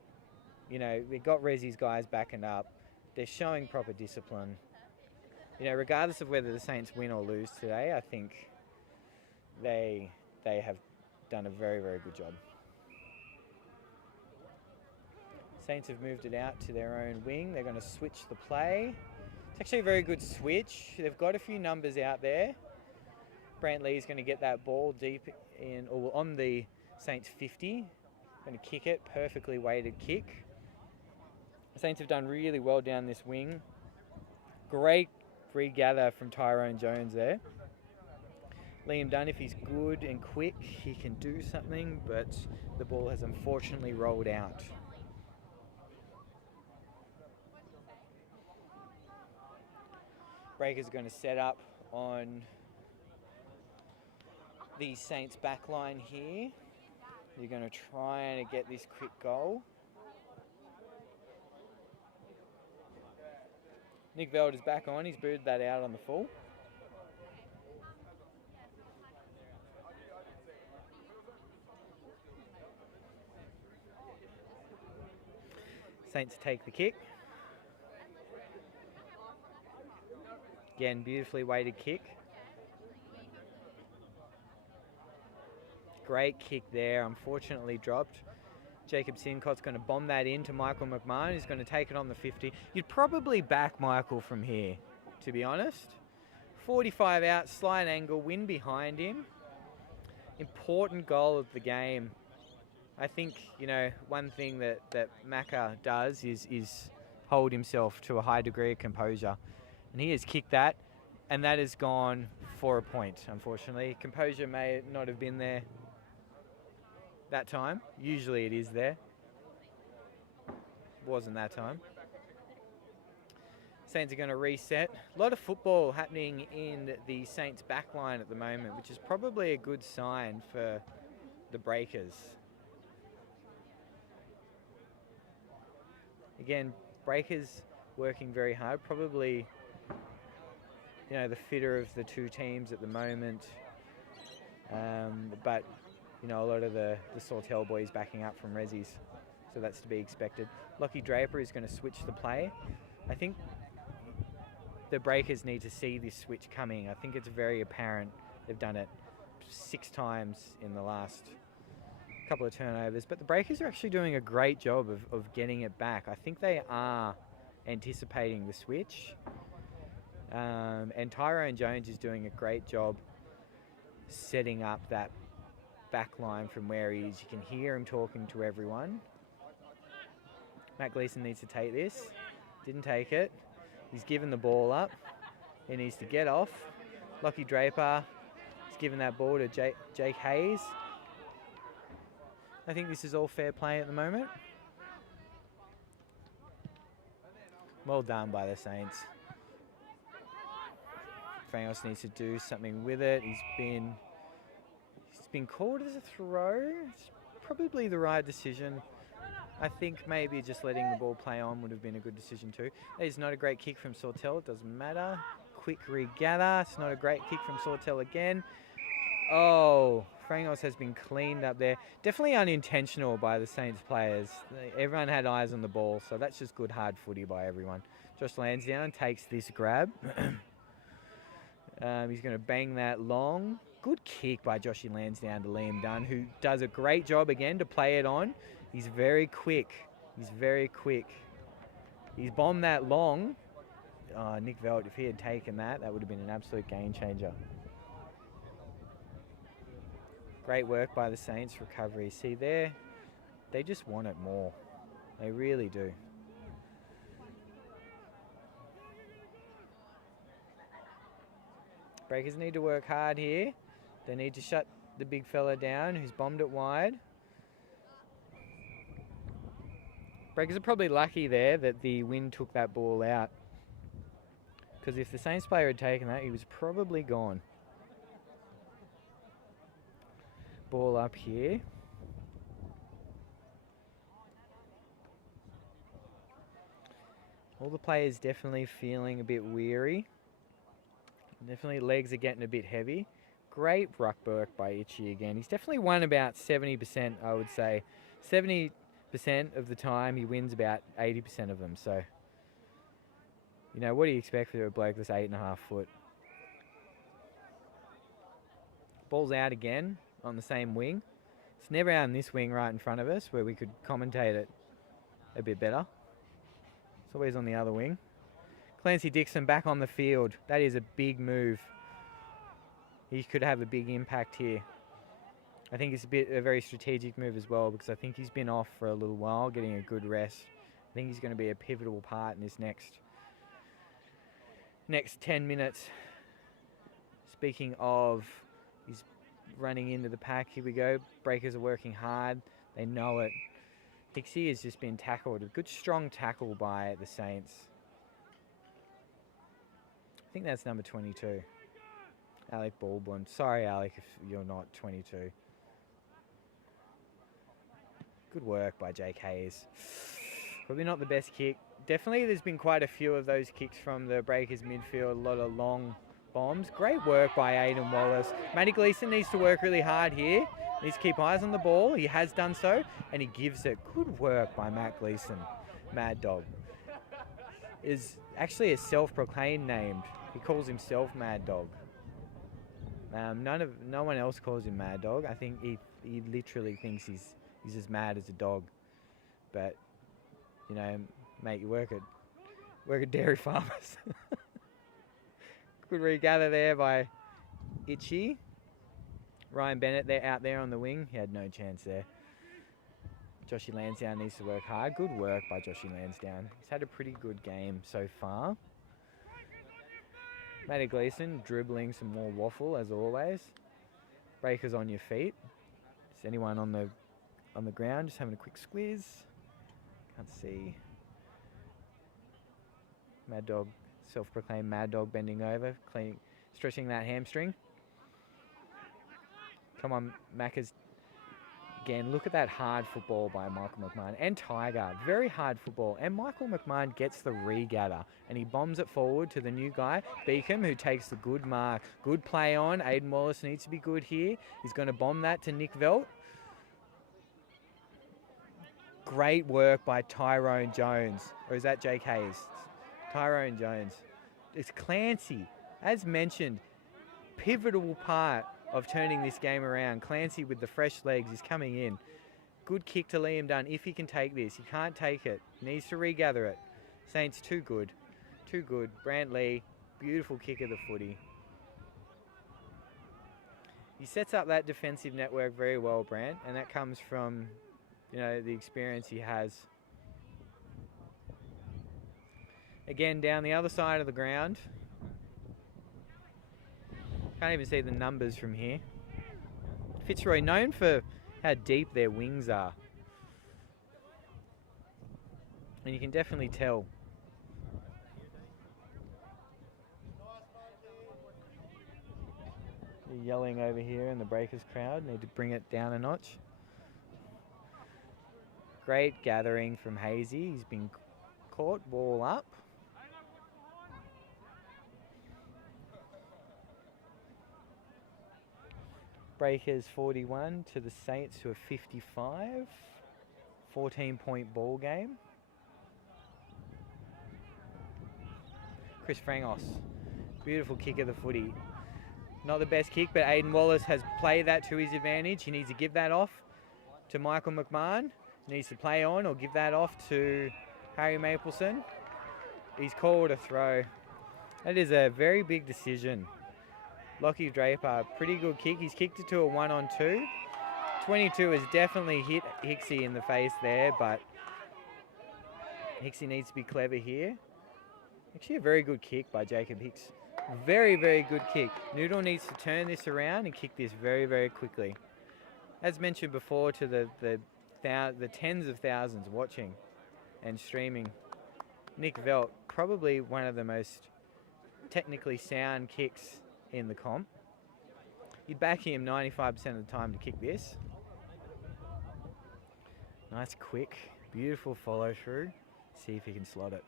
You know, they got Rezzy's guys backing up. they're showing proper discipline. You know, regardless of whether the Saints win or lose today, I think they have done a very, very good job. Saints have moved it out to their own wing. They're going to switch the play. It's actually a very good switch. They've got a few numbers out there. Brant Lee's going to get that ball deep in, or on the Saints 50. Going to kick it, perfectly weighted kick. The Saints have done really well down this wing. Great regather from Tyrone Jones there. Liam Dunn, if he's good and quick, he can do something, but the ball has unfortunately rolled out. Breakers are going to set up on the Saints back line here. You're going to try and get this quick goal. Nick Veld is back on. He's booted that out on the full. Saints take the kick. Again, beautifully weighted kick. Great kick there, unfortunately dropped. Jacob Sincott's going to bomb that in to Michael McMahon, who's going to take it on the 50. You'd probably back Michael from here, to be honest. 45 out, slight angle, win behind him. Important goal of the game. I think, you know, one thing that Macca does is hold himself to a high degree of composure. And he has kicked that, and that has gone for a point, unfortunately. Composure may not have been there that time. Usually it is there. Wasn't that time. Saints are going to reset. A lot of football happening in the Saints back line at the moment, which is probably a good sign for the Breakers. Again, Breakers working very hard. Probably, you know, the fitter of the two teams at the moment. But you know, a lot of the Sawtell boys backing up from Rezzies, so that's to be expected. Lockie Draper is going to switch the play. I think the Breakers need to see this switch coming. I think it's very apparent. They've done it 6 times in the last couple of turnovers, but the Breakers are actually doing a great job of getting it back. I think they are anticipating the switch, and Tyrone Jones is doing a great job setting up that back line from where he is. You can hear him talking to everyone. Matt Gleeson needs to take this. Didn't take it. He's given the ball up. He needs to get off. Lockie Draper has given that ball to Jake Hayes. I think this is all fair play at the moment. Well done by the Saints. Frangos needs to do something with it. He's been called as a throw. It's probably the right decision. I think maybe just letting the ball play on would have been a good decision too. That is not a great kick from Sawtell. It doesn't matter. Quick regather. It's not a great kick from Sawtell again. Oh, Frangos has been cleaned up there. Definitely unintentional by the Saints players. Everyone had eyes on the ball, so that's just good hard footy by everyone. Josh Lansdowne takes this grab. He's going to bang that long. Good kick by Joshy Lansdowne to Liam Dunn, who does a great job again to play it on. He's very quick. He's very quick. He's bombed that long. Nick Veld, if he had taken that, that would have been an absolute game changer. Great work by the Saints. Recovery. See there? They just want it more. They really do. Breakers need to work hard here. They need to shut the big fella down who's bombed it wide. Breakers are probably lucky there that the wind took that ball out, because if the Saints player had taken that, he was probably gone. Ball up here. All the players definitely feeling a bit weary. Definitely legs are getting a bit heavy. Great ruck work by Itchy again. He's definitely won about 70%, I would say. 70% of the time he wins about 80% of them. So You know, what do you expect for a bloke that's 8.5 foot? Ball's out again on the same wing. It's never out on this wing right in front of us where we could commentate it a bit better. It's always on the other wing. Clancy Dixon back on the field. That is a big move. He could have a big impact here. I think it's a very strategic move as well, because I think he's been off for a little while, getting a good rest. I think he's going to be a pivotal part in this next 10 minutes. Speaking of, he's running into the pack. Here we go. Breakers are working hard. They know it. Hicksy has just been tackled. A good strong tackle by the Saints. I think that's number 22. Alec Baldwin. Sorry, Alec, if you're not 22. Good work by Jake Hayes. Probably not the best kick. Definitely there's been quite a few of those kicks from the Breakers midfield. A lot of long bombs. Great work by Aiden Wallace. Matty Gleeson needs to work really hard here. Needs to keep eyes on the ball. He has done so, and he gives it. Good work by Matt Gleeson. Mad Dog. Is actually a self-proclaimed named. He calls himself Mad Dog. No one else calls him Mad Dog. I think he literally thinks he's as mad as a dog. But, you know, mate, you work at dairy farmers. Good regather there by Itchy. Ryan Bennett, they're out there on the wing. He had no chance there. Joshy Lansdowne needs to work hard. Good work by Joshy Lansdowne. He's had a pretty good game so far. Matty Gleeson dribbling some more waffle as always. Breakers on your feet. Is anyone on the ground just having a quick squeeze? Can't see. Mad Dog, self-proclaimed Mad Dog, bending over, stretching that hamstring. Come on, Maccas. Again, look at that hard football by Michael McMahon and Tiger. Very hard football. And Michael McMahon gets the regather. And he bombs it forward to the new guy, Beacom, who takes the good mark. Good play on. Aiden Wallace needs to be good here. He's going to bomb that to Nick Velt. Great work by Tyrone Jones. Or is that Jake Hayes? Tyrone Jones. It's Clancy. As mentioned, pivotal part of turning this game around. Clancy with the fresh legs is coming in. Good kick to Liam Dunn if he can take this. He can't take it. He needs to regather it. Saints too good. Too good. Brant Lee, beautiful kick of the footy. He sets up that defensive network very well, Brant, and that comes from, you know, the experience he has. Again, down the other side of the ground. Can't even see the numbers from here. Fitzroy, known for how deep their wings are. And you can definitely tell. They're yelling over here in the Breakers crowd. Need to bring it down a notch. Great gathering from Hazy. He's been caught, ball up. Breakers 41 to the Saints who are 55. 14-point ball game. Chris Frangos. Beautiful kick of the footy. Not the best kick, but Aiden Wallace has played that to his advantage. He needs to give that off to Michael McMahon. He needs to play on or give that off to Harry Mapleson. He's called a throw. That is a very big decision. Lockie Draper, pretty good kick. He's kicked it to a 1-on-2. 22 has definitely hit Hicksy in the face there, but Hicksy needs to be clever here. Actually a very good kick by Jacob Hicks. Very, very good kick. Noodle needs to turn this around and kick this very, very quickly. As mentioned before to the tens of thousands watching and streaming, Nick Velt, probably one of the most technically sound kicks in the comp. You'd back him 95% of the time to kick this. Nice quick, beautiful follow through. See if he can slot it.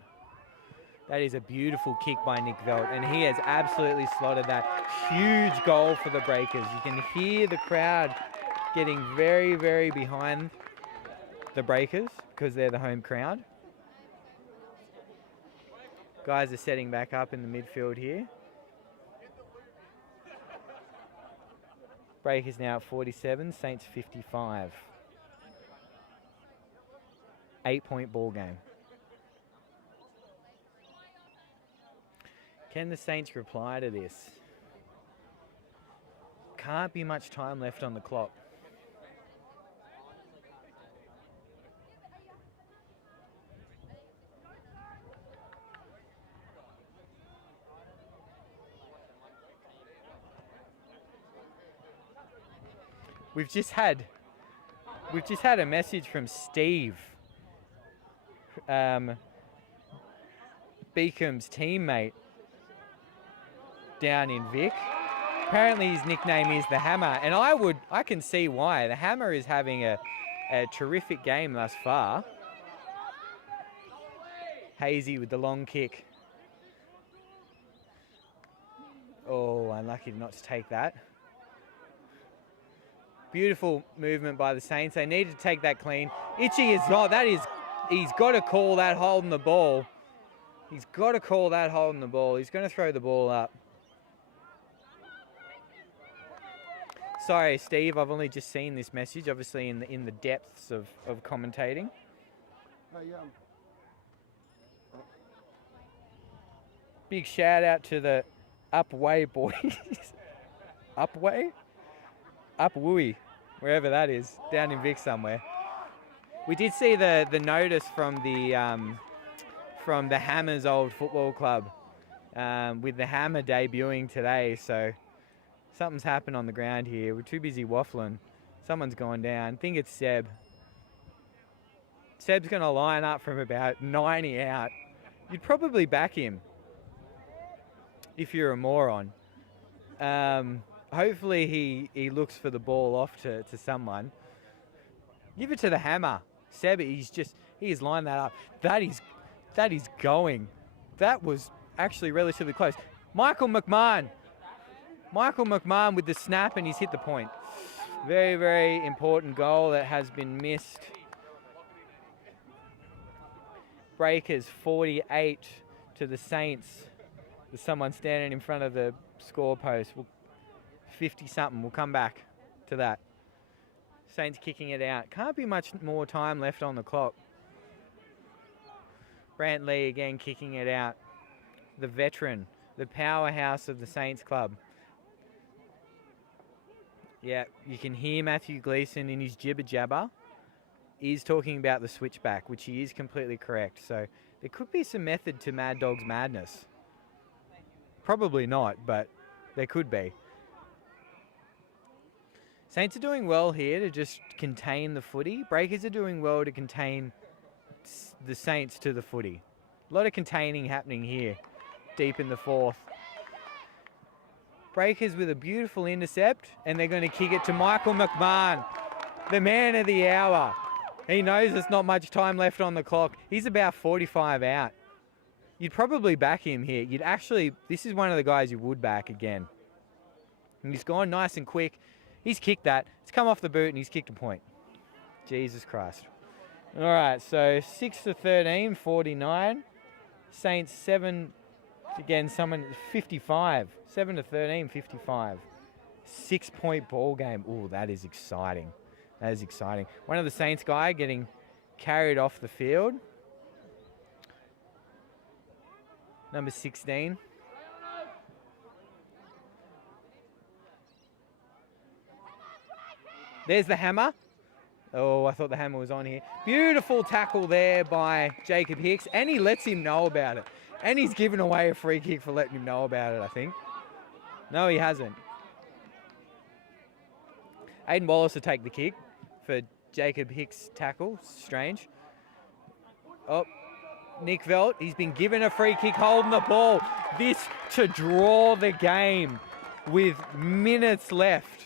That is a beautiful kick by Nick Velt, and he has absolutely slotted that. Huge goal for the Breakers. You can hear the crowd getting very, very behind the Breakers because they're the home crowd. Guys are setting back up in the midfield here. Breakers now at 47, Saints 55. 8-point ball game. Can the Saints reply to this? Can't be much time left on the clock. We've just had a message from Steve, Beacom's teammate down in Vic. Apparently his nickname is the Hammer, and I can see why. The Hammer is having a terrific game thus far. Hazy with the long kick. Oh, unlucky not to take that. Beautiful movement by the Saints. They need to take that clean. Itchy is not. He's got to call that holding the ball. He's got to call that holding the ball. He's going to throw the ball up. Sorry, Steve. I've only just seen this message, obviously in the depths of commentating. Hey, Big shout out to the Upway boys. Upway? Upwooey, wherever that is, down in Vic somewhere. We did see the notice from the Hammers old football club, with the Hammer debuting today. So something's happened on the ground here. We're too busy waffling. Someone's gone down. I think it's Seb. Seb's going to line up from about 90 out. You'd probably back him if you're a moron. Hopefully he looks for the ball off to someone. Give it to the Hammer. Seb, he's lined that up. That is going. That was actually relatively close. Michael McMahon with the snap, and he's hit the point. Very, very important goal that has been missed. Breakers 48 to the Saints. There's someone standing in front of the score post. 50-something. We'll come back to that. Saints kicking it out. Can't be much more time left on the clock. Brantley again kicking it out. The veteran, the powerhouse of the Saints club. Yeah, you can hear Matthew Gleeson in his jibber-jabber. He's talking about the switchback, which he is completely correct. So there could be some method to Mad Dog's madness. Probably not, but there could be. Saints are doing well here to just contain the footy. Breakers are doing well to contain the Saints to the footy. A lot of containing happening here, deep in the fourth. Breakers with a beautiful intercept, and they're going to kick it to Michael McMahon, the man of the hour. He knows there's not much time left on the clock. He's about 45 out. You'd probably back him here. This is one of the guys you would back again. And he's gone nice and quick. He's kicked that. It's come off the boot and he's kicked a point. Jesus Christ. All right, so 6-13, 49. Saints 7, again, 55. 7-13, 55. 6-point ball game. Ooh, that is exciting. That is exciting. One of the Saints guy getting carried off the field. Number 16. There's the Hammer. Oh, I thought the Hammer was on here. Beautiful tackle there by Jacob Hicks, and he lets him know about it. And he's given away a free kick for letting him know about it, I think. No, he hasn't. Aiden Wallace will take the kick for Jacob Hicks' tackle. Strange. Oh, Nick Velt, he's been given a free kick holding the ball. This to draw the game with minutes left.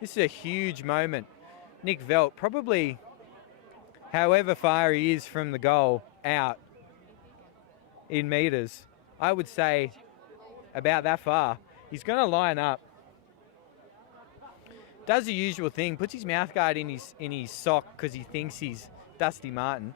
This is a huge moment. Nick Velt, probably however far he is from the goal, out in metres. I would say about that far. He's going to line up. Does the usual thing, puts his mouth guard in his sock because he thinks he's Dusty Martin.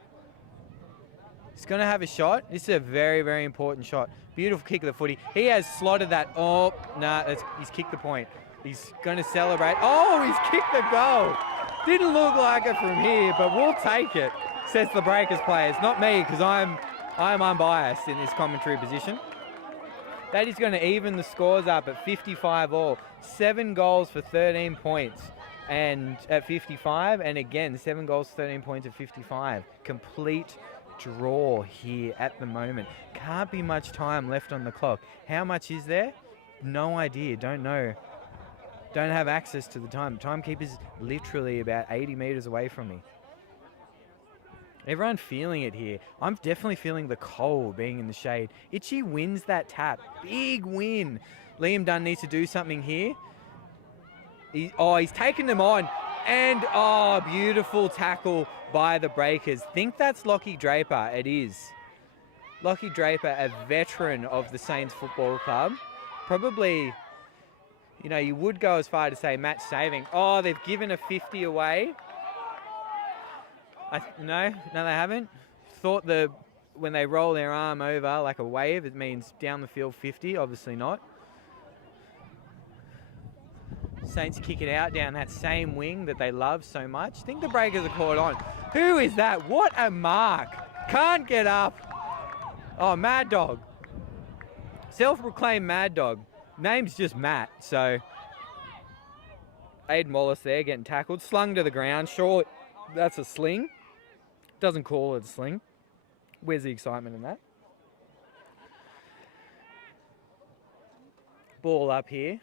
He's going to have a shot. This is a very, very important shot. Beautiful kick of the footy. He has slotted that. Oh, no, he's kicked the point. He's going to celebrate. Oh, he's kicked the goal. Didn't look like it from here, but we'll take it, says the Breakers players. Not me, because I'm unbiased in this commentary position. That is going to even the scores up at 55 all. 7 goals for 13 points and at 55. And again, 7 goals, 13 points at 55. Complete draw here at the moment. Can't be much time left on the clock. How much is there? No idea. Don't know. Don't have access to the time. Timekeeper's literally about 80 metres away from me. Everyone feeling it here. I'm definitely feeling the cold being in the shade. Itchy wins that tap. Big win. Liam Dunn needs to do something here. He's taken them on. And, beautiful tackle by the Breakers. Think that's Lockie Draper. It is. Lockie Draper, a veteran of the Saints Football Club. Probably, you would go as far to say match saving. Oh, they've given a 50 away. No, they haven't. Thought when they roll their arm over like a wave, it means down the field 50. Obviously not. Saints kick it out down that same wing that they love so much. Think the Breakers are caught on. Who is that? What a mark. Can't get up. Oh, Mad Dog. Self-proclaimed Mad Dog. Name's just Matt, so... Aiden Wallace there getting tackled. Slung to the ground. Sure, that's a sling. Doesn't call it a sling. Where's the excitement in that? Ball up here.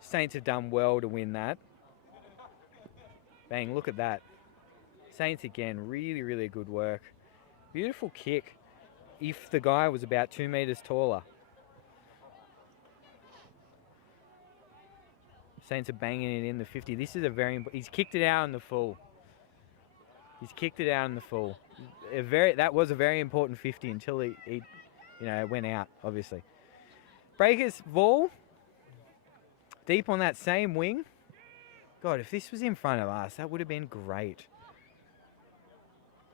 Saints have done well to win that. Bang, look at that. Saints again, really, really good work. Beautiful kick if the guy was about 2 metres taller. Saints are banging it in the 50. This is he's kicked it out in the full. He's kicked it out in the full. That was a very important 50 until he went out, obviously. Breakers ball. Deep on that same wing. God, if this was in front of us, that would have been great.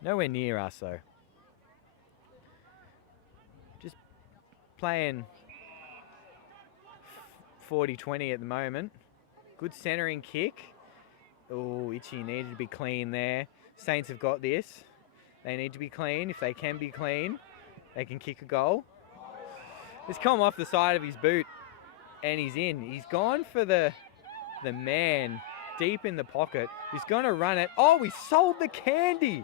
Nowhere near us, though. Just playing 40-20 at the moment. Good centering kick. Oh, Itchy needed to be clean there. Saints have got this. They need to be clean. If they can be clean, they can kick a goal. It's come off the side of his boot. And he's in. He's gone for the man deep in the pocket. He's going to run it. Oh, he sold the candy.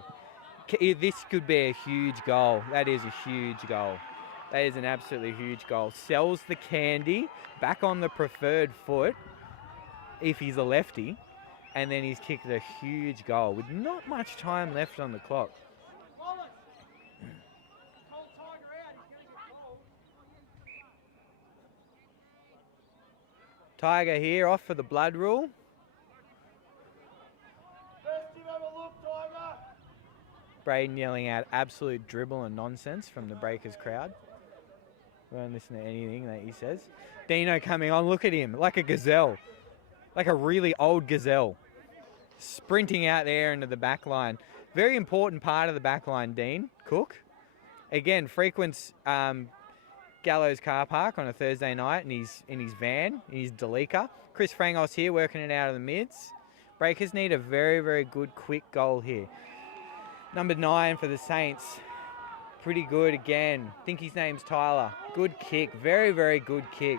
This could be a huge goal. That is a huge goal. That is an absolutely huge goal. Sells the candy back on the preferred foot if he's a lefty. And then he's kicked a huge goal with not much time left on the clock. Tiger here off for the blood rule. Braden yelling out absolute dribble and nonsense from the Breakers crowd. Won't listen to anything that he says. Dino coming on, look at him, like a gazelle. Like a really old gazelle. Sprinting out there into the back line. Very important part of the back line, Dean Cook. Again, frequents Gallows car park on a Thursday night and he's in his van, in his Delica. Chris Frangos here working it out of the mids. Breakers need a very, very good quick goal here. Number 9 for the Saints. Pretty good again. Think his name's Tyler. Good kick. Very, very good kick.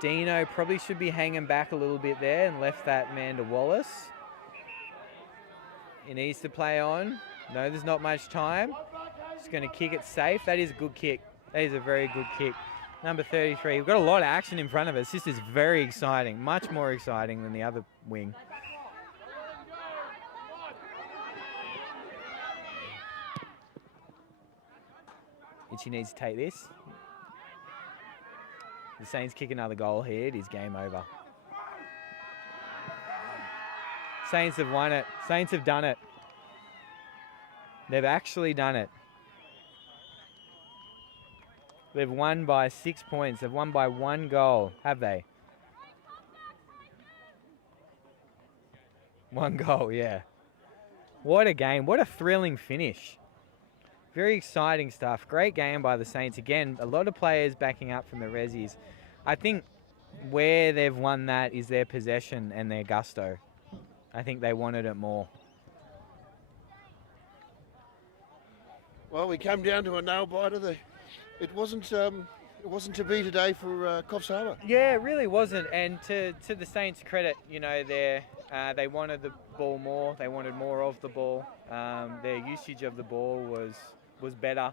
Dino probably should be hanging back a little bit there and left that man to Wallace. He needs to play on. No, there's not much time. Just going to kick it safe. That is a good kick. That is a very good kick. Number 33. We've got a lot of action in front of us. This is very exciting. Much more exciting than the other wing. Itchy needs to take this. The Saints kick another goal here. It is game over. Saints have won it. Saints have done it. They've actually done it. They've won by 6 points. They've won by 1 goal, have they? 1 goal, yeah. What a game. What a thrilling finish. Very exciting stuff. Great game by the Saints. Again, a lot of players backing up from the Rezzies. I think where they've won that is their possession and their gusto. I think they wanted it more. Well, we came down to a nail biter. It wasn't to be today for Coffs Harbour. Yeah, it really wasn't. And to the Saints' credit, you know, they wanted the ball more. They wanted more of the ball. Their usage of the ball was better.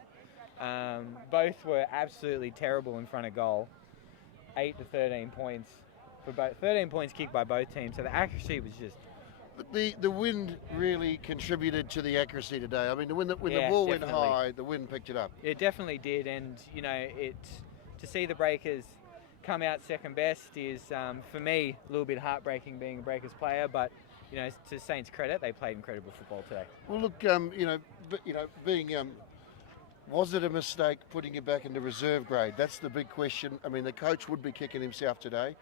Both were absolutely terrible in front of goal. 8 to 13 points for both. 13 points kicked by both teams. So the accuracy was just. The wind really contributed to the accuracy today. I mean, when the ball went high, the wind picked it up. It definitely did, and you know, to see the Breakers come out second best is for me a little bit heartbreaking being a Breakers player. But you know, to Saints' credit, they played incredible football today. Well, look, being was it a mistake putting you back into reserve grade? That's the big question. I mean, the coach would be kicking himself today.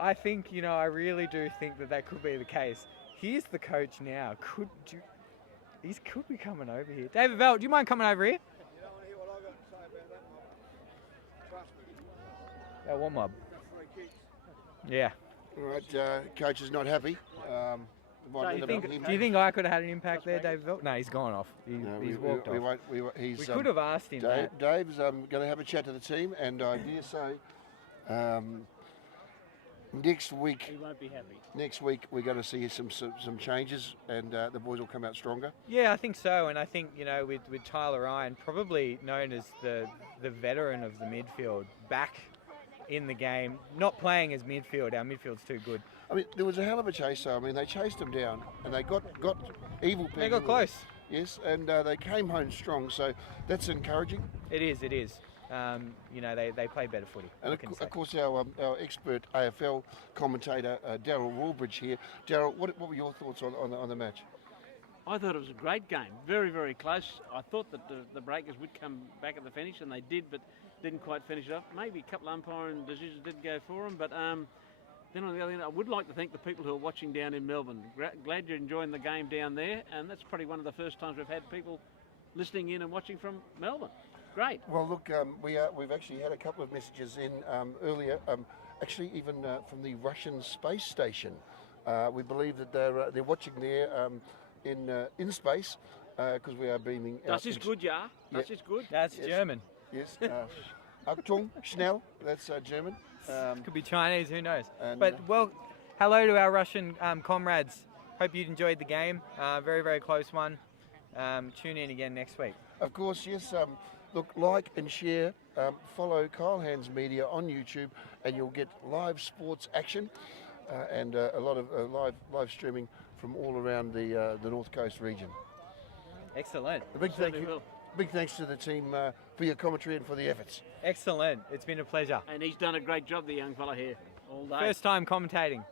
I think, you know, I really do think that could be the case. Here's the coach now. He could be coming over here. David Velt, do you mind coming over here? You don't want to hear what I've got to say about that, Trust me. Yeah, one mob. Yeah. All right, coach is not happy. Do you think I could have had an impact there, David Velt? No, he's gone off. He's walked off. We could have asked him that. Dave's going to have a chat to the team, and I dare say next week. He won't be happy. Next week we're going to see some changes, and the boys will come out stronger. Yeah, I think so, and I think, you know, with Tyler Ryan, probably known as the veteran of the midfield, back in the game, not playing as midfield. Our midfield's too good. I mean, there was a hell of a chase, though. I mean, they chased them down, and they got evil. They got close. Yes, and they came home strong, so that's encouraging. It is. You know, they play better footy. And of course, our expert AFL commentator, Daryl Wallbridge here. Daryl, what were your thoughts on the match? I thought it was a great game. Very, very close. I thought that the Breakers would come back at the finish, and they did, but didn't quite finish it up. Maybe a couple of umpiring decisions didn't go for them, but then on the other hand, I would like to thank the people who are watching down in Melbourne. Glad you're enjoying the game down there, and that's probably one of the first times we've had people listening in and watching from Melbourne. Great. Well, look, we've actually had a couple of messages in earlier, actually even from the Russian space station. We believe that they're watching there in space because we are beaming. Das ist gut, ja. Das ist gut. That's German. Yes. Achtung, schnell. That's German. Could be Chinese, who knows? And, but, well, hello to our Russian comrades. Hope you enjoyed the game. Very, very close one. Tune in again next week. Of course, yes. Look, like and share. Follow Kyle Hands Media on YouTube, and you'll get live sports action and a lot of live streaming from all around the North Coast region. Excellent. A big thanks to the team for your commentary and for the efforts. Excellent. It's been a pleasure. And he's done a great job, the young fella here, all day. First time commentating.